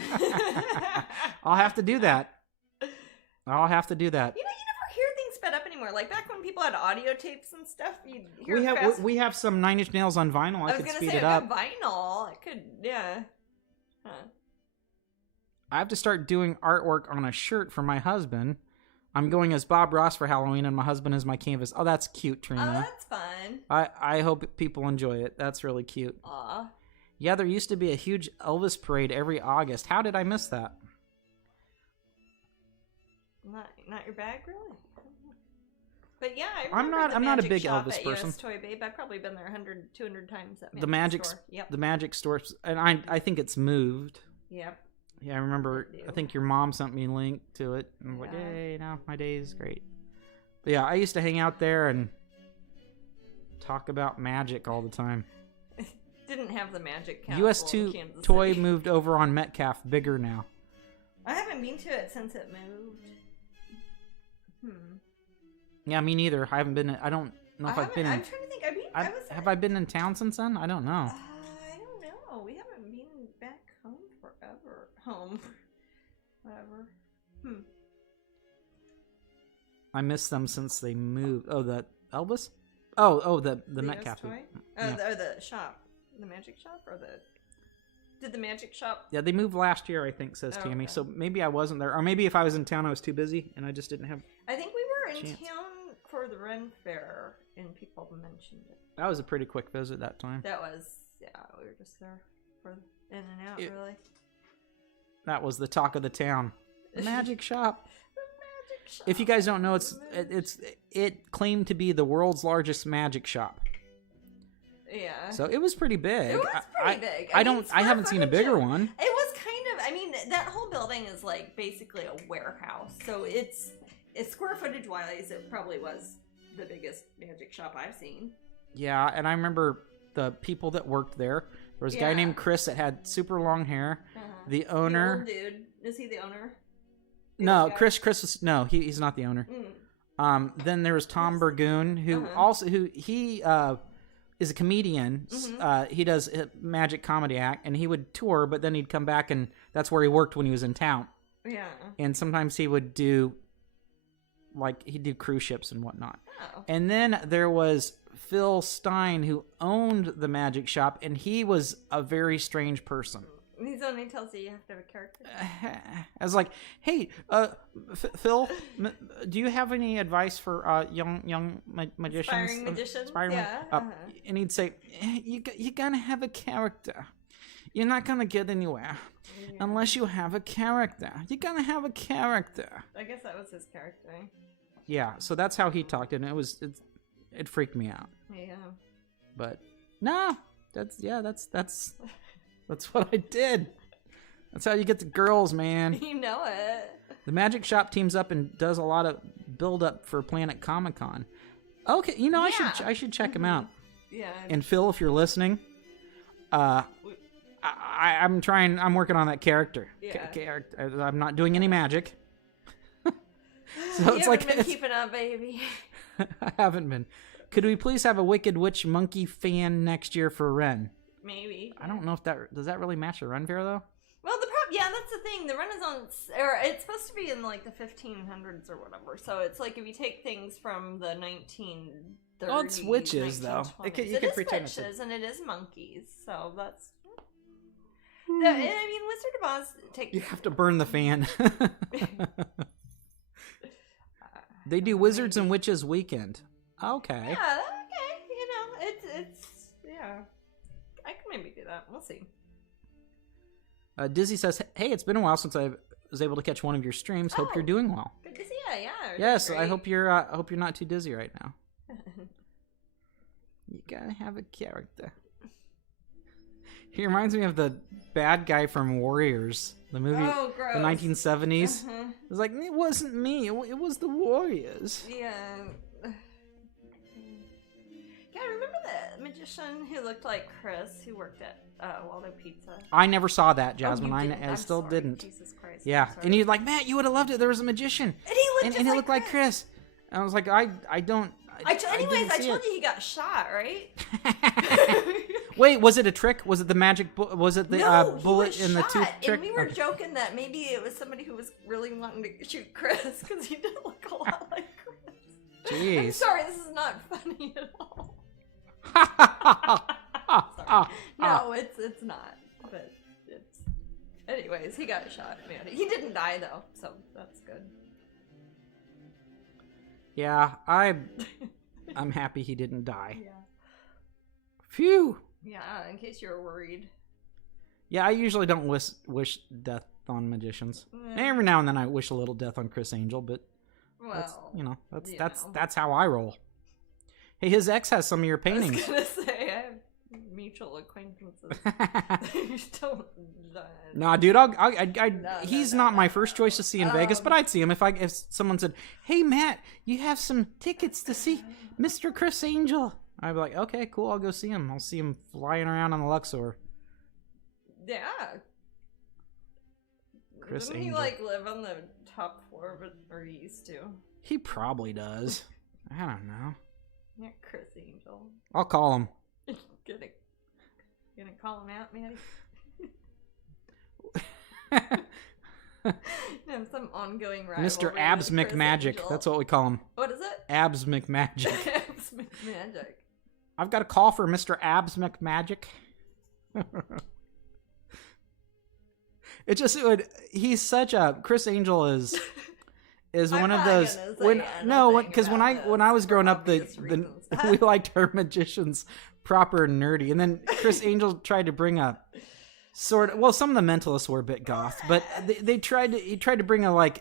I'll have to do that. I'll have to do that. You know, you never hear things sped up anymore. Like back when people had audio tapes and stuff, you'd hear we have some Nine Inch Nails on vinyl. I could speed it up. Vinyl. I could, yeah. Huh. I have to start doing artwork on a shirt for my husband. I'm going as Bob Ross for Halloween, and my husband is my canvas. Oh, that's cute, Trina. Oh, that's fun. I hope people enjoy it. That's really cute. Aw. Yeah, there used to be a huge Elvis parade every August. How did I miss that? Not your bag, really? But yeah, I'm not a big Elvis person. US Toy Babe. I've probably been there 100, 200 times. At the magic store. Yep. The magic store, and I think it's moved. Yep. Yeah, I remember. I think your mom sent me a link to it, and I was like, "Hey, now my day is great." But yeah, I used to hang out there and talk about magic all the time. Didn't have the magic council. US2 Toy moved over on Metcalf, bigger now. I haven't been to it since it moved. Yeah, me neither. I haven't been. I don't know if I've been. I'm trying to think. Have I been in town since then? I don't know. I don't know. We haven't been back home forever. Whatever. I missed them since they moved. Oh, the Elvis? Oh, the Metcalf. Toy? Oh, yeah. Or the shop. The magic shop? Or did the magic shop? Yeah, they moved last year, I think, says Tammy. Okay. So maybe I wasn't there. Or maybe if I was in town, I was too busy, and I just didn't have I think we were in town for the Ren Fair, and people mentioned it. That was a pretty quick visit that time. That was, yeah, we were just there for in and out, really. That was the talk of the town. The magic shop. If you guys don't know, it claimed to be the world's largest magic shop. Yeah. So it was pretty big. It was pretty big. I haven't seen a bigger one. It was kind of. I mean, that whole building is like basically a warehouse. So it's square footage wise, it probably was the biggest magic shop I've seen. Yeah, and I remember the people that worked there. There was a guy named Chris that had super long hair. The owner. The old dude. Is he the owner? No, Chris was he's not the owner. Then there was Tom Burgoon, who he is a comedian. He does a magic comedy act, and he would tour, but then he'd come back, and that's where he worked when he was in town. Yeah. And sometimes he would do, he'd do cruise ships and whatnot. Oh. And then there was Phil Stein, who owned the magic shop, and he was a very strange person. He's only tells you have to have a character. I was like, "Hey, Phil, do you have any advice for young magicians? Aspiring magicians? And he'd say, "You gotta have a character. You're not gonna get anywhere unless you have a character. You gotta have a character." I guess that was his character. Yeah, so that's how he talked, and it freaked me out. Yeah. But no, that's what I did. That's how you get the girls, man. You know it. The magic shop teams up and does a lot of build up for Planet Comic-Con. Okay, I should check him out. Yeah. And Phil, if you're listening, I'm working on that character. Yeah. I'm not doing any magic. So it's like been keeping up, baby. I haven't been. Could we please have a Wicked Witch Monkey fan next year for Ren? Maybe. I don't know if does that really match the Ren Fair though. Well, that's the thing. The Renaissance, or it's supposed to be in like the 1500s or whatever. So it's like if you take things from the 1930s. Oh, it's witches though. You can pretend witches and it is monkeys. So that's. I mean, Wizard of Oz takes. You have to burn the fan. They do Wizards and Witches weekend. Okay. Yeah. Okay. It's yeah. I can maybe do that. We'll see. Dizzy says, "Hey, it's been a while since I was able to catch one of your streams. Hope you're doing well." Good to see you. Yeah. Yes, I hope you're not too dizzy right now. You gotta have a character. He reminds me of the bad guy from Warriors, the movie, Oh, gross. the 1970s. Uh-huh. It was like, it wasn't me, it was the Warriors. Yeah. Yeah, remember the magician who looked like Chris, who worked at Waldo Pizza? I never saw that, Jasmine. Oh, you didn't? I I'm still sorry. didn't. Jesus Christ. Yeah, and you're like, Matt, you would have loved it. There was a magician. And he looked like Chris. And I was like, I don't. Anyways, I told you he got shot, right? Wait, was it a trick? Was it the magic? Was it the No, bullet he in the was tooth shot, trick? And we were joking that maybe it was somebody who was really wanting to shoot Chris because he did look a lot like Chris. Jeez. I'm sorry, this is not funny at all. Sorry. No, it's not. But it's. Anyways, he got shot, man. He didn't die though, so that's good. Yeah, I'm happy he didn't die. Yeah. Phew. Yeah, in case you were worried. Yeah, I usually don't wish death on magicians. Yeah. Every now and then I wish a little death on Chris Angel, but Well, that's how I roll. Hey, his ex has some of your paintings. I was gonna say I have mutual acquaintances. Don't. Nah, dude, he's not my first choice to see in Vegas, but I'd see him if someone said, "Hey, Matt, you have some tickets to see Mr. Chris Angel." I'd be like, "Okay, cool, I'll go see him. I'll see him flying around on the Luxor." Yeah. Chris Doesn't Angel. he live on the top floor of it, or he used to? He probably does. I don't know. Yeah, Chris Angel. I'll call him. Gonna call him out, Maddie? Have some ongoing rivalry. Mr. with Abs Chris McMagic. Angel. That's what we call him. What is it? Abs McMagic. Abs McMagic. I've got a call for Mr. Abs McMagic. He's such a Chris Angel is one of those when I was growing up we liked her magicians proper nerdy, and then Chris Angel tried to bring a sort of, well, some of the mentalists were a bit goth, but he tried to bring a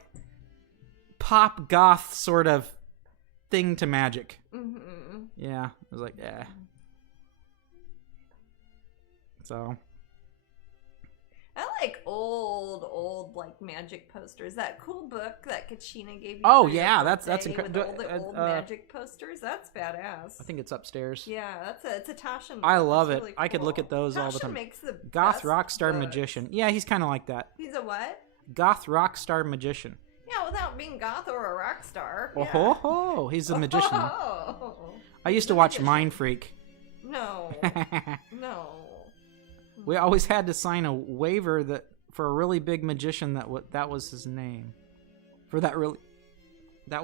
pop goth sort of thing to magic. Mm-hmm. Yeah, I was like, yeah. So I like old magic posters. That cool book that Kachina gave you. Oh for your yeah, that's birthday incredible. with old magic posters. That's badass. I think it's upstairs. Yeah, it's a Tasha. I love it. Really cool. I could look at those all the Tasha time. Makes the Goth best rockstar books. magician. Yeah, he's kind of like that. He's a what? Goth rockstar magician. Yeah, without being goth or a rock star. Oh Yeah. ho ho! He's a magician. Oh. I used to watch Mind Freak. No. No. We always had to sign a waiver for a really big magician that was his name. That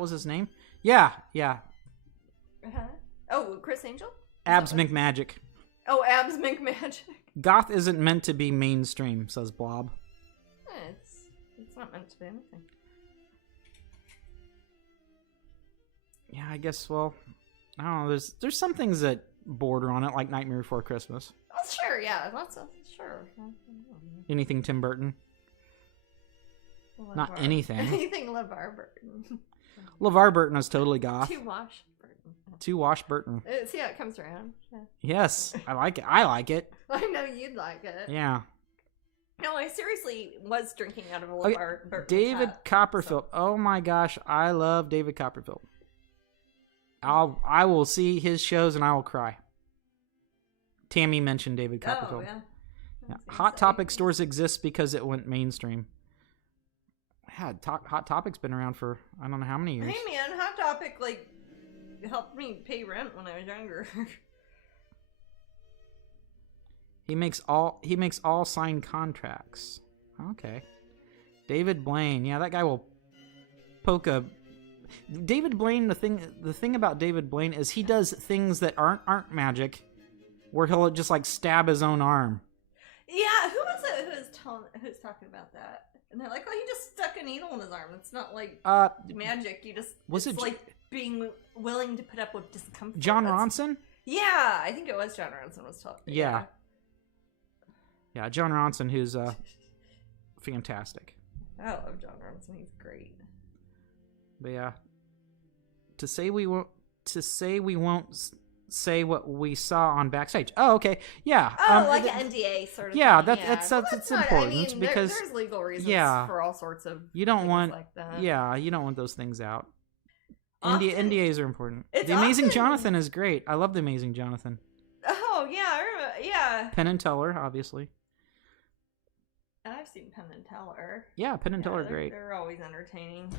was his name? Yeah. Uh-huh. Oh, Chris Angel? Abs McMagic. Oh, Abs McMagic. Goth isn't meant to be mainstream, says Blob. It's not meant to be anything. Yeah, I guess, well, I don't know, there's some things that border on it, like Nightmare Before Christmas. Oh, sure, yeah, lots of, sure. Anything Tim Burton. Not anything. Anything LeVar Burton. LeVar Burton is totally goth. Two Wash Burton. Burton. See how it comes around. Yeah. Yes, I like it. I like it. I know you'd like it. Yeah. No, I seriously was drinking out of a LeVar Burton David cup, Copperfield. so. Oh my gosh, I love David Copperfield. I will see his shows and I will cry. Tammy mentioned David Copperfield. Oh, yeah. Hot Topic stores exist because it went mainstream. Yeah, Hot Topic's been around for I don't know how many years. Hey man, Hot Topic helped me pay rent when I was younger. He makes all signed contracts. Okay. David Blaine. Yeah, that guy will poke a David Blaine, the thing about David Blaine is he does things that aren't magic, where he'll just stab his own arm. Yeah, who was it who's talking about that? And they're like, oh, he just stuck a needle in his arm. It's not magic. You just being willing to put up with discomfort. John Ronson? Yeah, I think it was John Ronson was talking. Yeah. Yeah, John Ronson, who's fantastic. I love John Ronson. He's great. But yeah, to say we won't say what we saw on backstage. Oh, okay. Yeah. Oh, like an NDA sort of yeah, thing. It's important because there's legal reasons for all sorts of you don't want like that. Yeah, you don't want those things out. NDAs are important. The Amazing Jonathan is great. I love The Amazing Jonathan. Oh, yeah, I remember, yeah. Penn and Teller, obviously. I've seen Penn and Teller. Yeah, Penn and Teller are great. They're always entertaining.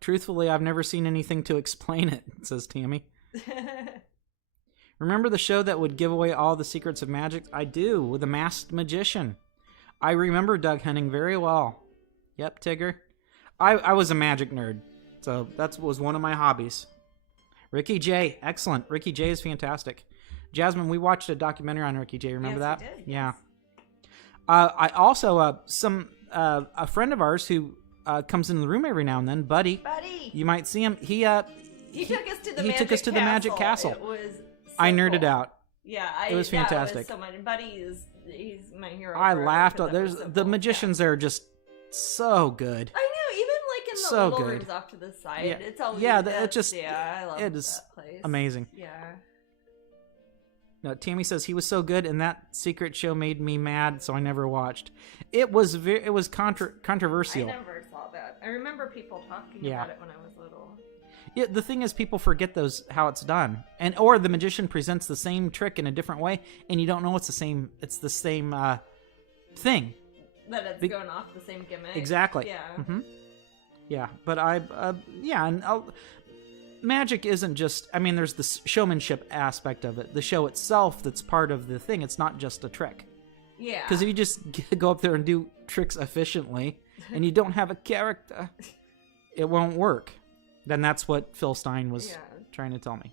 Truthfully, I've never seen anything to explain it, says Tammy. Remember the show that would give away all the secrets of magic? I do, with a masked magician. I remember Doug Henning very well. Yep, Tigger. I was a magic nerd, so that was one of my hobbies. Ricky Jay, excellent. Ricky Jay is fantastic. Jasmine, we watched a documentary on Ricky Jay. Remember that? We did, yeah. I also a friend of ours who comes in the room every now and then, Buddy. You might see him. He took us to the Magic Castle. It was I nerded out. Yeah, it was fantastic. It was so much. Buddy he's my hero. I laughed. There's the magicians there are just so good. I know, even like in the little rooms off to the side. Yeah. It's always I love that place. Amazing. Yeah. No, Tammy says he was so good, and that secret show made me mad, so I never watched. It was controversial. I never saw that. I remember people talking about it when I was little. Yeah, the thing is, people forget how it's done, or the magician presents the same trick in a different way, and you don't know it's the same. It's the same thing. That it's going off the same gimmick. Exactly. Yeah. Mm-hmm. Yeah, but magic isn't just, there's the showmanship aspect of it. The show itself that's part of the thing. It's not just a trick. Yeah. Because if you just go up there and do tricks efficiently and you don't have a character, it won't work. Then that's what Phil Stein was trying to tell me.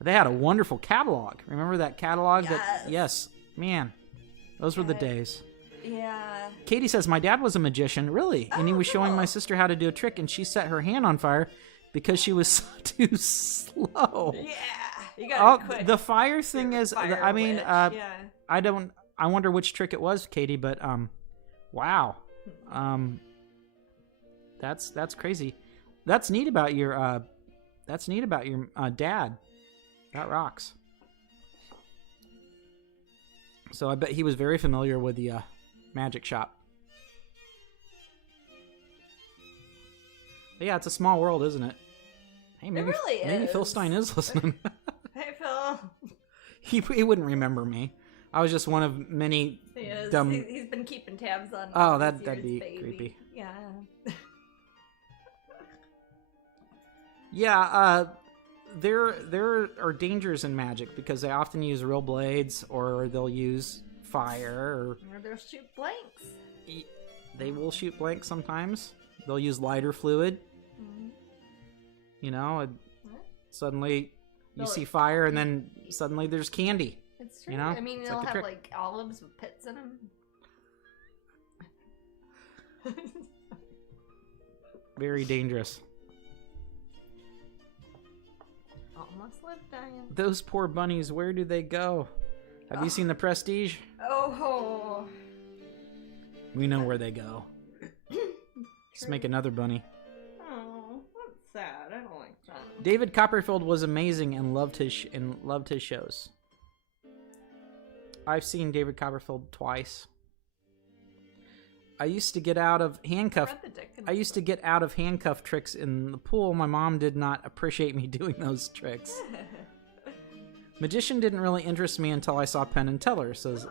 They had a wonderful catalog. Remember that catalog? Yes. Man, those were the days. Yeah. Katie says, my dad was a magician. Really? And he was showing my sister how to do a trick, and she set her hand on fire because she was too slow. Yeah, you gotta be quick. The fire thing is, I wonder which trick it was, Katie, but wow, that's crazy. That's neat about your dad. That rocks. So I bet he was very familiar with the magic shop. But yeah, it's a small world, isn't it? Hey, maybe Phil Stein is listening. Hey, Phil. He wouldn't remember me. I was just one of many dumb. He's been keeping tabs on. Oh, that'd be creepy. Yeah. Yeah. There are dangers in magic because they often use real blades, or they'll use fire, or they'll shoot blanks. They will shoot blanks sometimes. They'll use lighter fluid. Mm-hmm. You know, suddenly you see fire, and then suddenly there's candy. It's true. You know? They'll have like olives with pits in them. Very dangerous. Almost lived, Diane. Those poor bunnies, where do they go? Have you seen The Prestige? Oh. We know where they go. Let's make another bunny. Oh, that's sad. I don't like that. David Copperfield was amazing and loved his shows. I've seen David Copperfield twice. I used to get out of handcuff tricks in the pool. My mom did not appreciate me doing those tricks. Magician didn't really interest me until I saw Penn and Teller. Says,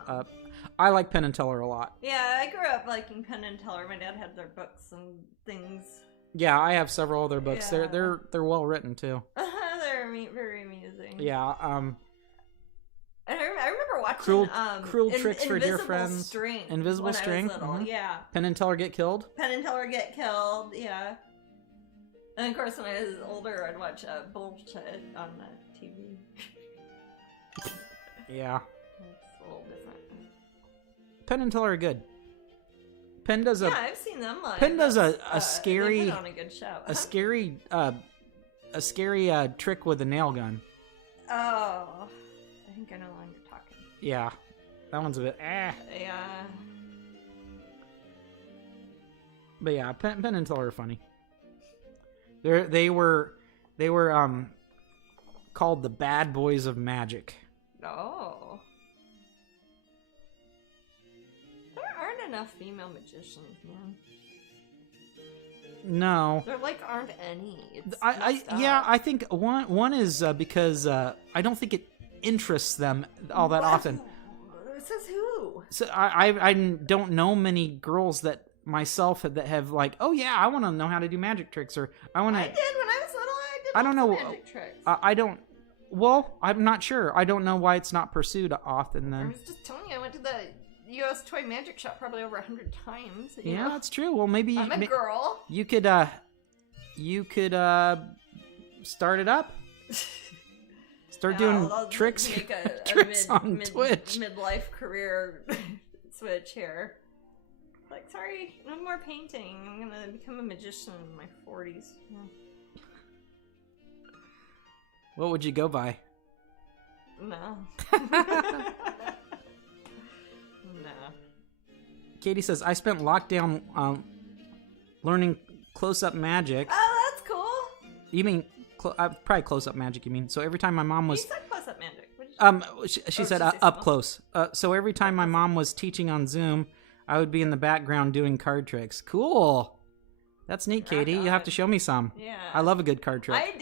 I like Penn and Teller a lot. Yeah, I grew up liking Penn and Teller. My dad had their books and things. Yeah, I have several of their books. Yeah. They're well written too. They're very amusing. Yeah. I remember watching Cruel Tricks for Dear Friends. Invisible String. I was little. Yeah. Penn and Teller Get Killed. Yeah. And of course, when I was older, I'd watch bullshit on the TV. Yeah. It's a little different. Penn and Teller are good. Penn does I've seen them live. Penn does a scary. They put on a good show. a scary trick with a nail gun. Oh. I think I know why you're talking. Yeah, that one's a bit Yeah. But yeah, Penn and Teller are funny. They were called The Bad Boys of Magic. Oh. There aren't enough female magicians, man. No. There aren't any. It's I think one is because I don't think it interests them all that often. Says who? So I don't know many girls that myself that have oh yeah, I want to know how to do magic tricks, or I want to. I did when I was little. I don't know. Magic tricks. I don't. Well, I'm not sure. I don't know why it's not pursued often. Then I was just telling you, I went to the U.S. toy magic shop probably over 100 times. Yeah, that's true. Well, maybe I'm a girl. You could start it up. Start doing tricks on Twitch. Midlife career switch here. Sorry, no more painting. I'm gonna become a magician in my 40s. Yeah. What would you go by? No. No. Katie says, I spent lockdown learning close-up magic. Oh, that's cool. You mean, probably close-up magic, you mean. So every time my mom was... You said close-up magic. She said up close. So every time my mom was teaching on Zoom, I would be in the background doing card tricks. Cool. That's neat, Katie. You'll have to show me some. Yeah. I love a good card trick. I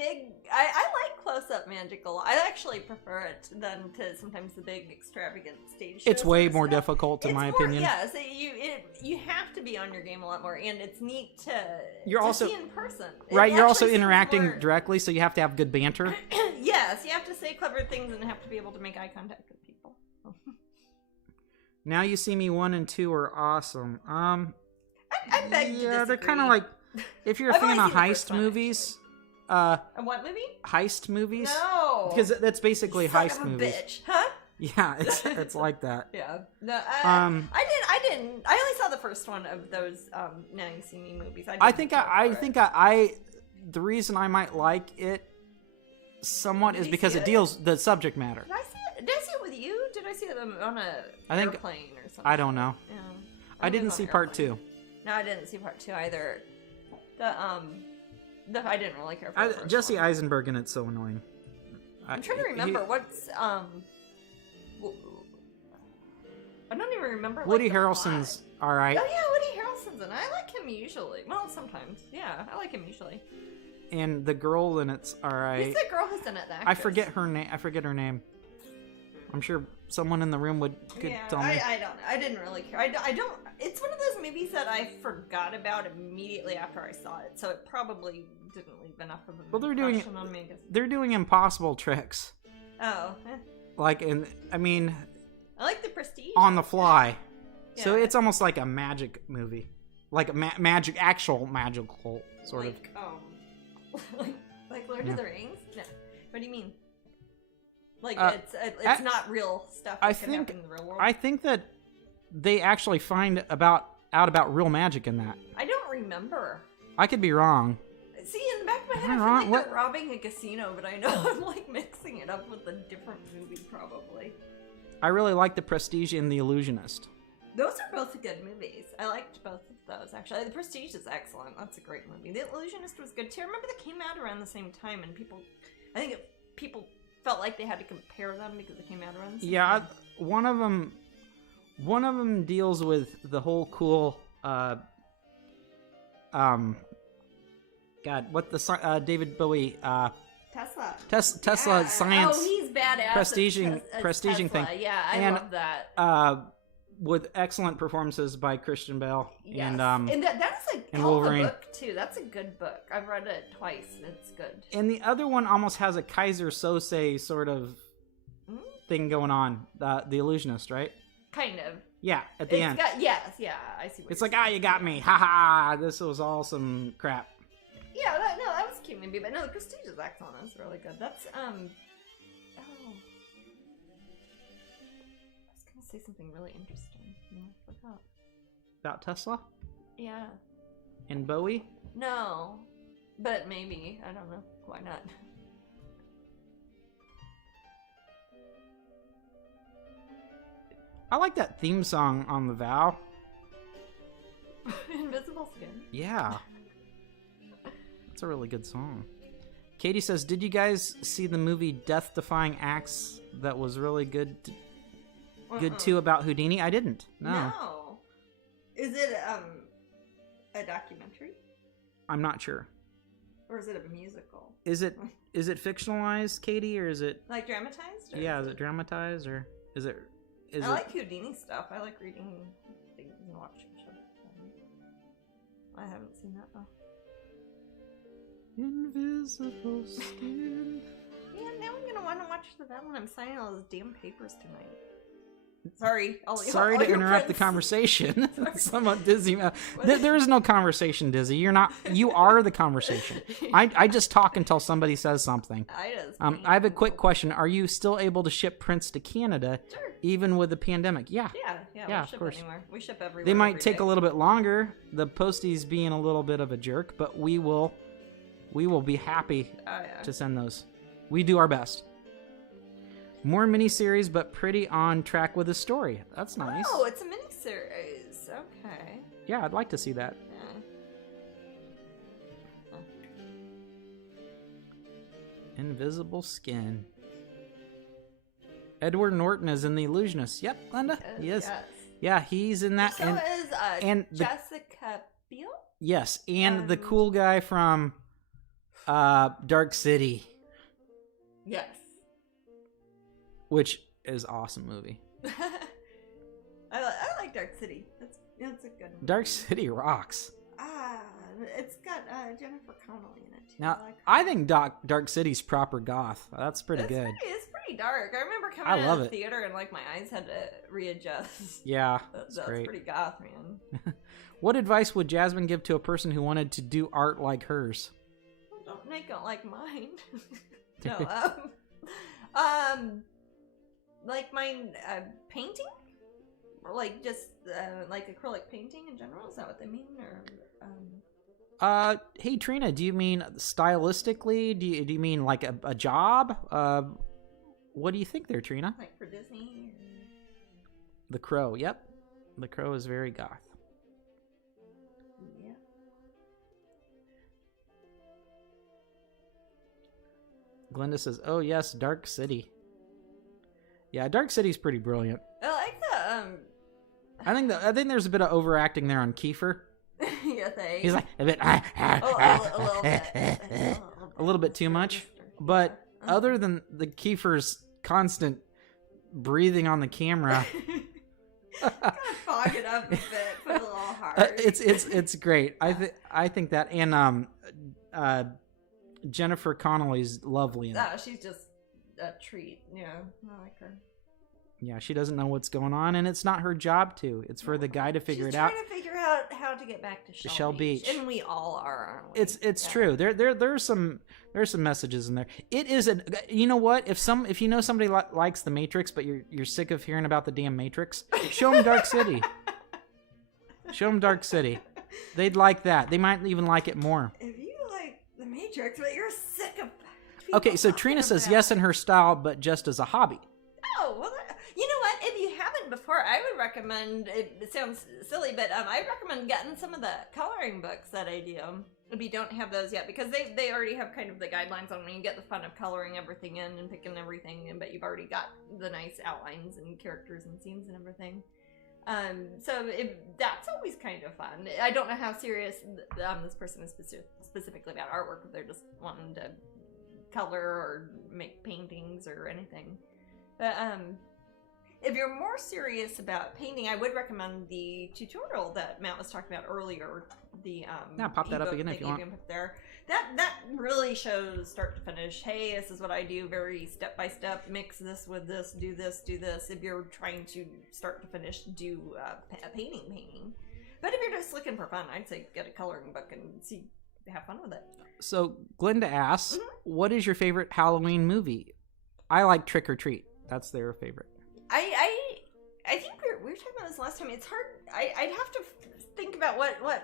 like close-up magic a lot. I actually prefer it than to sometimes the big extravagant stage shows. It's way more difficult, in my opinion. Yeah, so you have to be on your game a lot more, and it's neat to see in person. Right, you're also interacting directly, so you have to have good banter. Yes, you have to say clever things and have to be able to make eye contact with people. Now You See Me 1 and 2 are awesome. I beg to disagree. Yeah, they're kind of if you're a fan of heist movies. A what movie? Heist movies? No. Because that's basically heist movies. Bitch, huh? Yeah, it's like that. Yeah. No, I didn't. I only saw the first one of those Now You See Me movies. I think the reason I might like it somewhat is because it deals the subject matter. Did I see it with you? Did I see it on a airplane or something? I don't know. Yeah. I didn't see part 2. No, I didn't see part 2 either. I didn't really care for the first Jesse one. Eisenberg, and it's so annoying. I'm trying to remember what's I don't even remember. Woody Harrelson's all right. Oh yeah, Woody Harrelson's, and I like him usually. Well, sometimes, yeah, I like him usually. And the girl in it's all right. Who's the girl who's in it? The I forget her name. I'm sure someone in the room could tell me. I don't know. I didn't really care. I don't. It's one of those movies that I forgot about immediately after I saw it, so it probably didn't leave enough of an impression on me. They're doing impossible tricks. Oh. I like The Prestige. On the fly. Yeah. So it's almost like a magic movie. Like a actual magical sort of. Like Lord of the Rings? No. What do you mean? It's not real stuff that can happen in the real world? I think that they actually find out about real magic in that. I don't remember. I could be wrong. See, in the back of my head, I feel like they're robbing a casino, but I know I'm mixing it up with a different movie, probably. I really like The Prestige and The Illusionist. Those are both good movies. I liked both of those, actually. The Prestige is excellent. That's a great movie. The Illusionist was good, too. I remember they came out around the same time, and people felt like they had to compare them because they came out around the same time. One of them deals with the whole cool David Bowie Tesla science. Oh, he's badass. Prestiging thing. Yeah, I love that. With excellent performances by Christian Bale and that is a Wolverine. book too. That's a good book. I've read it twice. It's good. And the other one almost has a Kaiser Sose sort of thing going on. The Illusionist, right? Kind of. Yeah, at the end. I see. It's like, you got me. Ha ha. This was all some crap. Yeah, that was a cute movie, but no, The Prestige is excellent. That's really good. That's I was gonna say something really interesting. I forgot. About Tesla? Yeah. And Bowie? No, but maybe. I don't know. Why not? I like that theme song on The Vow. Invisible Skin. Yeah. That's a really good song. Katie says, did you guys see the movie Death Defying Acts that was really good too about Houdini? I didn't. No. Is it a documentary? I'm not sure. Or is it a musical? Is it fictionalized, Katie, or is it like dramatized? Yeah, is it dramatized or is it? I like Houdini stuff. I like reading things and watching shows. I haven't seen that though. Invisible skin. Yeah, now I'm gonna want to watch that when I'm signing all those damn papers tonight. Sorry to interrupt the conversation. Somewhat dizzy. There is no conversation, Dizzy. You are the conversation. I just talk until somebody says something. I have a quick question. Are you still able to ship prints to Canada, even with the pandemic? Yeah. Yeah, of course. Anywhere. We ship everywhere. They might take a little bit longer. The postie's being a little bit of a jerk, but we will be happy to send those. We do our best. More miniseries, but pretty on track with the story. That's nice. Oh, it's a miniseries. Okay. Yeah, I'd like to see that. Yeah. Invisible Skin. Edward Norton is in The Illusionist. Yep, Glenda. He is. Yes. Yeah, he's in that. So is Jessica Biel? Yes, and the cool guy from Dark City. Yes. Which is an awesome movie. I like Dark City. That's a good one. Dark City rocks. It's got Jennifer Connelly in it too. Now, I think Dark City's proper goth. That's pretty good. It's pretty dark. I remember coming out of the theater and like my eyes had to readjust. Yeah, that's great. Pretty goth, man. What advice would Jasmine give to a person who wanted to do art like hers? Don't make it like mine. No. Like mine, painting, or like just like acrylic painting in general. Is that what they mean, or? Hey Trina, do you mean stylistically? Do you mean like a job? What do you think there, Trina? Like for Disney. The Crow. Yep, The Crow is very goth. Yeah. Glenda says, "Oh yes, Dark City." Yeah, Dark City's pretty brilliant. I like the I think there's a bit of overacting there on Kiefer. Yeah, thanks. He's like a bit a little bit too much. But other than the Kiefer's constant breathing on the camera, gotta fog it up a bit, put it a little hard. It's great. I think that, and Jennifer Connelly's lovely in it. She's just a treat. Yeah, I like her. Yeah, she doesn't know what's going on, and it's not her job to. It's for the guy to figure it out. She's trying to figure out how to get back to Shell Beach. And we all are, aren't we? It's true. There's some messages in there. It is you know what? If you know somebody likes the Matrix, but you're sick of hearing about the damn Matrix, show them Dark City. Show them Dark City. They'd like that. They might even like it more. If you like the Matrix, but you're sick of. Okay, so Trina says yes in her style, but just as a hobby. Oh, well, you know what? If you haven't before, I would recommend, it sounds silly, but I recommend getting some of the coloring books that I do. If you don't have those yet, because they already have kind of the guidelines on when you get the fun of coloring everything in and picking everything, but you've already got the nice outlines and characters and scenes and everything. So that's always kind of fun. I don't know how serious this person is specifically about artwork, if they're just wanting to color or make paintings or anything. But if you're more serious about painting, I would recommend the tutorial that Matt was talking about earlier. The pop that up again if you want. There. That really shows start to finish. Hey, this is what I do, very step by step. Mix this with this. Do this. Do this. If you're trying to start to finish, do a painting. But if you're just looking for fun, I'd say get a coloring book and have fun with it. So Glenda asks, what is your favorite Halloween movie? I like Trick or Treat. That's their favorite. I think we were talking about this last time. It's hard. I'd have to think about what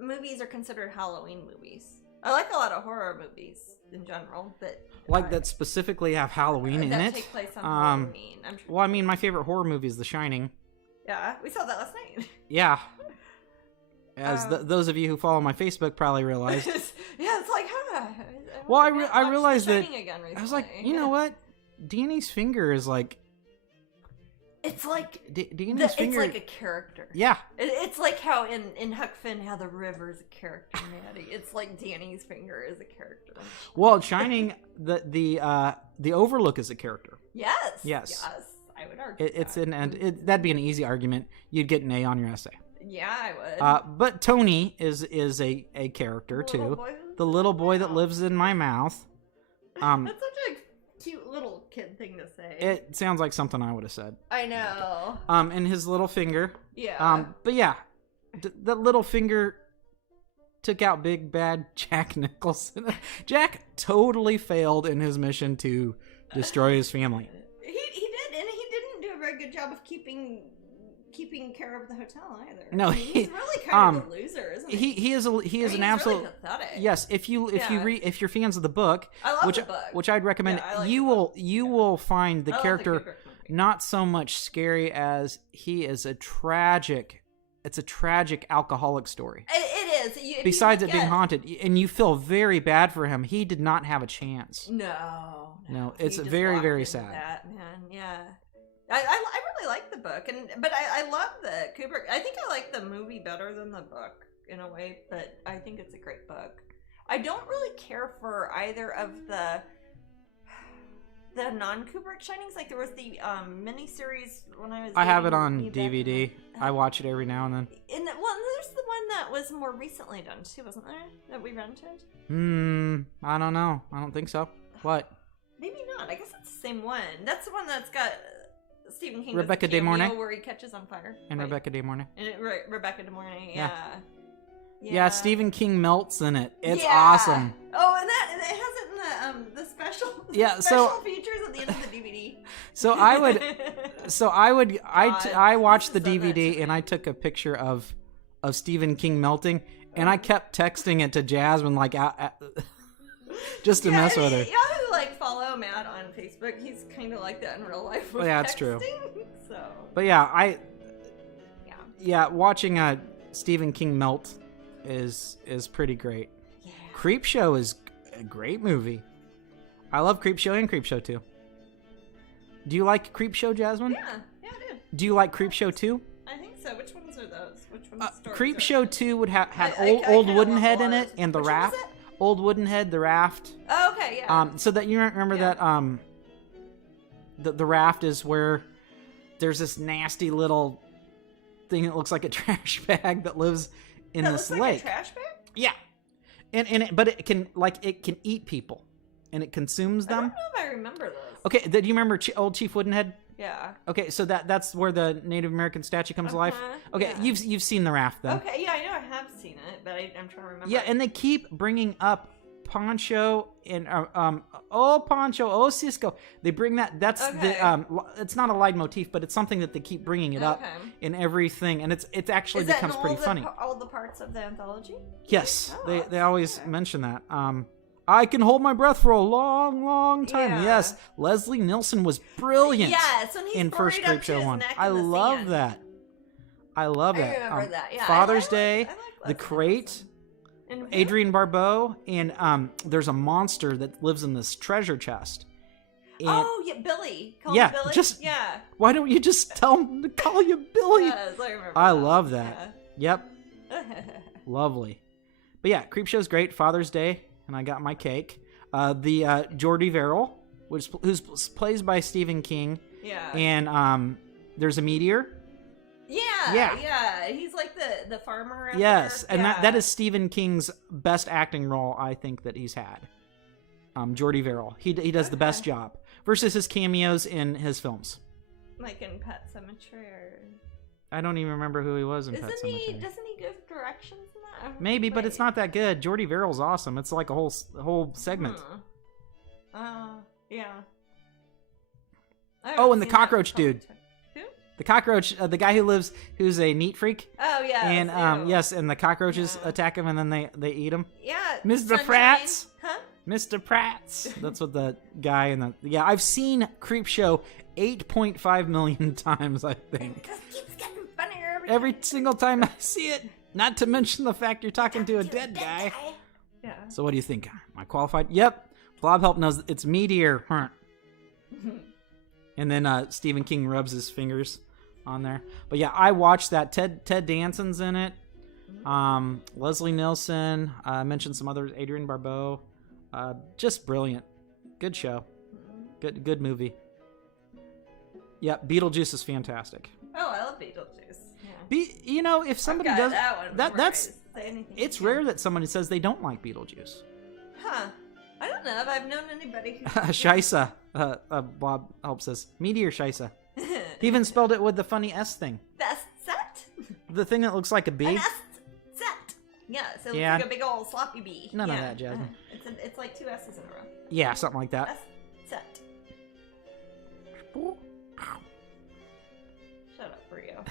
movies are considered Halloween movies. I like a lot of horror movies in general, but that specifically have Halloween in that it. Take place on Halloween. Well, I mean, my favorite horror movie is The Shining. Yeah, we saw that last night. Yeah. As those of you who follow my Facebook probably realized. Yeah, it's like, Well, I realized that again I was like, you know what? Danny's finger is like. It's like Danny's finger. It's like a character. Yeah. It's like how in Huck Finn, how the river is a character, Maddie. It's like Danny's finger is a character. Well, Shining, the Overlook is a character. Yes. I would argue. That'd be an easy argument. You'd get an A on your essay. Yeah, I would. But Tony is a character too. The little boy that lives in my mouth. That's such a cute little kid thing to say. It sounds like something I would have said. I know. And his little finger. Yeah. But yeah, that little finger took out big bad Jack Nicholson. Jack totally failed in his mission to destroy his family. He did, and he didn't do a very good job of keeping care of the hotel either. No, he's really kind of a loser, isn't he? He is an absolute. Really pathetic. Yes, if you're fans of the book, I love the book, which I'd recommend, you will find the character not so much scary as he is a tragic. It's a tragic alcoholic story. It is. Besides it being haunted, and you feel very bad for him. He did not have a chance. No. It's very, very sad. That, man, yeah. I really like the book, but I love the Kubrick. I think I like the movie better than the book in a way, but I think it's a great book. I don't really care for either of the non-Kubrick Shinings. Like there was the miniseries when I was. I have it on DVD. I watch it every now and then. There's the one that was more recently done too, wasn't there? That we rented. I don't know. I don't think so. What? Maybe not. I guess it's the same one. That's the one that's got Stephen King. Rebecca De Mornay, where he catches on fire. And Rebecca De Mornay. And Rebecca De Mornay. Yeah, Stephen King melts in it. It's awesome. Oh, and it has it in the special features at the end of the DVD. I watched the DVD and I took a picture of Stephen King melting, and I kept texting it to Jasmine just to mess with her. Y'all who follow Matt on Facebook, he's kind of like that in real life. With that's texting, true. So. But watching Stephen King melt is pretty great. Yeah. Creepshow is a great movie. I love Creepshow and Creepshow 2. Do you like Creepshow, Jasmine? Yeah, I do. Do you like Creepshow 2? I think so. Which ones are those? Which ones? Creepshow 2 would had old Woodenhead in it and the Which raft. One was it? Old Woodenhead, the raft. Oh, okay, yeah. So that you remember that the raft is where there's this nasty little thing that looks like a trash bag that lives in this lake. Like a trash bag? Yeah. But it can eat people, and it consumes them. I don't know if I remember those. Okay, do you remember old Chief Woodenhead? Yeah. Okay, so that's where the Native American statue comes to life. Okay, yeah. you've seen the raft then. Okay, yeah, I know I have seen it, but I'm trying to remember. Yeah, and they keep bringing up Poncho and Poncho, Cisco. They bring that. That's the it's not a leitmotif, but it's something that they keep bringing it up in everything, and it actually becomes pretty funny. All the parts of the anthology? Yes, they always mention that. I can hold my breath for a long, long time. Yeah. Yes, Leslie Nielsen was brilliant. Yes, when he's in first Creepshow 1. I love that. I remember that. Yeah, Father's Day, The Crate, Adrienne Barbeau, and there's a monster that lives in this treasure chest. And, Billy. Call him Billy? Why don't you just tell him to call you Billy? Yes, I remember I love that. Yeah. Yep. Lovely. But yeah, Creepshow's great. Father's Day. And I got my cake. The Jordy Verrill, who's plays by Stephen King. Yeah. And there's a meteor. Yeah. He's like the farmer. Yes, there. And that is Stephen King's best acting role I think that he's had. Jordy Verrill. He does the best job versus his cameos in his films. Like in Pet Sematary. I don't even remember who he was in Pet Sematary. Doesn't he give directions in that? Maybe, but it's not that good. Jordy Verrill's awesome. It's like a whole segment. Yeah. Oh, and the cockroach dude. Who? The cockroach, the guy who's a neat freak. Oh yeah. And yes, and the cockroaches attack him, and then they eat him. Yeah. Mr. Pratt's. Huh? Mr. Pratt's. That's what the guy in the I've seen Creepshow 8.5 million times, I think. Because it keeps getting funnier every single time I see it. Not to mention the fact you're talking to a dead guy. Yeah. So what do you think? Am I qualified? Yep. Blob Help knows it's meteor. Huh. And then Stephen King rubs his fingers on there. But yeah, I watched that. Ted Danson's in it. Leslie Nielsen. I mentioned some others. Adrienne Barbeau. Just brilliant. Good show. Good movie. Yeah, Beetlejuice is fantastic. Oh, I love Beetlejuice. Yeah. You know, if somebody does that's it's rare that somebody says they don't like Beetlejuice. Huh. I don't know if I've known anybody who Scheisse. Bob helps us. Meteor Scheisse. He even spelled it with the funny S thing. That's set? The thing that looks like a bee. An S set. Yeah, so it looks like a big old sloppy bee. None of that, Jasmine. It's like 2 S's in a row. Yeah, something like that. S set. Shut up, Brio.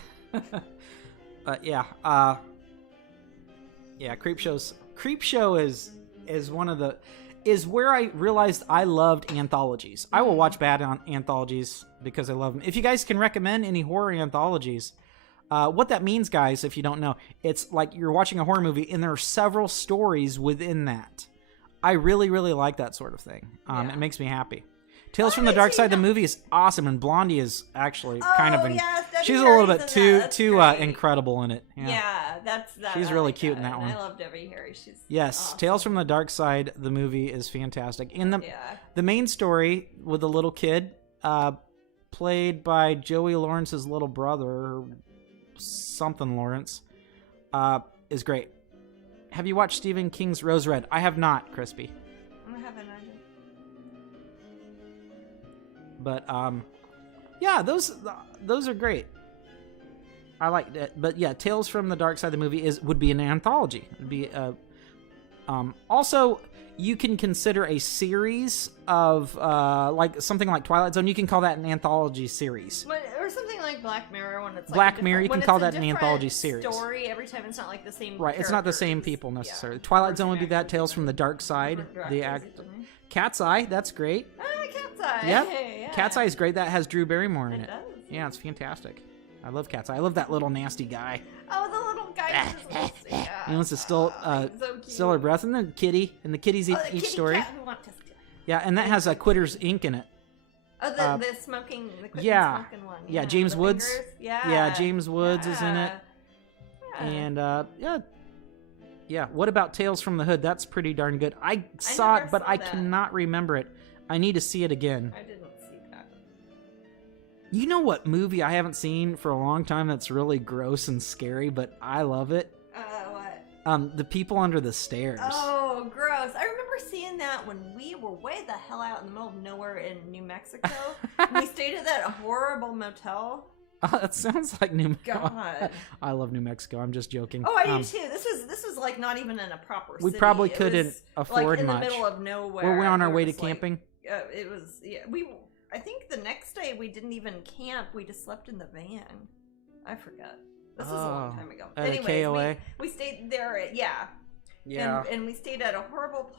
Yeah, Creepshow is one of the is where I realized I loved anthologies. I will watch bad anthologies because I love them. If you guys can recommend any horror anthologies, what that means, guys, if you don't know, it's like you're watching a horror movie and there are several stories within that. I really, really like that sort of thing. It makes me happy. Tales from the Dark Side, the movie is awesome, and Blondie is actually kind of she's a little bit too incredible in it. Yeah, that's that. She's really cute in that one. I love Debbie Harry. She's awesome. Tales from the Dark Side, the movie is fantastic. And the main story with the little kid, played by Joey Lawrence's little brother, something Lawrence, is great. Have you watched Stephen King's Rose Red? I have not, Crispy. I haven't either. But yeah, those are great. I like it. But yeah, Tales from the Dark Side of the movie would be an anthology. It'd be also you can consider a series of like something like Twilight Zone. You can call that an anthology series. Or something like Black Mirror when it's like Black Mirror. You can call that an anthology series. Story every time. It's not like the same. Right. It's not the same people necessarily. Twilight Zone would be that. Tales from the Dark Side. Cat's Eye. That's great. Cat's Eye. Yep. Yeah. Cat's Eye is great. That has Drew Barrymore in it. Does. Yeah, it's fantastic. I love Cat's Eye. I love that little nasty guy. Oh, the little guy. He wants to still her breath, and the kitty, the kitties eat each story. Cat who wants to steal. Yeah, and that has a Quitter's Ink in it. Oh, the smoking, the smoking one. Yeah, James Woods. Fingers. Yeah, James Woods is in it. Yeah. And yeah. What about Tales from the Hood? That's pretty darn good. I saw it, but I cannot remember it. I need to see it again. I didn't see that. You know what movie I haven't seen for a long time that's really gross and scary, but I love it? What? The People Under the Stairs. Oh, gross. I remember seeing that when we were way the hell out in the middle of nowhere in New Mexico. We stayed at that horrible motel. Oh, that sounds like New Mexico. God. I love New Mexico. I'm just joking. Oh, I do too. This was like not even in a proper city. We probably couldn't afford like much. In the middle of nowhere. Were we on our way to camping? It was. Yeah, I think the next day we didn't even camp. We just slept in the van. I forgot. This was a long time ago. Anyways, KOA. We stayed there. Yeah. And we stayed at a horrible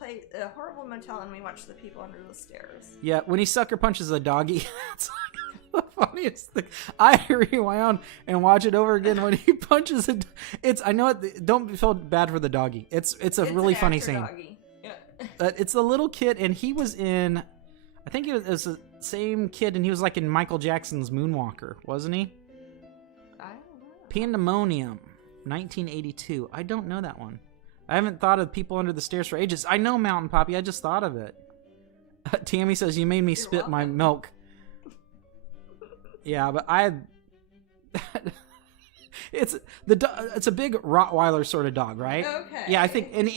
motel, and we watched The People Under the Stairs. Yeah, when he sucker punches a doggy, it's like the funniest thing. I rewound and watch it over again when he punches it. I know it. Don't feel bad for the doggy. It's a really funny scene. Doggy. Yeah. It's the little kid, and he was in. I think it was the same kid, and he was like in Michael Jackson's Moonwalker, wasn't he? I don't know. Pandemonium, 1982. I don't know that one. I haven't thought of People Under the Stairs for ages. I know Mountain Poppy. I just thought of it. Tammy says, you made me spit my milk. Yeah, but it's a big Rottweiler sort of dog, right? Okay. Yeah, I think, and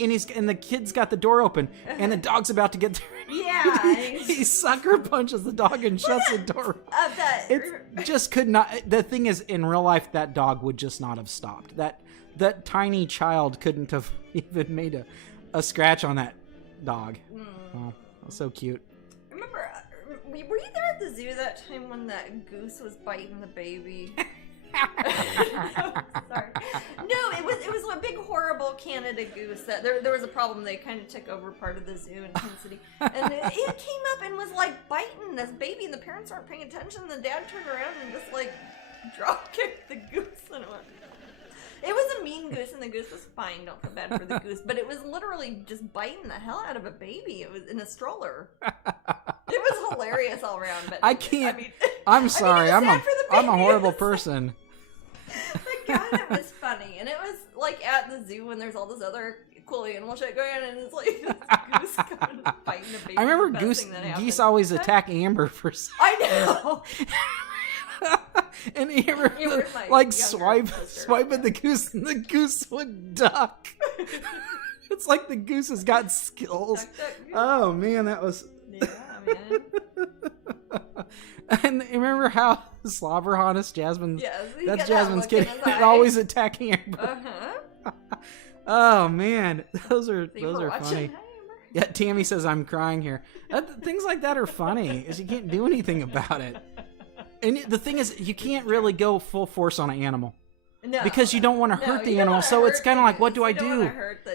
the kid's got the door open, and the dog's about to get there. Yeah. he sucker punches the dog and shuts the door. It just could not. The thing is, in real life, that dog would just not have stopped. That tiny child couldn't have even made a scratch on that dog. Oh, that's so cute. Remember, were you there at the zoo that time when that goose was biting the baby? Sorry. No, it was a big horrible Canada goose that there was a problem. They kind of took over part of the zoo in Twin City, and it came up and was like biting this baby, and the parents weren't paying attention. The dad turned around and just like drop kicked the goose, and it was a mean goose, and and the goose was fine. Don't feel bad for the goose. But it was literally just biting the hell out of a baby. It was in a stroller. It was hilarious all around. But I can't. I'm sorry. I'm a horrible person. But God, it was funny. And it was like at the zoo when there's all this other cool animal shit going on, and it's like this goose kind of fighting a baby. I remember geese always attack Amber for some. I know. And Amber would, like swipe at the goose, and the goose would duck. It's like the goose has got skills. Oh man, that was. Yeah, man. And remember how Slobberhonest Jasmine's. Yes, that's Jasmine's kid. Always attacking Amber. Uh-huh. Oh man, those are funny. Hi, Yeah, Tammy says I'm crying here. Things like that are funny, is you can't do anything about it. And the thing is, you can't really go full force on an animal. No, because you don't want to hurt the animal. So it's kind of like, what do I do?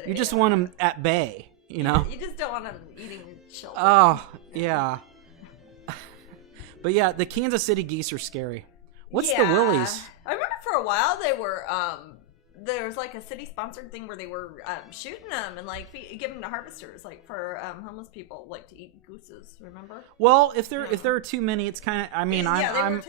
You just want them at bay, you know? You just don't want them eating children. Oh, yeah. But yeah, the Kansas City geese are scary. What's the willies? I remember for a while they were, there was like a city-sponsored thing where they were shooting them and like giving them to harvesters, like for homeless people, like to eat gooses. Remember? Well, if there are too many, it's kind of. I mean, I'm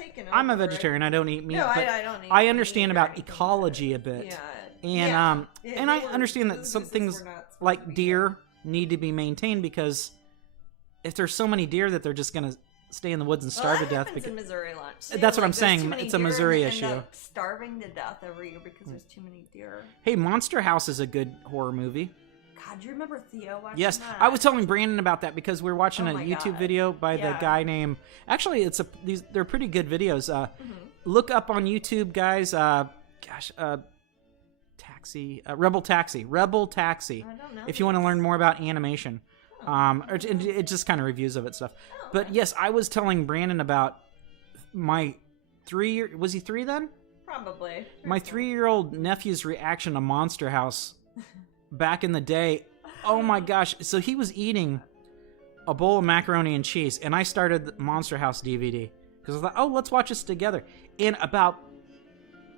a vegetarian. I don't eat meat. No, but I don't eat I understand meat about ecology a bit. Yeah. And I understand that some things like deer need to be maintained, because if there's so many deer that they're just gonna stay in the woods and starve to death. Because in Missouri a lot. That's what I'm saying. It's a Missouri issue. End up starving to death every year because there's too many deer. Hey, Monster House is a good horror movie. God, do you remember Theo watching Yes, that? I was telling Brandon about that because we're watching a YouTube video by the guy named. Actually, they're pretty good videos. Look up on YouTube, guys. Rebel Taxi. I don't know. If you want to learn more about animation. It just kind of reviews of it stuff. But yes, I was telling Brandon about my 3-year. Was he 3 then? Probably. My 3-year-old nephew's reaction to Monster House back in the day. Oh my gosh! So he was eating a bowl of macaroni and cheese, and I started the Monster House DVD because I thought, oh, let's watch this together. And about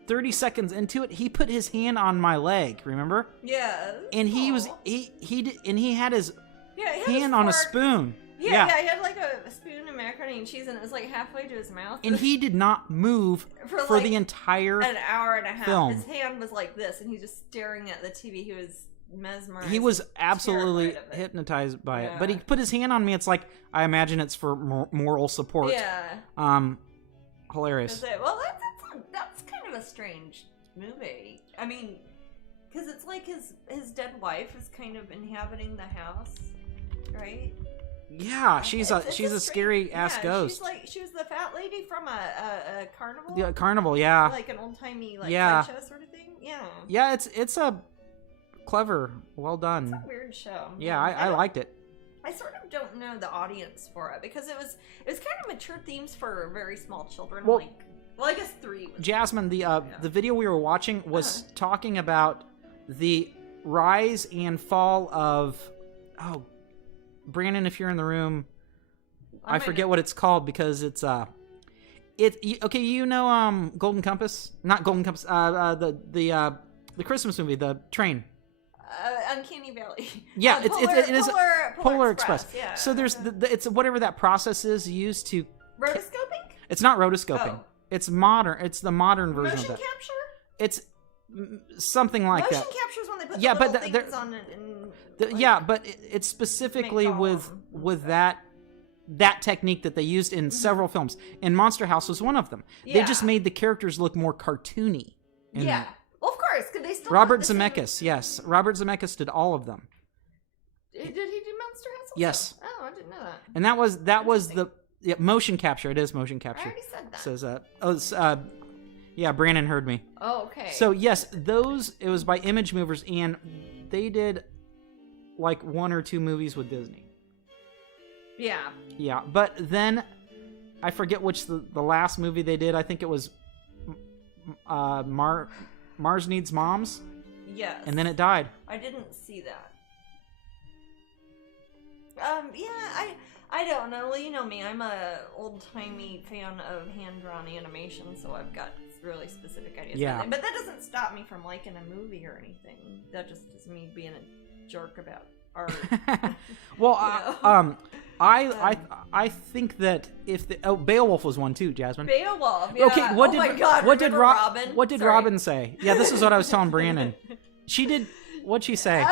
30 seconds into it, he put his hand on my leg. Remember? Yeah. And he had his hand on a spoon. Yeah, he had like a spoon of macaroni and cheese, and it was like halfway to his mouth. And he did not move for like the entire an hour and a half. Film. His hand was like this, and he was just staring at the TV. He was mesmerized. He was absolutely hypnotized by it. But he put his hand on me. It's like, I imagine it's for moral support. Yeah. Hilarious. That's kind of a strange movie. I mean, because it's like his dead wife is kind of inhabiting the house, right? Yeah, she's a scary ass ghost. She was the fat lady from a carnival. Yeah, carnival. Yeah, like an old timey sideshow sort of thing. Yeah. Yeah, it's a clever, well done. It's a weird show. Yeah, I liked it. I sort of don't know the audience for it because it was kind of mature themes for very small children. Well, I guess 3. Jasmine, the video we were watching was talking about the rise and fall of Brandon, if you're in the room, I forget what it's called because it's okay. You know, Golden Compass, not Golden Compass. The Christmas movie, the train. Uncanny Valley. Yeah, it is Polar Express. Yeah. So there's it's whatever that process is used to. Rotoscoping? It's not rotoscoping. Oh. It's modern. It's the modern version Motion of that. capture? It's something like Motion that. Motion capture is when they put the little things on it. But it's specifically with that technique that they used in several films. And Monster House was one of them. Yeah. They just made the characters look more cartoony. Yeah. Well, of course, because they still. Robert Zemeckis, yes. Robert Zemeckis did all of them. Did he do Monster House also? Yes. Oh, I didn't know that. And that was the motion capture. It is motion capture. I already said that. Yeah, Brandon heard me. Oh, okay. So yes, it was by Image Movers, and they did like 1 or 2 movies with Disney. Yeah. Yeah, but then I forget which the last movie they did. I think it was Mars Needs Moms. Yes. And then it died. I didn't see that. I don't know. Well, you know me. I'm a old-timey fan of hand-drawn animation, so I've got really specific ideas. Yeah. But that doesn't stop me from liking a movie or anything. That just is me being a jerk about art. Well, I think that if Beowulf was one too, Jasmine. Beowulf. Yeah. Okay. my God. What did Robin? What did Robin say? Yeah, this is what I was telling Brandon. She did. What'd she say?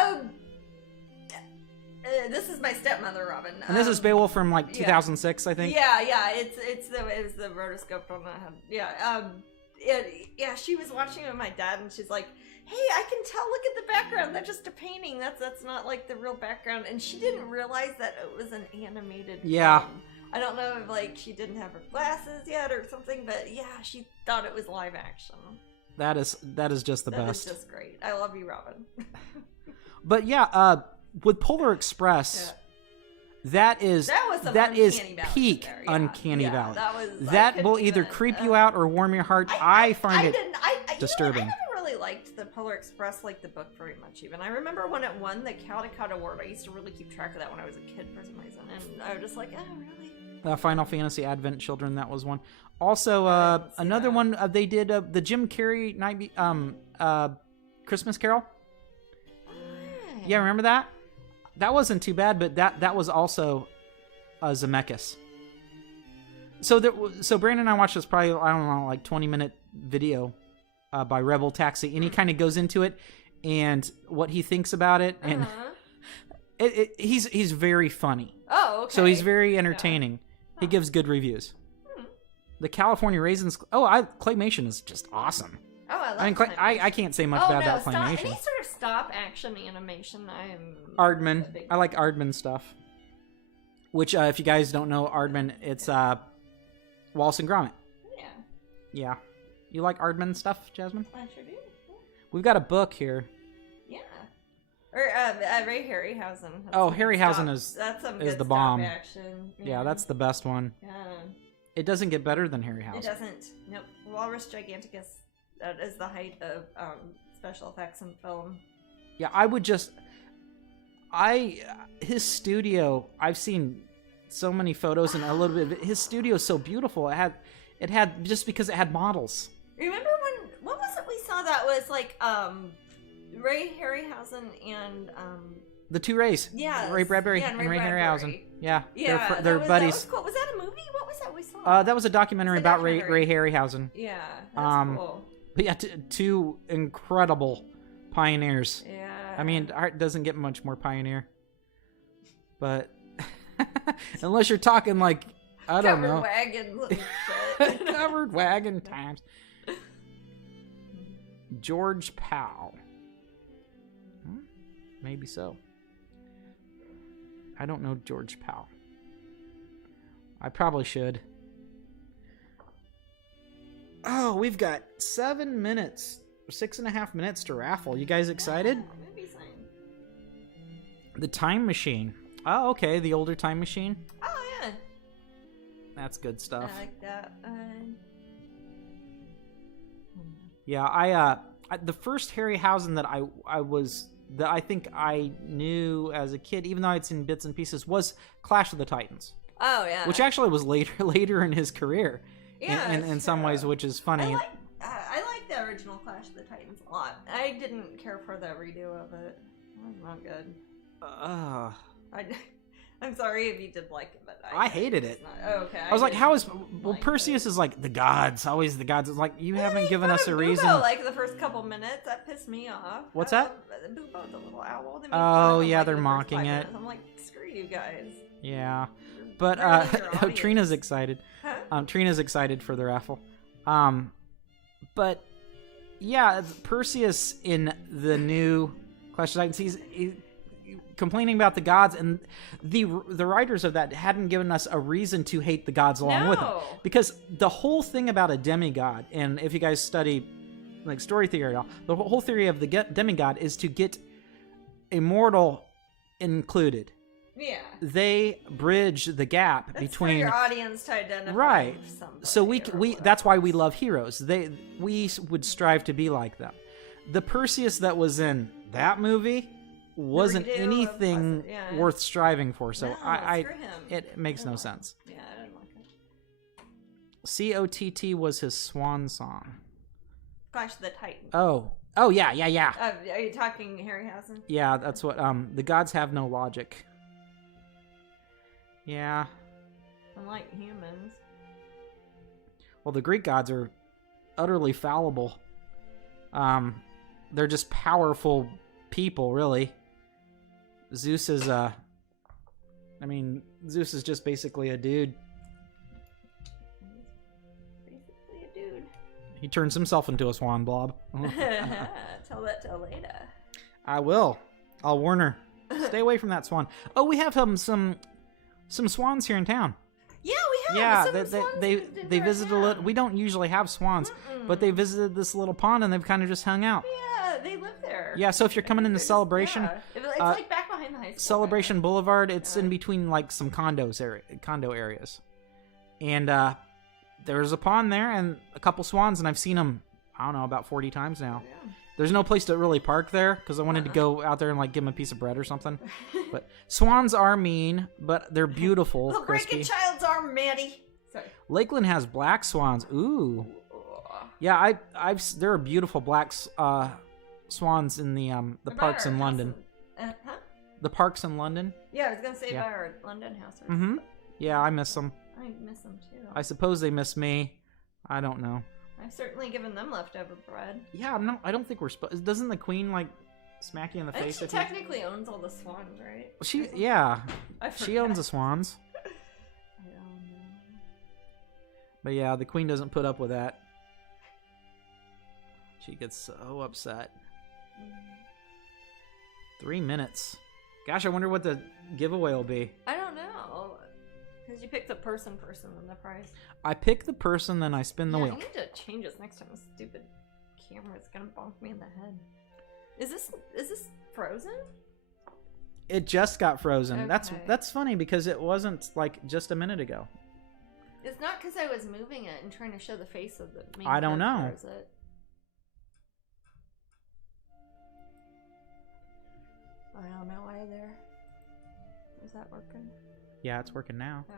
This is my stepmother, Robin. And this is Beowulf from like 2006, I think. Yeah. It was the rotoscope on that. Yeah. She was watching it with my dad, and she's like, "Hey, I can tell. Look at the background. That's just a painting. That's not like the real background." And she didn't realize that it was an animated. Yeah. Film. I don't know if like she didn't have her glasses yet or something, but yeah, she thought it was live action. That is just the best. That is just great. I love you, Robin. But yeah, with Polar Express, that is peak Uncanny Valley. That will either creep you out or warm your heart. I find it disturbing. I never really liked the Polar Express, like the book, very much. Even I remember when it won the Caldecott Award. I used to really keep track of that when I was a kid for some reason, and I was just like, oh, really? Final Fantasy Advent Children, that was one. Also, another one they did the Jim Carrey Christmas Carol. Yeah, remember that? That wasn't too bad, but that was also Zemeckis. So Brandon and I watched this probably, I don't know, like 20-minute video by Rebel Taxi, and he kind of goes into it and what he thinks about it, and he's very funny. Oh, okay. So he's very entertaining. Yeah. He gives good reviews. The California Raisins. Claymation is just awesome. Oh, I love Claymation. I can't say much bad about Claymation. Any sort of stop action animation, I'm Aardman. I like Aardman stuff. Which, if you guys don't know Aardman, it's Wallace and Gromit. Yeah. Yeah. You like Aardman stuff, Jasmine? I sure do. Yeah. We've got a book here. Yeah. Or Ray Harryhausen. Harryhausen is the bomb. Action. Yeah, that's the best one. Yeah. It doesn't get better than Harryhausen. It doesn't. Nope. Walrus Giganticus. That is the height of special effects in film. Yeah, his studio, I've seen so many photos and a little bit of it. His studio is so beautiful. It had just because it had models. Remember what was it we saw that was like Ray Harryhausen and the two Rays. Yeah. Ray Bradbury and Ray Harryhausen. Yeah. Yeah. They're buddies. That was cool. Was that a movie? What was that we saw? That was a documentary about Ray Harryhausen. Yeah. That's cool. But yeah, two incredible pioneers. Yeah. I mean, art doesn't get much more pioneer. But unless you're talking like, I don't know. Covered wagons and shit. Covered wagon times. George Powell. Maybe so. I don't know George Powell. I probably should. Oh, we've got 7 minutes, 6.5 minutes to raffle. You guys excited? Yeah, The Time Machine. Oh, okay, the older Time Machine. Oh, yeah. That's good stuff. I like that. Yeah, I the first Harryhausen that I think I knew as a kid, even though I'd seen bits and pieces, was Clash of the Titans. Oh, yeah. Which actually was later in his career. Yeah, in some ways, which is funny. I like the original Clash of the Titans a lot. I didn't care for the redo of it. It was not good. I'm sorry if you did like it, but I hated it. Okay. I was like, how is... Well, Perseus is like, the gods, always the gods. It's like, you haven't given us a reason. Bubo, like, the first couple minutes, that pissed me off. What's that? Bubo, the little owl. Oh, yeah, they're mocking it. I'm like, screw you guys. Yeah. But Trina's excited. Huh? Trina's excited for the raffle. But yeah, Perseus in the new Clash of Titans, he's complaining about the gods, and the writers of that hadn't given us a reason to hate the gods along with him, because the whole thing about a demigod, and if you guys study like story theory at all, the whole theory of the demigod is to get a mortal included. Yeah. They bridge the gap between for your audience to identify. Right. So we that's why we love heroes. We would strive to be like them. The Perseus that was in that movie wasn't anything worth striving for. So it makes no sense. Yeah, I didn't like it. COTT was his swan song. Clash of the Titans. Oh, yeah. Are you talking Harryhausen? Yeah, that's what, the gods have no logic. Yeah. Unlike humans. Well, the Greek gods are utterly fallible. They're just powerful people, really. Zeus is, Zeus is just basically a dude. Basically a dude. He turns himself into a swan blob. Tell that to Aleda. I will. I'll warn her. Stay away from that swan. Oh, we have some swans here in town. Yeah, we have. Yeah, they visited a little. We don't usually have swans, but they visited this little pond and they've kind of just hung out. Yeah, they live there. Yeah, so if you're coming into Celebration, it's like back behind the high school. Celebration Boulevard, it's in between like some condo areas, and there's a pond there and a couple swans, and I've seen them. I don't know, about 40 times now. Yeah. There's no place to really park there because I wanted to go out there and like give them a piece of bread or something. But swans are mean, but they're beautiful. They'll break a child's arm, Maddie. Sorry. Lakeland has black swans. Ooh. Yeah, there are beautiful black swans in the parks in London. The parks in London. Yeah, I was gonna say about our London house. Yeah, I miss them. I miss them too. I suppose they miss me. I don't know. I've certainly given them leftover bread. Yeah, no, I don't think we're supposed. Doesn't the queen like smack you in the face? She technically owns all the swans, right? She owns the swans. I don't know. But yeah, the queen doesn't put up with that. She gets so upset. 3 minutes. Gosh, I wonder what the giveaway will be. I don't know. Because you pick the person on the prize. I pick the person, then I spin the wheel. I need to change this next time. This stupid camera is gonna bonk me in the head. Is this frozen? It just got frozen. Okay. That's funny because it wasn't like just a minute ago. It's not because I was moving it and trying to show the face of the main I don't know. Is it? I don't know either. Is that working? Yeah, it's working now. Yeah.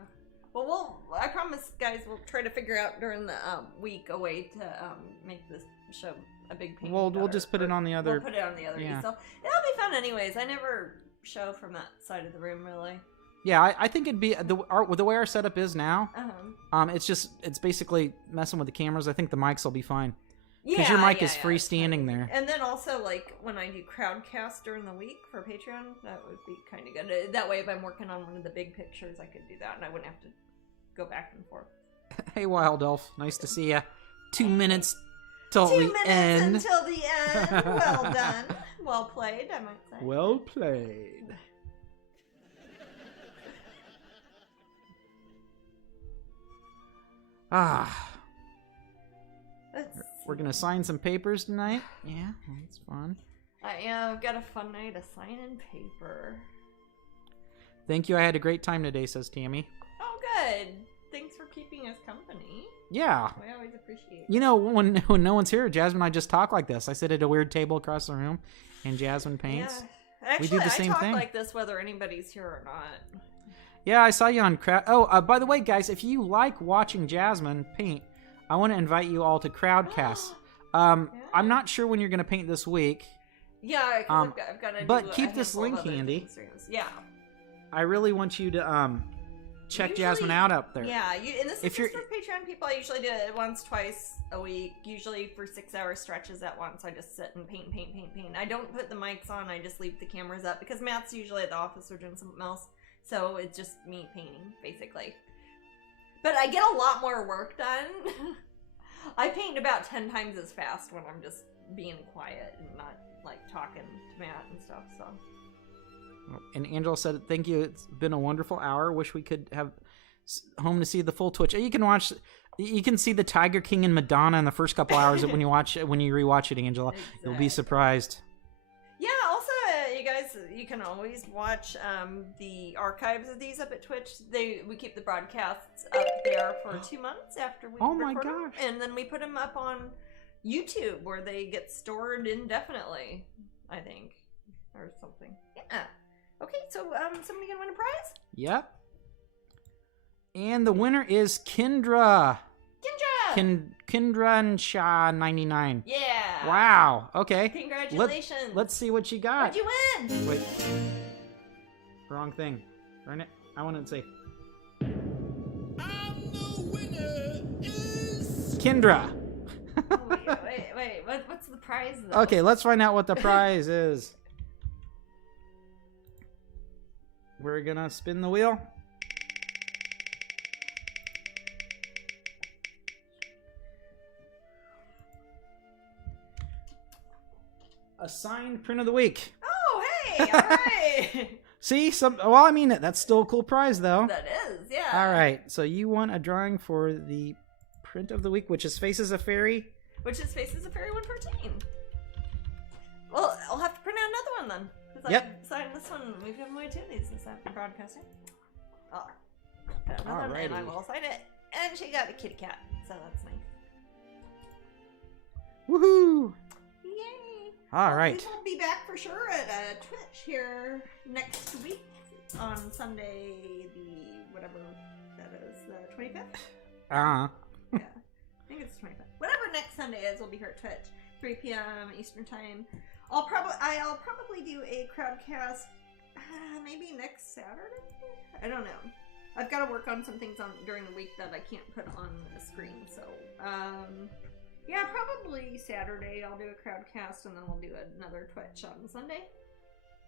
Well, I promise, guys, we'll try to figure out during the week a way to make this show a big painting. We'll just put it on the other. We'll put it on the other easel. It'll be fun, anyways. I never show from that side of the room, really. Yeah, I think it'd be the way our setup is now. It's basically messing with the cameras. I think the mics will be fine. Because your mic is freestanding there. And then also, like, when I do crowdcast during the week for Patreon, that would be kind of good. That way, if I'm working on one of the big pictures, I could do that, and I wouldn't have to go back and forth. Hey, Wild Elf. Nice to see you. 2 minutes till the end. 2 minutes until the end. Well done. Well played, I might say. Well played. We're gonna sign some papers tonight. Yeah, that's fun. I've got a fun night of signing paper. Thank you. I had a great time today, says Tammy. Oh, good. Thanks for keeping us company. Yeah. We always appreciate it. You know, when no one's here, Jasmine and I just talk like this. I sit at a weird table across the room, and Jasmine paints. Yeah. Actually, we do the same I talk thing like this whether anybody's here or not. Yeah, I saw you on Crowd. Oh, by the way, guys, if you like watching Jasmine paint, I want to invite you all to Crowdcast. I'm not sure when you're going to paint this week. Yeah, I've got to. But keep this link handy. Yeah. I really want you to check Jasmine out up there. Yeah, and this is just for Patreon people. I usually do it once, twice a week, usually for 6-hour stretches at once. I just sit and paint. I don't put the mics on. I just leave the cameras up because Matt's usually at the office or doing something else. So it's just me painting, basically. But I get a lot more work done. I paint about 10 times as fast when I'm just being quiet and not like talking to Matt and stuff. So. And Angela said, "Thank you. It's been a wonderful hour. Wish we could have home to see the full Twitch. You can see the Tiger King and Madonna in the first couple hours when you rewatch it, Angela. Exactly. You'll be surprised." Yeah. Also, you guys, you can always watch the archives of these up at Twitch. We keep the broadcasts up there for 2 months after we record them, and then we put them up on YouTube where they get stored indefinitely. I think, or something. Yeah. Okay, so somebody gonna win a prize? Yep. And the winner is Kendra. Kindra Shah 99. Yeah. Wow. Okay. Congratulations. Let's see what you got. What'd you win? Wait. Wrong thing. Darn it. I wanted to say. And the winner is Kindra. Oh, wait. What's the prize, though? Okay, let's find out what the prize is. We're gonna spin the wheel. A signed print of the week. Oh, hey, all right. See, well, I mean, that's still a cool prize, though. That is, yeah. All right, so you won a drawing for the print of the week, which is Faces of Fairy. Which is Faces of Fairy 114. Well, I'll have to print out another one then. Because Yep. I signed this one. We've given away 2 of these since I've been broadcasting. Oh, got another one, and I Alrighty. will sign it. And she got a kitty cat, so that's nice. Woohoo! Yay! All right. We will be back for sure at Twitch here next week on Sunday, the whatever that is, the 25th. Uh-huh. Yeah, I think it's 25th. Whatever next Sunday is, we'll be here at Twitch, 3 p.m. Eastern Time. I'll probably do a crowdcast maybe next Saturday. I don't know. I've got to work on some things during the week that I can't put on the screen. So yeah, probably Saturday I'll do a crowdcast, and then we'll do another Twitch on Sunday.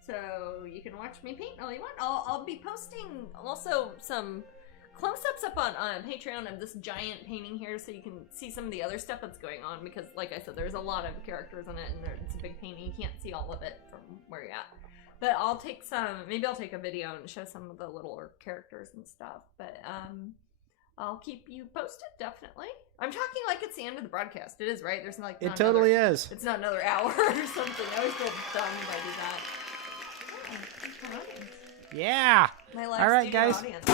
So you can watch me paint all you want. I'll be posting also some close-ups up on Patreon of this giant painting here, so you can see some of the other stuff that's going on, because like I said, there's a lot of characters in it, and it's a big painting. You can't see all of it from where you're at. But maybe I'll take a video and show some of the littler characters and stuff. But I'll keep you posted, definitely. I'm talking like it's the end of the broadcast. It is, right? There's like It totally is. It's not another hour or something. I always feel dumb if I do that. Oh, thanks for audience. Yeah. My live All right, studio guys. audience.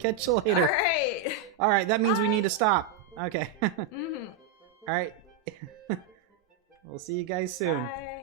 Catch you later. All right. All right, that means we Bye. need to stop. Okay. Mm-hmm. All right. We'll see you guys soon. Bye.